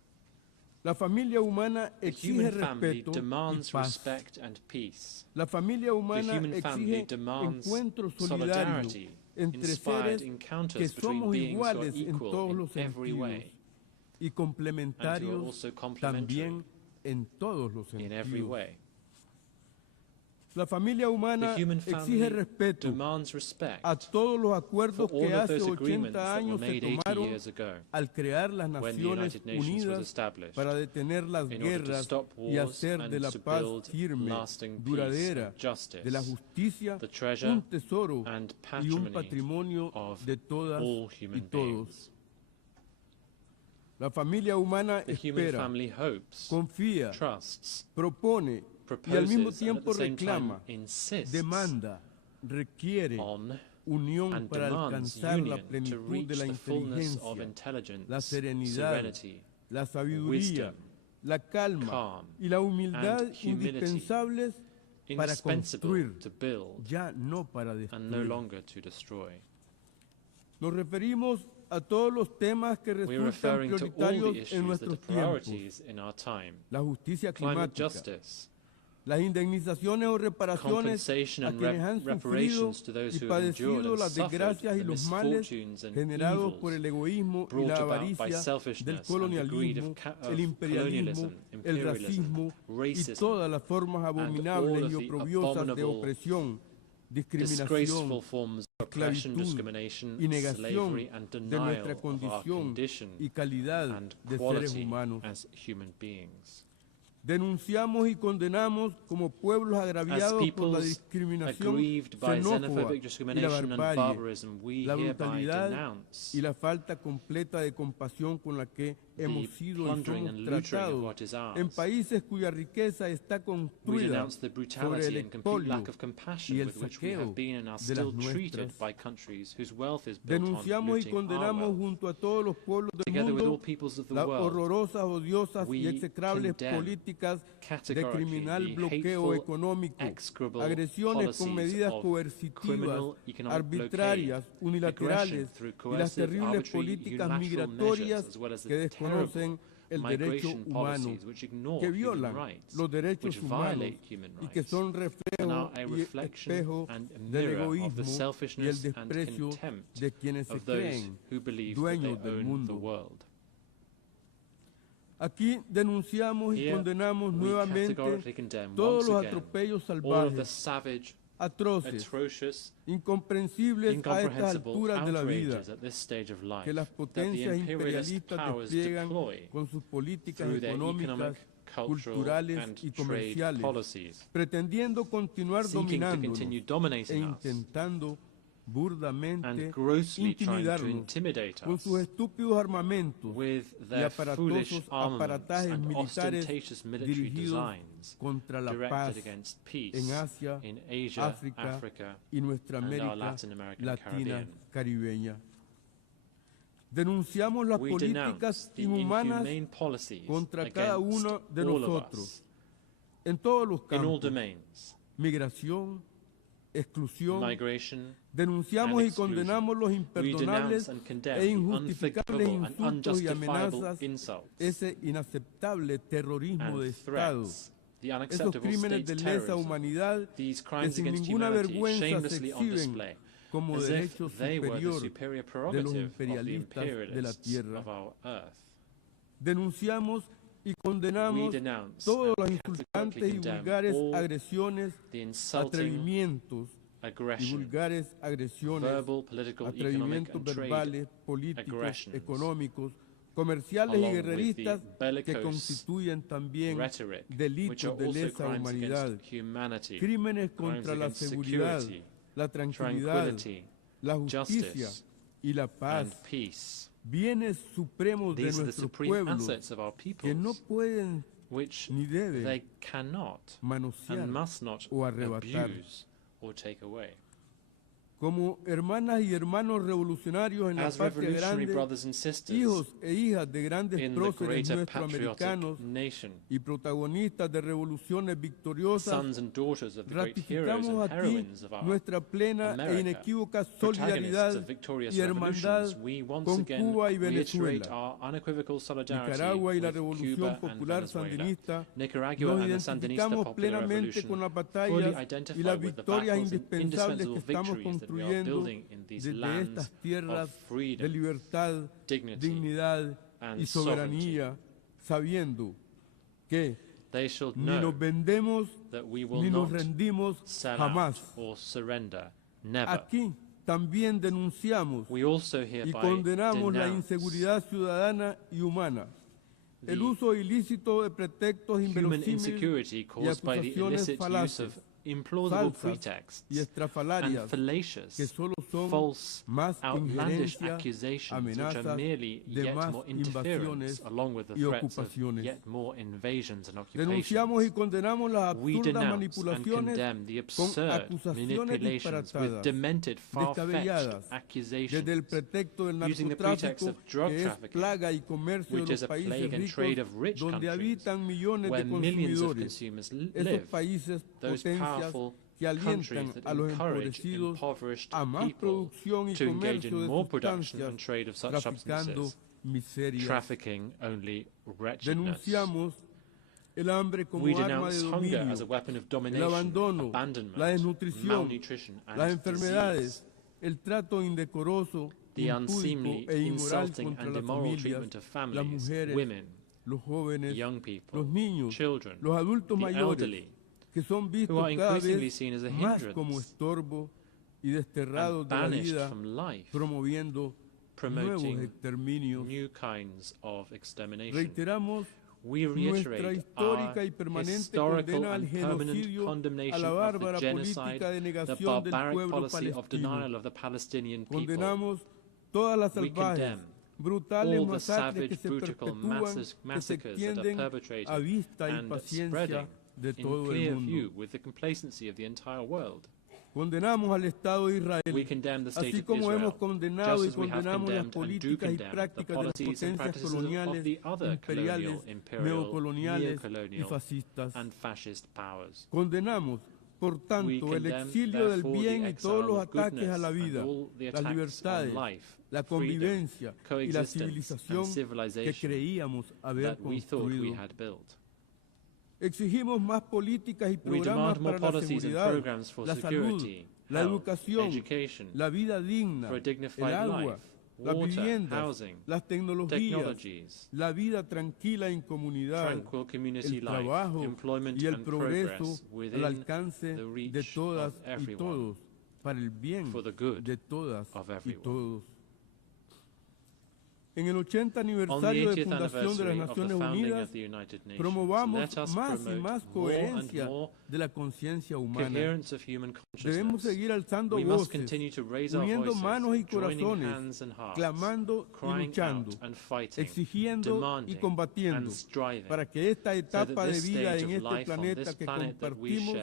La familia humana The exige human family respeto y demands paz. respect and peace. La familia The humana human family exige demands encuentros solidarios solidarity, entre inspired seres que encounters between somos beings who are iguales en equal todos in los every sentidos way, y and who are complementarios also complementary también en todos los in every sentidos. way. La familia humana The human exige family respeto demands respect a todos los for acuerdos all que of hace those agreements 80 that were años se made 80 tomaron years ago al crear las when the Naciones United Nations was Unidas established para detener las in order to guerras stop y wars hacer de and la to paz build firme, lasting peace duradera, and justice, de la justicia, the treasure un tesoro and y un patrimony patrimonio of de todas all y human todos. beings. La familia humana The human espera, family hopes, confía, trusts, propone y al mismo proposes, and at tiempo the same time reclama, insists demanda, requiere on unión and para demands alcanzar la union to plenitud reach de la the fullness of inteligencia, intelligence, la serenidad, serenity, la sabiduría, wisdom, la calma calm, y la humildad and humility, indispensables para indispensable construir, to build ya no para and no destruir. longer to destroy. Nos referimos a todos los temas que We're resultan referring to all the prioritarios en issues that are nuestros tiempos. priorities in our time. La justicia Climate climática, justice, las indemnizaciones o reparaciones compensation a and quienes han sufrido reparations to those y who have endured padecido and las suffered desgracias y the los males misfortunes and generados por el evils egoísmo y brought la about by avaricia del selfishness and the greed colonialismo, of el imperialismo, colonialism, el imperialism, racismo y racism, todas las formas all abominables of y the oprobiosas de abominable, opresión, discriminación, disgraceful forms of oppression, esclavitud discrimination, y negación slavery, and de denial nuestra of our condición condition y calidad and de seres quality humanos. as human beings. Denunciamos y condenamos como pueblos As agraviados por la peoples discriminación aggrieved by xenófoba xenophobic y la discrimination and barbarie, barbarism, we la hereby brutalidad denounce y la falta completa de compasión con la que hemos sido y plundering somos and looting of tratados what is ours. en países cuya riqueza está We construida denounce the sobre el brutality and complete expolio lack of y compassion el with which we saqueo have been and are de las still treated nuestras. by countries whose wealth is built on Denunciamos y looting our condenamos wealth. junto a todos los pueblos del Together with all mundo peoples of the las world, horrorosas, odiosas y we execrables condemn políticas de categorically criminal the bloqueo hateful, económico, execrable agresiones con policies medidas of coercitivas, criminal economic arbitrarias, blockade, unilaterales aggression through y las coercive, terribles arbitrary, políticas unilateral migratorias measures, as well as the que desconocen el derecho migration humano, policies which ignore que human violan rights, los derechos which humanos violate human y que rights, son and reflejo are a y reflection espejo and a del mirror of the egoísmo y el selfishness and desprecio contempt de quienes se of those creen who believe that dueños they del own the mundo. world. Aquí denunciamos y Here condenamos we nuevamente categorically condemn todos once los again atropellos all of the salvajes, savage, atroces, atrocious, incomprensibles a estas incomprehensible alturas de la vida outrages at this stage of life que las that the potencias imperialist imperialistas powers despliegan deploy con sus políticas through their económicas, economic, cultural, culturales and y trade comerciales, policies, pretendiendo continuar seeking to dominándonos continue e dominating us intentando burdamente and grossly trying to intimidarnos intimidate con us sus estúpidos armamentos with y their foolish aparatosos armaments aparatajes and militares ostentatious military dirigidos designs contra la directed paz against peace en Asia, in Asia, África Africa, y nuestra and our América Latin American Latina Caribbean. caribeña. Denunciamos las We políticas denounce the inhumanas inhumane policies contra cada against uno de all of nosotros us en todos los in all campos, domains, migración, exclusión. migration, Denunciamos and y condenamos los we imperdonables denounce and condemn e the injustificables unforgivable and insultos y unjustifiable amenazas, insults ese inaceptable terrorismo de and Estado, threats, the esos unacceptable crímenes state de lesa terrorism, humanidad these que crimes sin against ninguna humanity vergüenza se shamelessly on exhiben display, como as if derecho they were the superior superior de los prerogative of the imperialistas de la imperialists tierra. of our earth. Denunciamos y We condenamos denounce todas and las insultantes categorically y condemn vulgares all agresiones, the insulting, atrevimientos y aggression, vulgares agresiones, verbal, political, economic, atrevimientos and trade verbales, políticos, aggressions, económicos, comerciales y along with the guerreristas que bellicose constituyen también rhetoric, which delitos are de also lesa crimes humanidad, against humanity, crímenes crimes contra la against seguridad, security, la tranquilidad, tranquility, la justicia justice, y la and paz, peace. bienes supremos de These are the nuestros supreme pueblos assets of our que no peoples, pueden which ni deben they cannot manosear and must not o arrebatar. abuse or take away. Como hermanas y hermanos revolucionarios en la As patria revolutionary grande, brothers and sisters hijos e hijas de grandes in the próceres greater nuestroamericanos patriotic nation, y protagonistas de revoluciones victoriosas, sons and daughters of the great heroes ratificamos and aquí heroines of our nuestra plena e America, inequívoca protagonists solidaridad of victorious y hermandad revolutions, we once con again Cuba y reiterate Venezuela. our unequivocal solidarity Nicaragua y la with Revolución Cuba and Popular Venezuela. Sandinista, Nicaragua nos and the Sandinista identificamos Popular plenamente Revolution con las fully batallas identify y las with the victorias battles and indispensables que indispensable estamos victories that we are construyendo building in these desde lands estas tierras of freedom, de libertad, dignity, dignidad and y soberanía, sabiendo que They shall ni know nos vendemos that we will ni nos not rendimos sell jamás. out or surrender. Never. Aquí también denunciamos We also y hereby condenamos la denounce inseguridad ciudadana y humana, el the uso ilícito de pretextos human inverosímiles insecurity y caused by the acusaciones illicit use falaces, of implausible falsas pretexts y and estrafalarias fallacious, que solo son false, más outlandish injerencia, accusations which are amenazas merely de yet más more interference invasiones along with the y threats of ocupaciones. yet more invasions and Denunciamos y occupations. condenamos las We absurdas denounce and manipulaciones condemn the con absurd acusaciones manipulations with disparatadas, demented, far-fetched descabelladas, accusations desde el pretexto del using the pretext narcotráfico, of drug que es trafficking, plaga y comercio which de is los a países plague and trade of ricos, rich donde countries, habitan millones where de millions of consumidores. consumers Esos live. países, Those potencias powerful que alientan a los empobrecidos a más producción y comercio de sustancias, traficando miseria. Denunciamos el hambre como arma de dominio, el abandono, la desnutrición, las enfermedades, el trato indecoroso, impúdico e inmoral contra las familias, las mujeres, los jóvenes, los niños, los adultos mayores, que son vistos cada vez más como estorbo y desterrados de la vida, promoviendo nuevos exterminios. Reiteramos nuestra histórica y permanente condena al genocidio, a la bárbara política de negación del pueblo palestino. Condenamos todas las salvajes, brutales masacres que se perpetúan, que se extienden a vista y paciencia de todo el mundo. Condenamos al Estado de Israel, así como hemos condenado y condenamos las políticas y prácticas de las potencias coloniales, imperiales, neocoloniales y fascistas. Condenamos, por tanto, el exilio del bien y todos los ataques a la vida, las libertades, la convivencia y la civilización que creíamos haber construido. Exigimos más políticas y programas para la seguridad, la salud, la educación, la vida digna, el agua, las viviendas, las tecnologías, la vida tranquila en comunidad, el trabajo y el progreso al alcance de todas y todos, para el bien de todas y todos. En el 80 aniversario de fundación de las Naciones Unidas, promovamos más y más coherencia de la conciencia humana. Debemos seguir alzando voces, uniendo manos y corazones, clamando y luchando, exigiendo y combatiendo, para que esta etapa de vida en este planeta que compartimos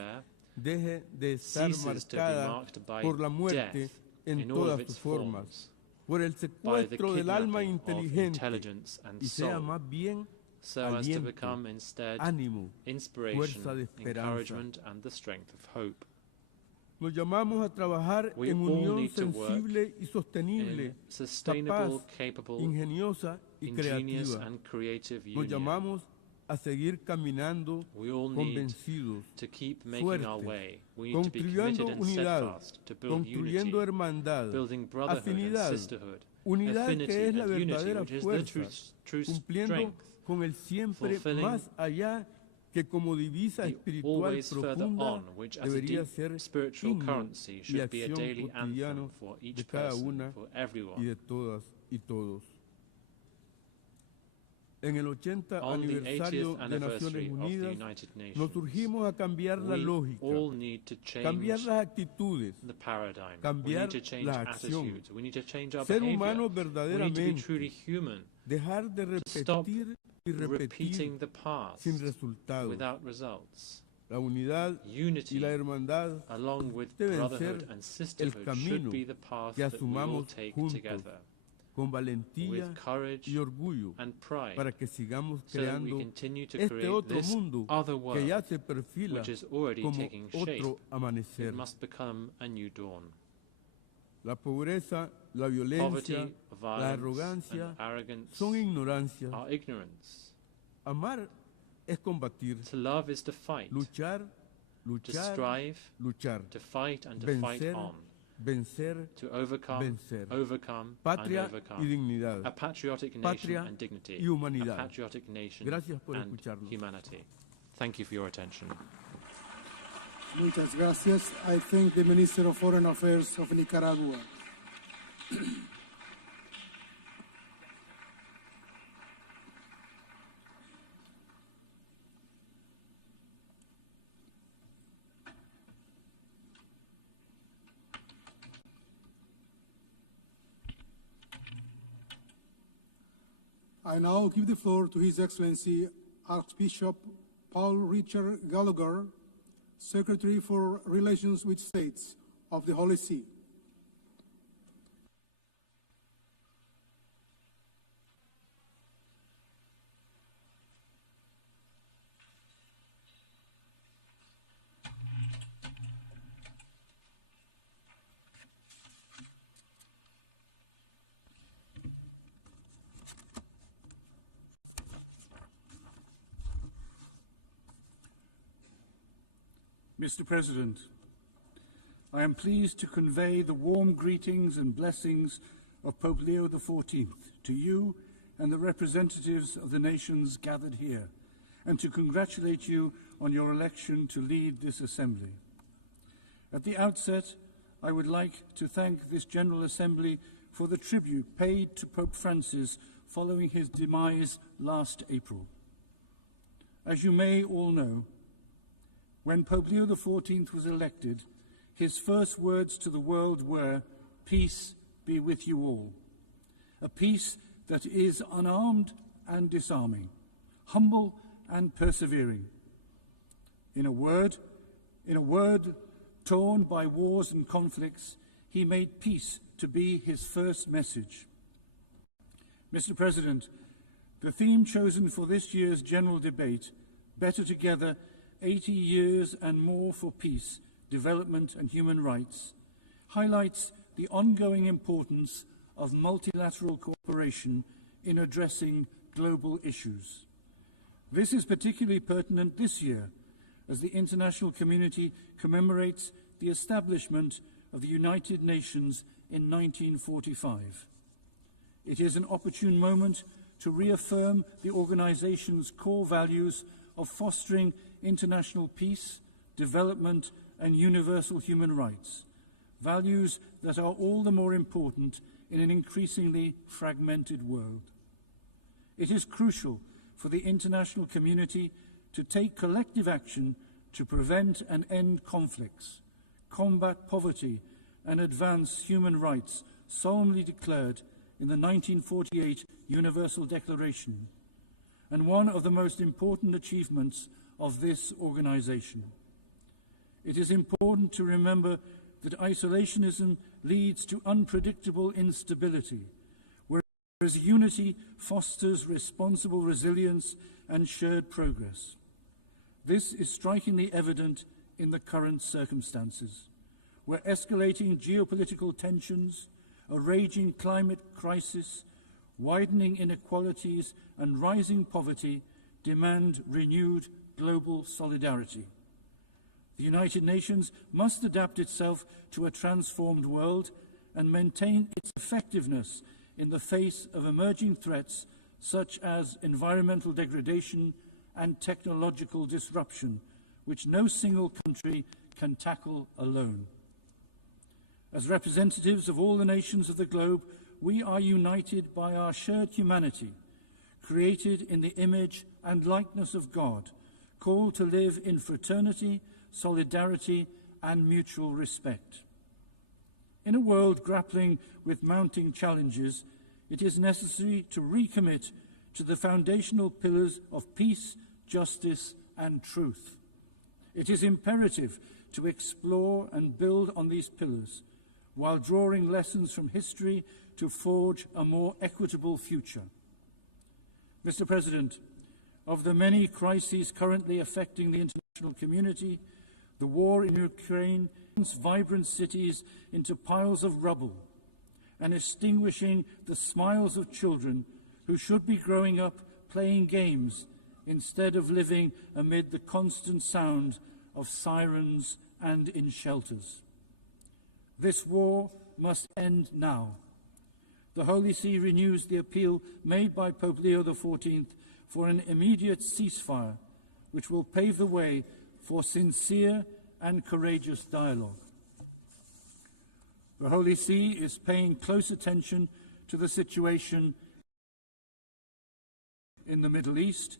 deje de estar marcada por la muerte en todas sus formas, por el secuestro del alma inteligente, y sea más bien aliento, ánimo, fuerza de esperanza. Nos llamamos a trabajar en unión sensible y sostenible, capaz, ingeniosa y creativa. Nos llamamos a seguir caminando convencidos, fuertes, construyendo unidad, construyendo hermandad, afinidad, unidad que es la verdadera fuerza, cumpliendo con el siempre más allá que como divisa espiritual profunda debería ser himno y acción cotidiano de cada una y de todas y todos. En el 80 aniversario de Naciones Unidas, nos urgimos a cambiar la lógica, cambiar las actitudes, cambiar la acción, ser humanos verdaderamente, dejar de repetir y repetir sin resultados. La unidad y la hermandad deben ser el camino que asumamos juntos, con valentía y orgullo, para que sigamos creando este otro mundo que ya se perfila como otro amanecer. La pobreza, la violencia, la arrogancia son ignorancia. Amar es combatir, luchar, vencer, vencer, vencer. Patria y dignidad. Patria y humanidad. Gracias por escucharnos. Thank you for your attention. Muchas gracias. I thank the Minister of Foreign Affairs of Nicaragua. I now give the floor to His Excellency Archbishop Paul Richard Gallagher, Secretary for Relations with States of the Holy See. Mr. President, I am pleased to convey the warm greetings and blessings of Pope Leo XIV to you and the representatives of the nations gathered here, and to congratulate you on your election to lead this assembly. At the outset, I would like to thank this General Assembly for the tribute paid to Pope Francis following his demise last April. As you may all know, when Pope Leo XIV was elected, his first words to the world were, "Peace be with you all." A peace that is unarmed and disarming, humble and persevering. In a word torn by wars and conflicts, he made peace to be his first message. Mr. President, the theme chosen for this year's general debate, Better Together, 80 Years and More for Peace, Development and Human Rights, highlights the ongoing importance of multilateral cooperation in addressing global issues. This is particularly pertinent this year, as the international community commemorates the establishment of the United Nations in 1945. It is an opportune moment to reaffirm the organization's core values of fostering international peace, development, and universal human rights, values that are all the more important in an increasingly fragmented world. It is crucial for the international community to take collective action to prevent and end conflicts, combat poverty, and advance human rights solemnly declared in the 1948 Universal Declaration, and one of the most important achievements of this organization. It is important to remember that isolationism leads to unpredictable instability, whereas unity fosters responsible resilience and shared progress. This is strikingly evident in the current circumstances, where escalating geopolitical tensions, a raging climate crisis, widening inequalities, and rising poverty demand renewed global solidarity. The United Nations must adapt itself to a transformed world and maintain its effectiveness in the face of emerging threats such as environmental degradation and technological disruption, which no single country can tackle alone. As representatives of all the nations of the globe, we are united by our shared humanity, created in the image and likeness of God, called to live in fraternity, solidarity, and mutual respect. In a world grappling with mounting challenges, it is necessary to recommit to the foundational pillars of peace, justice, and truth. It is imperative to explore and build on these pillars, while drawing lessons from history to forge a more equitable future. Mr. President, of the many crises currently affecting the international community, the war in Ukraine turns vibrant cities into piles of rubble and extinguishing the smiles of children who should be growing up playing games instead of living amid the constant sound of sirens and in shelters. This war must end now. The Holy See renews the appeal made by Pope Leo XIV for an immediate ceasefire, which will pave the way for sincere and courageous dialogue. The Holy See is paying close attention to the situation in the Middle East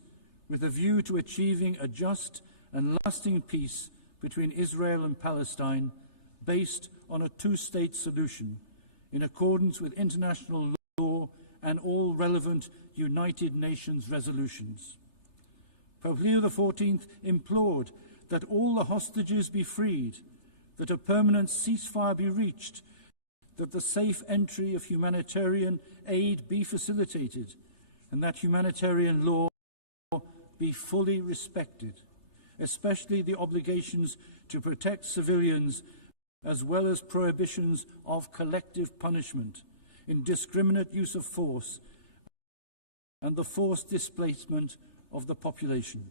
with a view to achieving a just and lasting peace between Israel and Palestine based on a two-state solution in accordance with international law and all relevant United Nations resolutions. Pope Leo XIV implored that all the hostages be freed, that a permanent ceasefire be reached, that the safe entry of humanitarian aid be facilitated, and that humanitarian law be fully respected, especially the obligations to protect civilians as well as prohibitions of collective punishment, indiscriminate use of force, and the forced displacement of the population.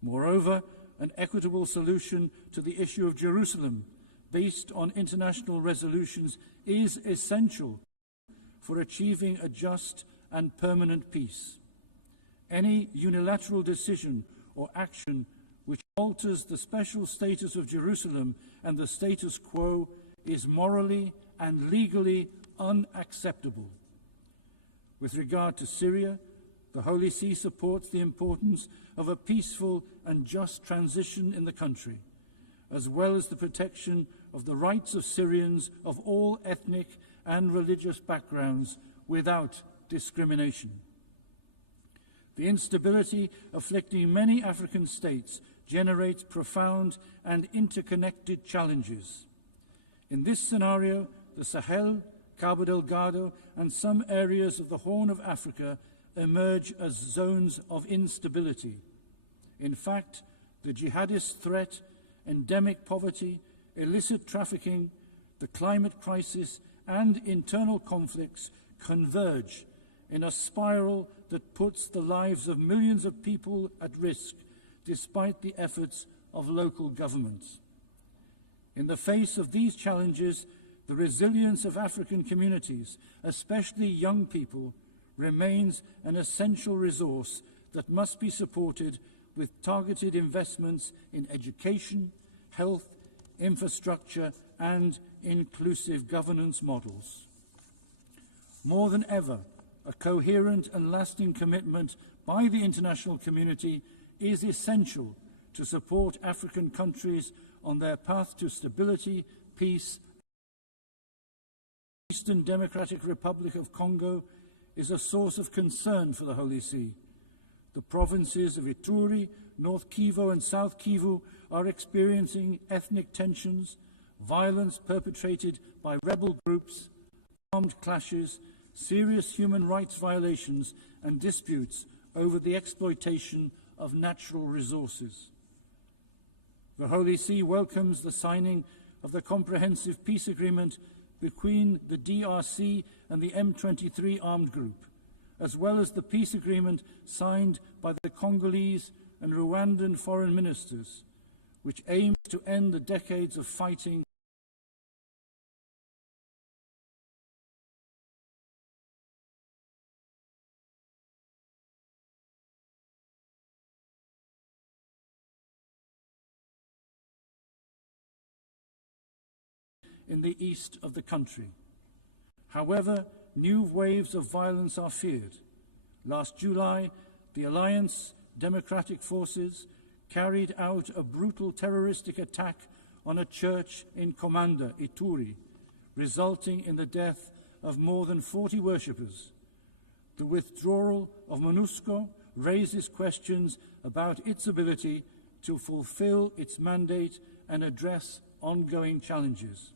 Moreover, an equitable solution to the issue of Jerusalem based on international resolutions is essential for achieving a just and permanent peace. Any unilateral decision or action which alters the special status of Jerusalem and the status quo is morally and legally unacceptable. With regard to Syria, the Holy See supports the importance of a peaceful and just transition in the country, as well as the protection of the rights of Syrians of all ethnic and religious backgrounds without discrimination. The instability afflicting many African states generates profound and interconnected challenges. In this scenario, the Sahel, Cabo Delgado, and some areas of the Horn of Africa emerge as zones of instability. In fact, the jihadist threat, endemic poverty, illicit trafficking, the climate crisis, and internal conflicts converge in a spiral that puts the lives of millions of people at risk, despite the efforts of local governments. In the face of these challenges, the resilience of African communities, especially young people, remains an essential resource that must be supported with targeted investments in education, health, infrastructure, and inclusive governance models. More than ever, a coherent and lasting commitment by the international community is essential to support African countries on their path to stability, peace. The Eastern Democratic Republic of Congo is a source of concern for the Holy See. The provinces of Ituri, North Kivu and South Kivu are experiencing ethnic tensions, violence perpetrated by rebel groups, armed clashes, serious human rights violations, and disputes over the exploitation of natural resources. The Holy See welcomes the signing of the Comprehensive Peace Agreement between the DRC and the M23 armed group, as well as the peace agreement signed by the Congolese and Rwandan foreign ministers, which aims to end the decades of fighting in the east of the country. However, new waves of violence are feared. Last July, the Alliance Democratic Forces carried out a brutal terroristic attack on a church in Komanda, Ituri, resulting in the death of more than 40 worshippers. The withdrawal of MONUSCO raises questions about its ability to fulfill its mandate and address ongoing challenges.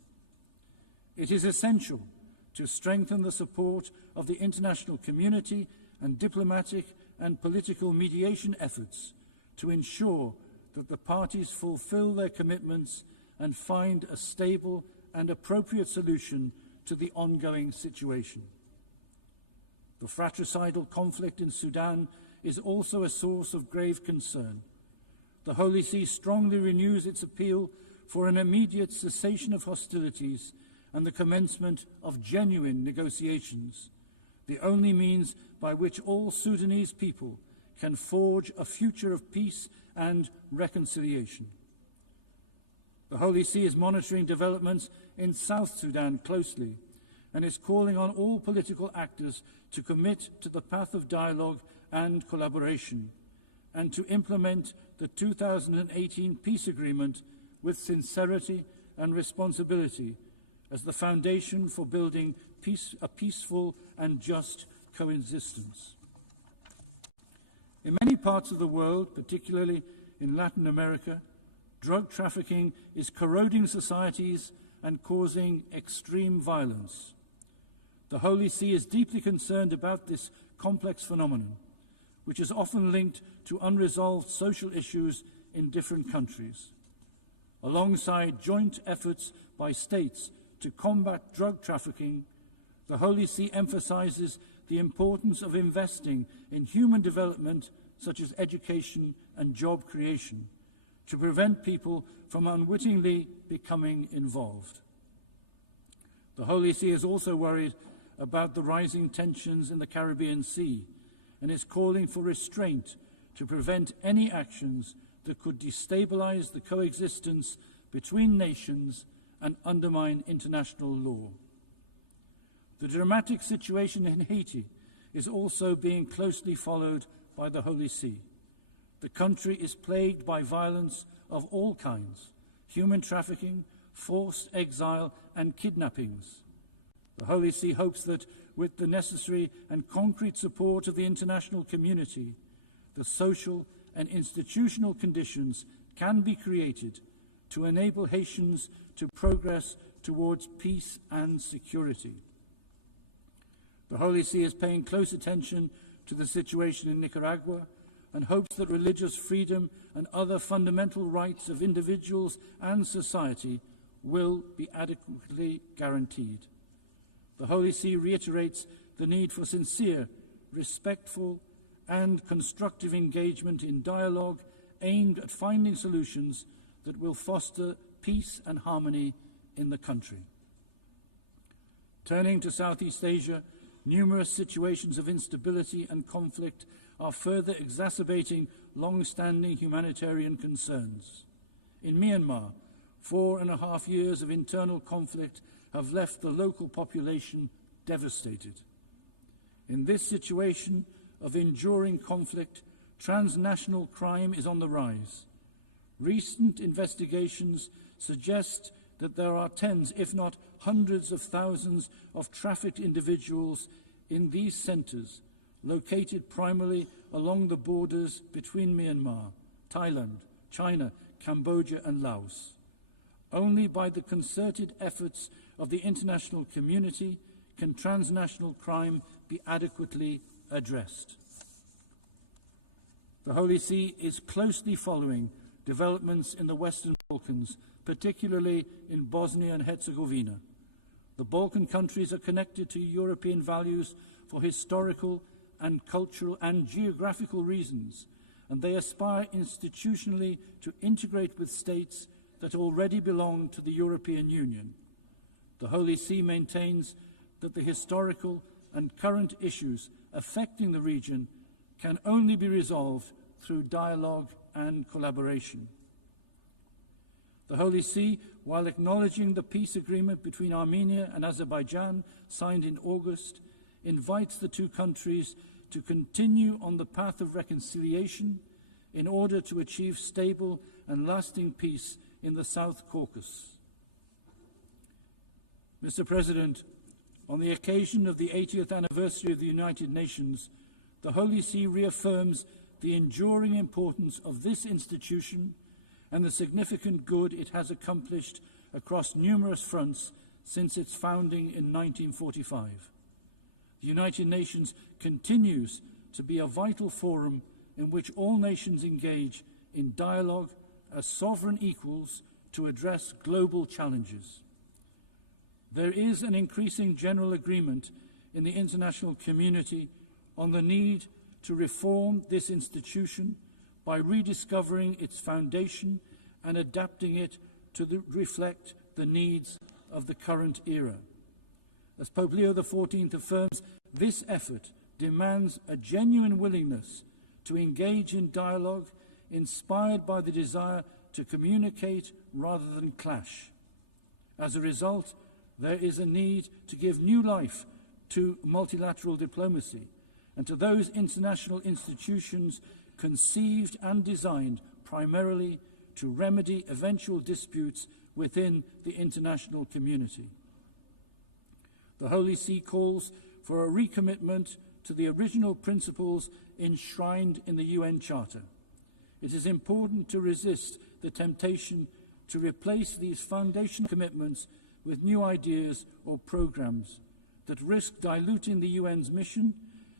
It is essential to strengthen the support of the international community and diplomatic and political mediation efforts to ensure that the parties fulfill their commitments and find a stable and appropriate solution to the ongoing situation. The fratricidal conflict in Sudan is also a source of grave concern. The Holy See strongly renews its appeal for an immediate cessation of hostilities and the commencement of genuine negotiations, the only means by which all Sudanese people can forge a future of peace and reconciliation. The Holy See is monitoring developments in South Sudan closely and is calling on all political actors to commit to the path of dialogue and collaboration and to implement the 2018 peace agreement with sincerity and responsibility as the foundation for building a peaceful and just coexistence. In many parts of the world, particularly in Latin America, drug trafficking is corroding societies and causing extreme violence. The Holy See is deeply concerned about this complex phenomenon, which is often linked to unresolved social issues in different countries. Alongside joint efforts by states to combat drug trafficking, the Holy See emphasizes the importance of investing in human development such as education and job creation to prevent people from unwittingly becoming involved. The Holy See is also worried about the rising tensions in the Caribbean Sea and is calling for restraint to prevent any actions that could destabilize the coexistence between nations and undermine international law. The dramatic situation in Haiti is also being closely followed by the Holy See. The country is plagued by violence of all kinds, human trafficking, forced exile, and kidnappings. The Holy See hopes that with the necessary and concrete support of the international community, the social and institutional conditions can be created to enable Haitians to progress towards peace and security. The Holy See is paying close attention to the situation in Nicaragua and hopes that religious freedom and other fundamental rights of individuals and society will be adequately guaranteed. The Holy See reiterates the need for sincere, respectful, and constructive engagement in dialogue aimed at finding solutions that will foster peace and harmony in the country. Turning to Southeast Asia, numerous situations of instability and conflict are further exacerbating long-standing humanitarian concerns. In Myanmar, 4.5 years of internal conflict have left the local population devastated. In this situation of enduring conflict, transnational crime is on the rise. Recent investigations suggest that there are tens, if not hundreds of thousands of trafficked individuals in these centres, located primarily along the borders between Myanmar, Thailand, China, Cambodia and Laos. Only by the concerted efforts of the international community can transnational crime be adequately addressed. The Holy See is closely following developments in the Western Balkans, particularly in Bosnia and Herzegovina. The Balkan countries are connected to European values for historical and cultural and geographical reasons, and they aspire institutionally to integrate with states that already belong to the European Union. The Holy See maintains that the historical and current issues affecting the region can only be resolved through dialogue and collaboration. The Holy See, while acknowledging the peace agreement between Armenia and Azerbaijan signed in August, invites the two countries to continue on the path of reconciliation in order to achieve stable and lasting peace in the South Caucasus. Mr. President, on the occasion of the 80th anniversary of the United Nations, the Holy See reaffirms the enduring importance of this institution and the significant good it has accomplished across numerous fronts since its founding in 1945. The United Nations continues to be a vital forum in which all nations engage in dialogue as sovereign equals to address global challenges. There is an increasing general agreement in the international community on the need to reform this institution by rediscovering its foundation and adapting it to reflect the needs of the current era. As Pope Leo XIV affirms, this effort demands a genuine willingness to engage in dialogue inspired by the desire to communicate rather than clash. As a result, there is a need to give new life to multilateral diplomacy and to those international institutions conceived and designed primarily to remedy eventual disputes within the international community. The Holy See calls for a recommitment to the original principles enshrined in the UN Charter. It is important to resist the temptation to replace these foundational commitments with new ideas or programs that risk diluting the UN's mission.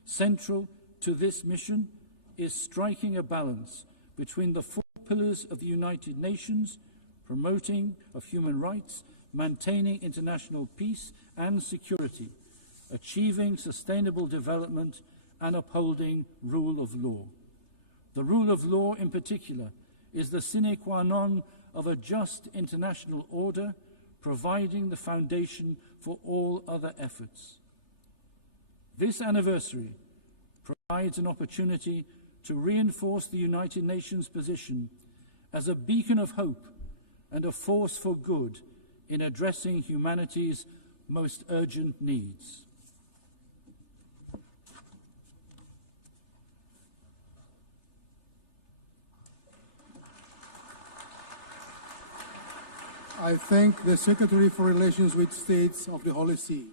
Central to this mission is striking a balance between the four pillars of the United Nations, promoting of human rights, maintaining international peace and security, achieving sustainable development, and upholding rule of law. The rule of law in particular is the sine qua non of a just international order, providing the foundation for all other efforts. This anniversary provides an opportunity to reinforce the United Nations position as a beacon of hope and a force for good in addressing humanity's most urgent needs. I thank the Secretary for Relations with States of the Holy See.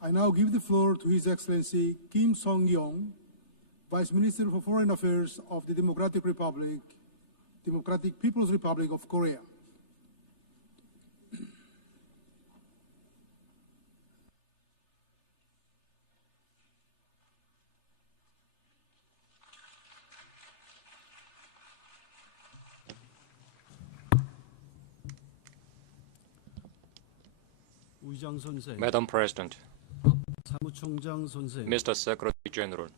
I now give the floor to His Excellency Kim Song-yong, Vice Minister for Foreign Affairs of the Democratic People's Republic of Korea. Madam President, Mr. Secretary General,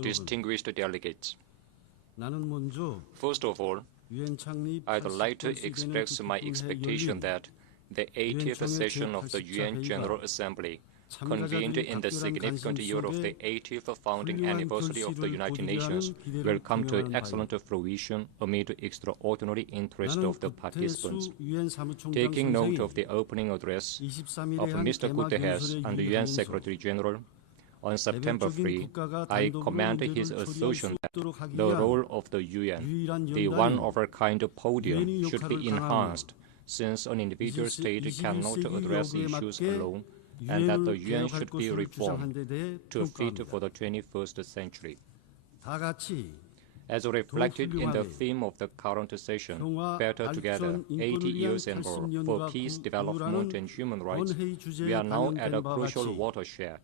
distinguished delegates, first of all, I'd like to express my expectation that the 80th session of the UN General Assembly, convened in the significant year of the 80th founding anniversary of the United Nations, will come to excellent fruition amid extraordinary interest of the participants. Taking note of the opening address of Mr. Guterres and the UN Secretary General, on September 3, I commend his assertion that the role of the UN, the one-of-a-kind podium, should be enhanced, since an individual state cannot address issues alone, and that the UN should be reformed to fit for the 21st century. As reflected in the theme of the current session, Better Together, 80 years and more for peace, development, and human rights, we are now at a crucial watershed,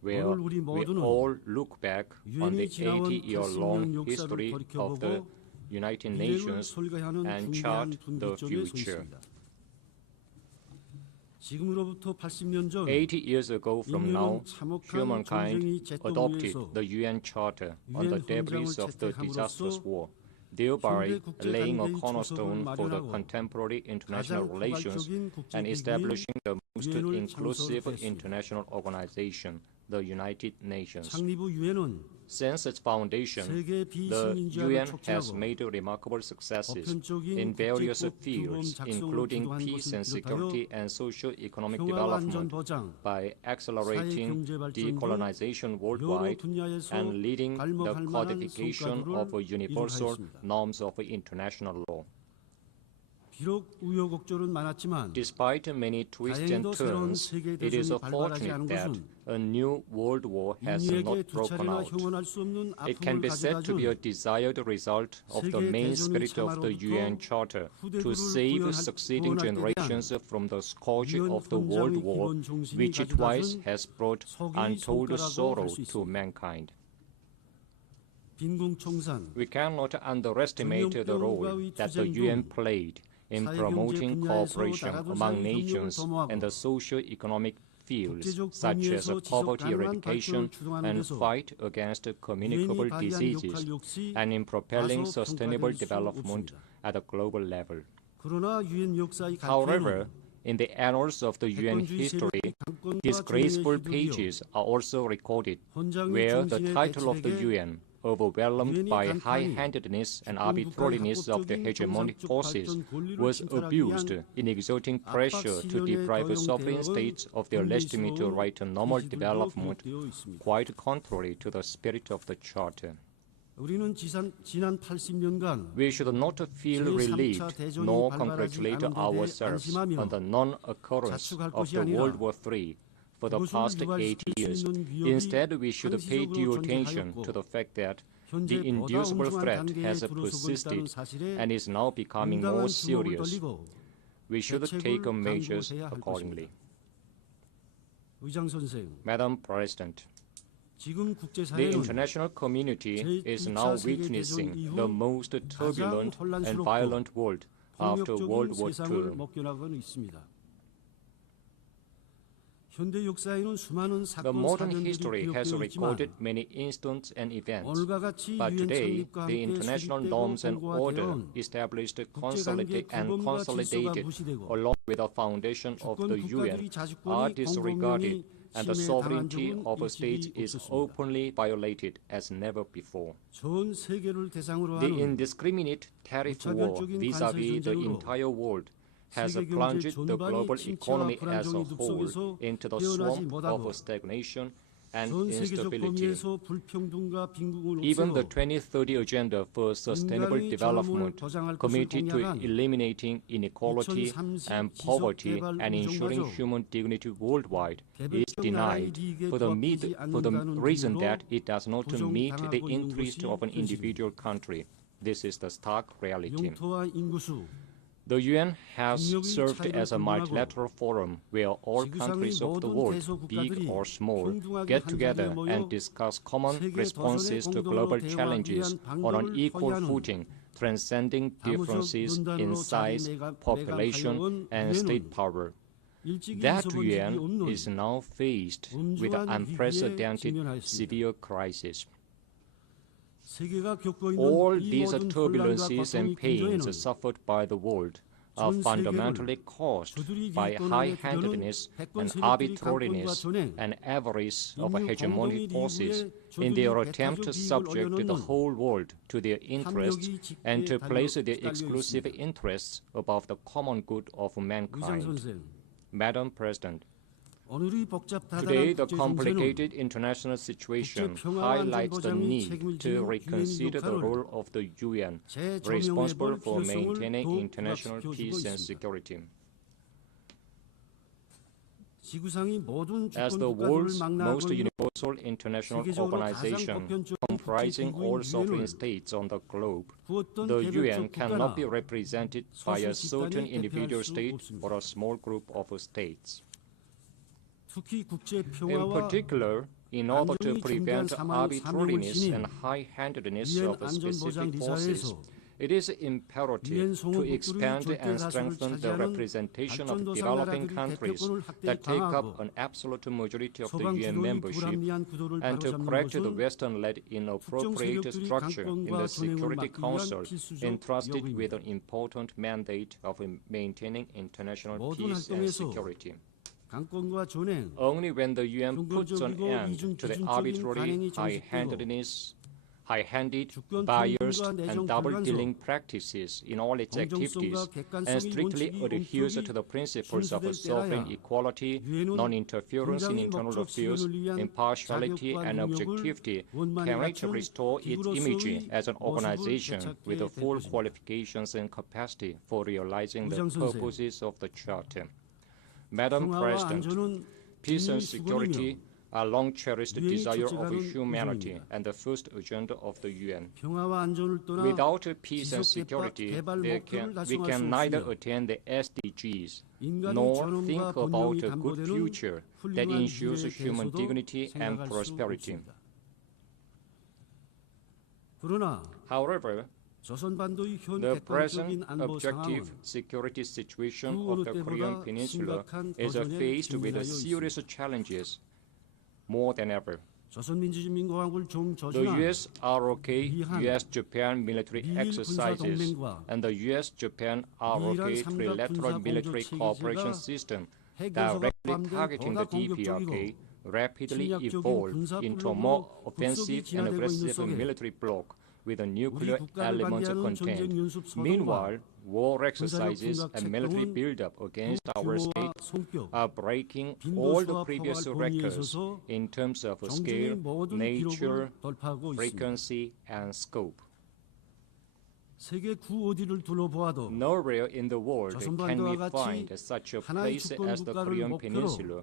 where we all look back on the 80-year-long history of the United Nations and chart the future. 80 years ago from now, humankind adopted the UN Charter on the debris of the disastrous war, thereby laying a cornerstone for the contemporary international relations and establishing the most inclusive international organization, the United Nations. Since its foundation, the UN has made remarkable successes in various fields, including peace and security and socio-economic development, by accelerating decolonization worldwide and leading the codification of universal norms of international law. Despite many twists and turns, it is fortunate that a new world war has not broken out. It can be said to be a desired result of the main spirit of the UN Charter to save succeeding generations from the scourge of the World War, which twice has brought untold sorrow to mankind. We cannot underestimate the role that the UN played in promoting cooperation among nations in the socio-economic fields such as poverty eradication and fight against communicable diseases, and in propelling sustainable development at a global level. However, in the annals of the UN history, disgraceful pages are also recorded, where the title of the UN, overwhelmed by high-handedness and arbitrariness of the hegemonic forces, was abused in exerting pressure to deprive sovereign states of their legitimate right to normal development, quite contrary to the spirit of the Charter. We should not feel relieved nor congratulate ourselves on the non-occurrence of the World War III for the past 80 years. Instead, we should pay due attention to the fact that the inducible threat has persisted and is now becoming more serious. We should take measures accordingly. Madam President, the international community is now witnessing the most turbulent and violent world after World War II. The modern history has recorded many incidents and events, but today the international norms and order established and consolidated along with the foundation of the UN are disregarded, and the sovereignty of a state is openly violated as never before. The indiscriminate tariff war vis-à-vis the entire world has plunged the global economy as a whole into the swamp of stagnation and instability. Even the 2030 Agenda for Sustainable Development, committed to eliminating inequality and poverty and ensuring human dignity worldwide, is denied for the reason that it does not meet the interest of an individual country. This is the stark reality. The UN has served as a multilateral forum where all countries of the world, big or small, get together and discuss common responses to global challenges on an equal footing, transcending differences in size, population, and state power. That UN is now faced with an unprecedented severe crisis. All these turbulences and pains suffered by the world are fundamentally caused by high-handedness and arbitrariness and avarice of hegemonic forces in their attempt to subject the whole world to their interests and to place their exclusive interests above the common good of mankind. Madam President, today, the complicated international situation highlights the need to reconsider the role of the UN, responsible for maintaining international peace and security. As the world's most universal international organization, comprising all sovereign states on the globe, the UN cannot be represented by a certain individual state or a small group of states. In particular, in order to prevent arbitrariness and high-handedness of specific forces, it is imperative to expand and strengthen the representation of developing countries that take up an absolute majority of the UN membership and to correct the Western-led inappropriate structure in the Security Council entrusted with an important mandate of maintaining international peace and security. Only when the UN puts an end to the arbitrary, high-handed, biased, and double-dealing practices in all its activities and strictly adheres to the principles of sovereign equality, non-interference in internal affairs, impartiality, and objectivity, can it restore its image as an organization with the full qualifications and capacity for realizing the purposes of the Charter. Madam President, peace and security are long-cherished desire of humanity and the first agenda of the UN. Without peace and security, we can neither attain the SDGs nor think about a good future that ensures human dignity and prosperity. However, the present objective security situation of the Korean Peninsula is faced with serious challenges more than ever. The US-ROK US-Japan military exercises and the US-Japan-ROK trilateral military cooperation system directly targeting the DPRK rapidly evolved into a more offensive and aggressive military bloc with a nuclear element contained. Meanwhile, war exercises and military buildup against our state are breaking all the previous records in terms of scale, nature, frequency, and scope. Nowhere in the world can we find such a place as the Korean Peninsula,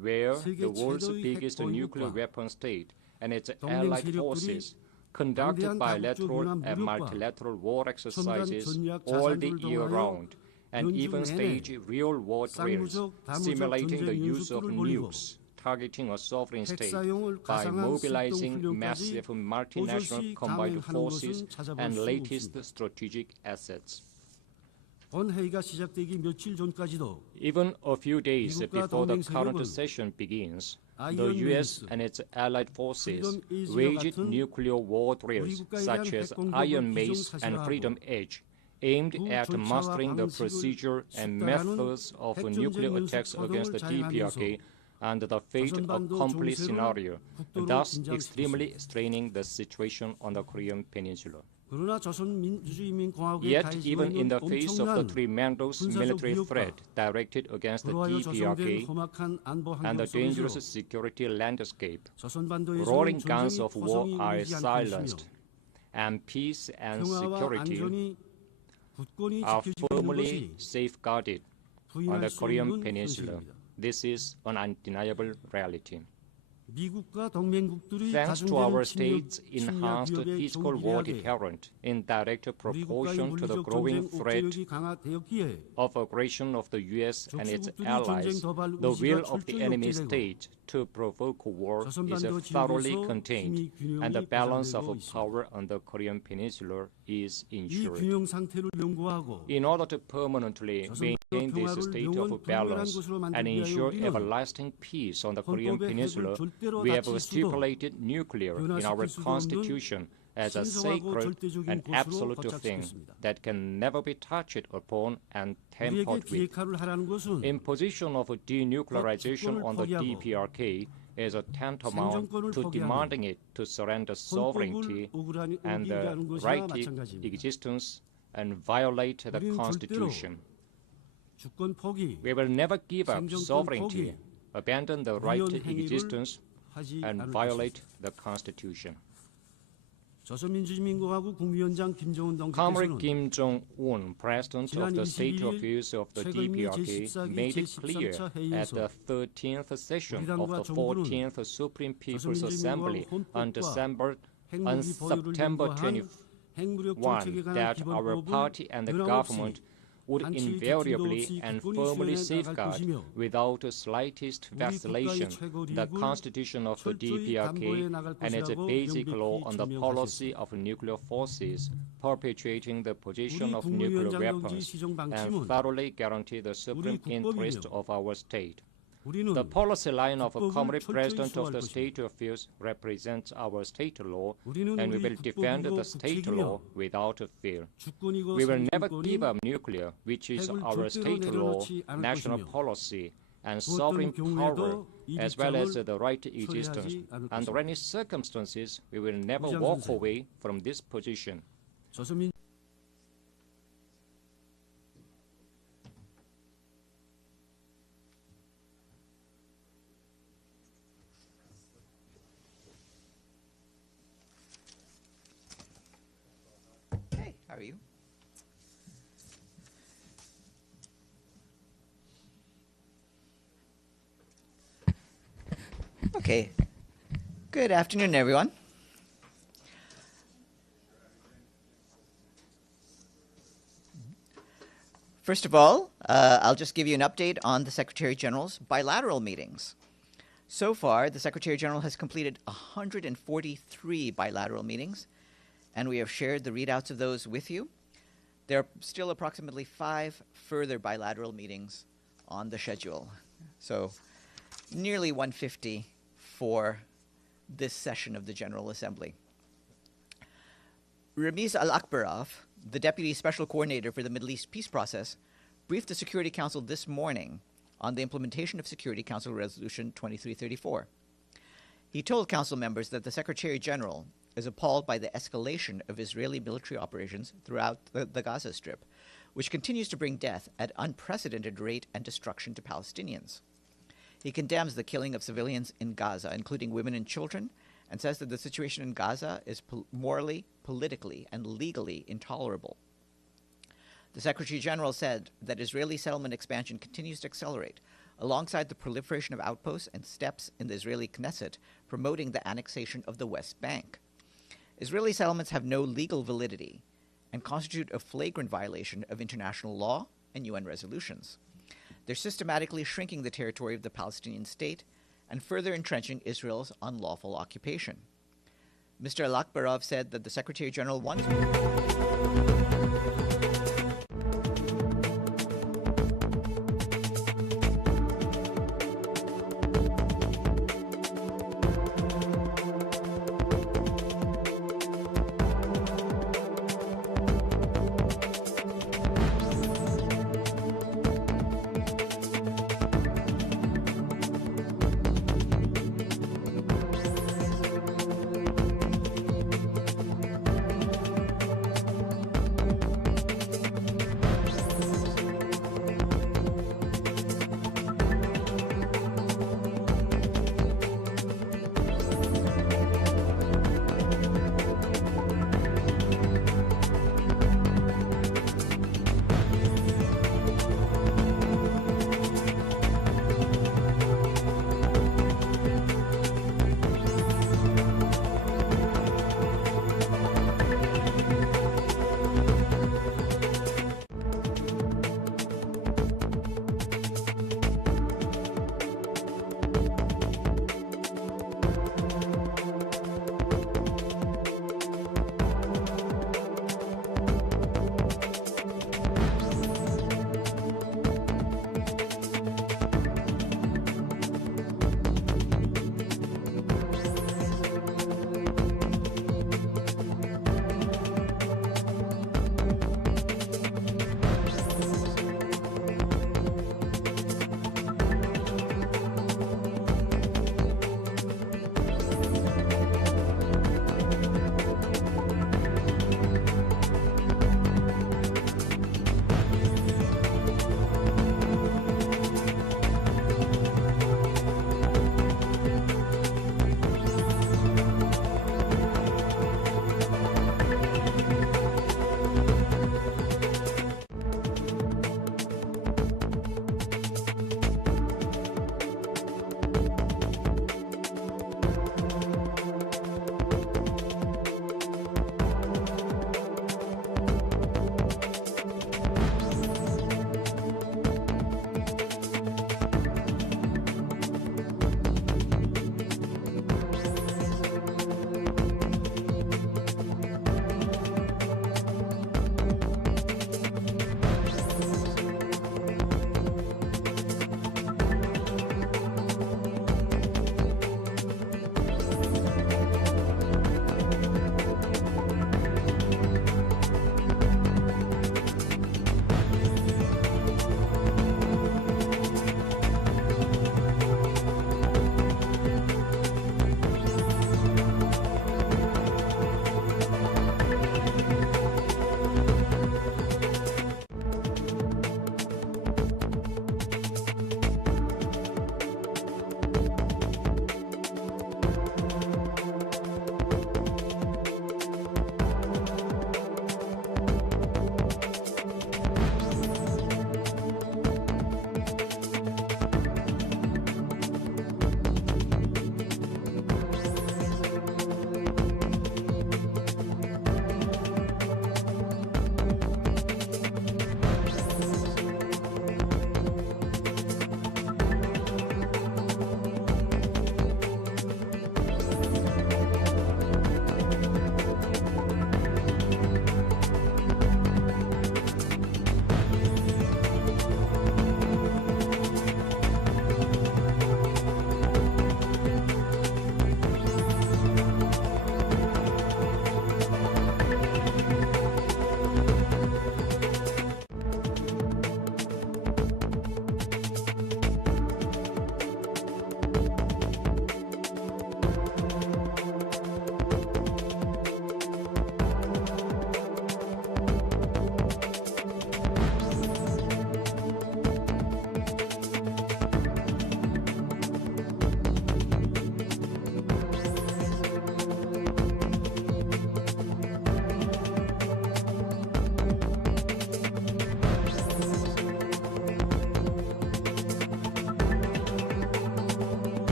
where the world's biggest nuclear weapon state and its allied forces conduct bilateral and multilateral war exercises all the year round, and even stage real war drills simulating the use of nukes targeting a sovereign state by mobilizing massive multinational combined forces and latest strategic assets. Even a few days before the current session begins, the U.S. and its allied forces waged nuclear war drills such as Iron Mace and Freedom Edge, aimed at mastering the procedure and methods of nuclear attacks against the DPRK and the fait accompli scenario, thus extremely straining the situation on the Korean Peninsula. Yet, even in the face of the tremendous military threat directed against the DPRK and the dangerous security landscape, roaring guns of war are silenced, and peace and security are firmly safeguarded on the Korean Peninsula. This is an undeniable reality. Thanks to our state's enhanced fiscal war deterrent in direct proportion to the growing threat of aggression of the U.S. and its allies, the will of the enemy state to provoke war is thoroughly contained, and the balance of power on the Korean Peninsula is ensured. In order to permanently maintain this state of balance and ensure everlasting peace on the Korean Peninsula, we have stipulated nuclear in our Constitution as a sacred and absolute thing that can never be touched upon and tampered with. Imposition of denuclearization on the DPRK is tantamount to demanding it to surrender sovereignty and the right to existence and violate the Constitution. We will never give up sovereignty, abandon the right to existence, and violate the Constitution. Comrade Kim Jong-un, President of the State Affairs of the DPRK, made it clear at the 13th session of the 14th Supreme People's Assembly on September 21 that our party and the government would invariably and firmly safeguard, without the slightest vacillation, the Constitution of the DPRK and its basic law on the policy of nuclear forces, perpetuating the possession of nuclear weapons, and thoroughly guarantee the supreme interest of our state. The policy line of a Comrade President of the State Affairs represents our state law, and we will defend the state law without fear. We will never give up nuclear, which is our state law, national policy, and sovereign power, as well as the right to existence. Under any circumstances, we will never walk away from this position. How are you? Okay. Good afternoon, everyone. First of all, I'll just give you an update on the Secretary General's bilateral meetings. So far, the Secretary General has completed 143 bilateral meetings, and we have shared the readouts of those with you. There are still approximately 5 further bilateral meetings on the schedule. So nearly 150 for this session of the General Assembly. Ramiz Al-Akbarov, the Deputy Special Coordinator for the Middle East Peace Process, briefed the Security Council this morning on the implementation of Security Council Resolution 2334. He told Council members that the Secretary General is appalled by the escalation of Israeli military operations throughout the Gaza Strip, which continues to bring death at unprecedented rate and destruction to Palestinians. He condemns the killing of civilians in Gaza, including women and children, and says that the situation in Gaza is morally, politically, and legally intolerable. The Secretary General said that Israeli settlement expansion continues to accelerate, alongside the proliferation of outposts and steps in the Israeli Knesset promoting the annexation of the West Bank. Israeli settlements have no legal validity and constitute a flagrant violation of international law and UN resolutions. They're systematically shrinking the territory of the Palestinian state and further entrenching Israel's unlawful occupation. Mr. Al-Akbarov said that the Secretary General wants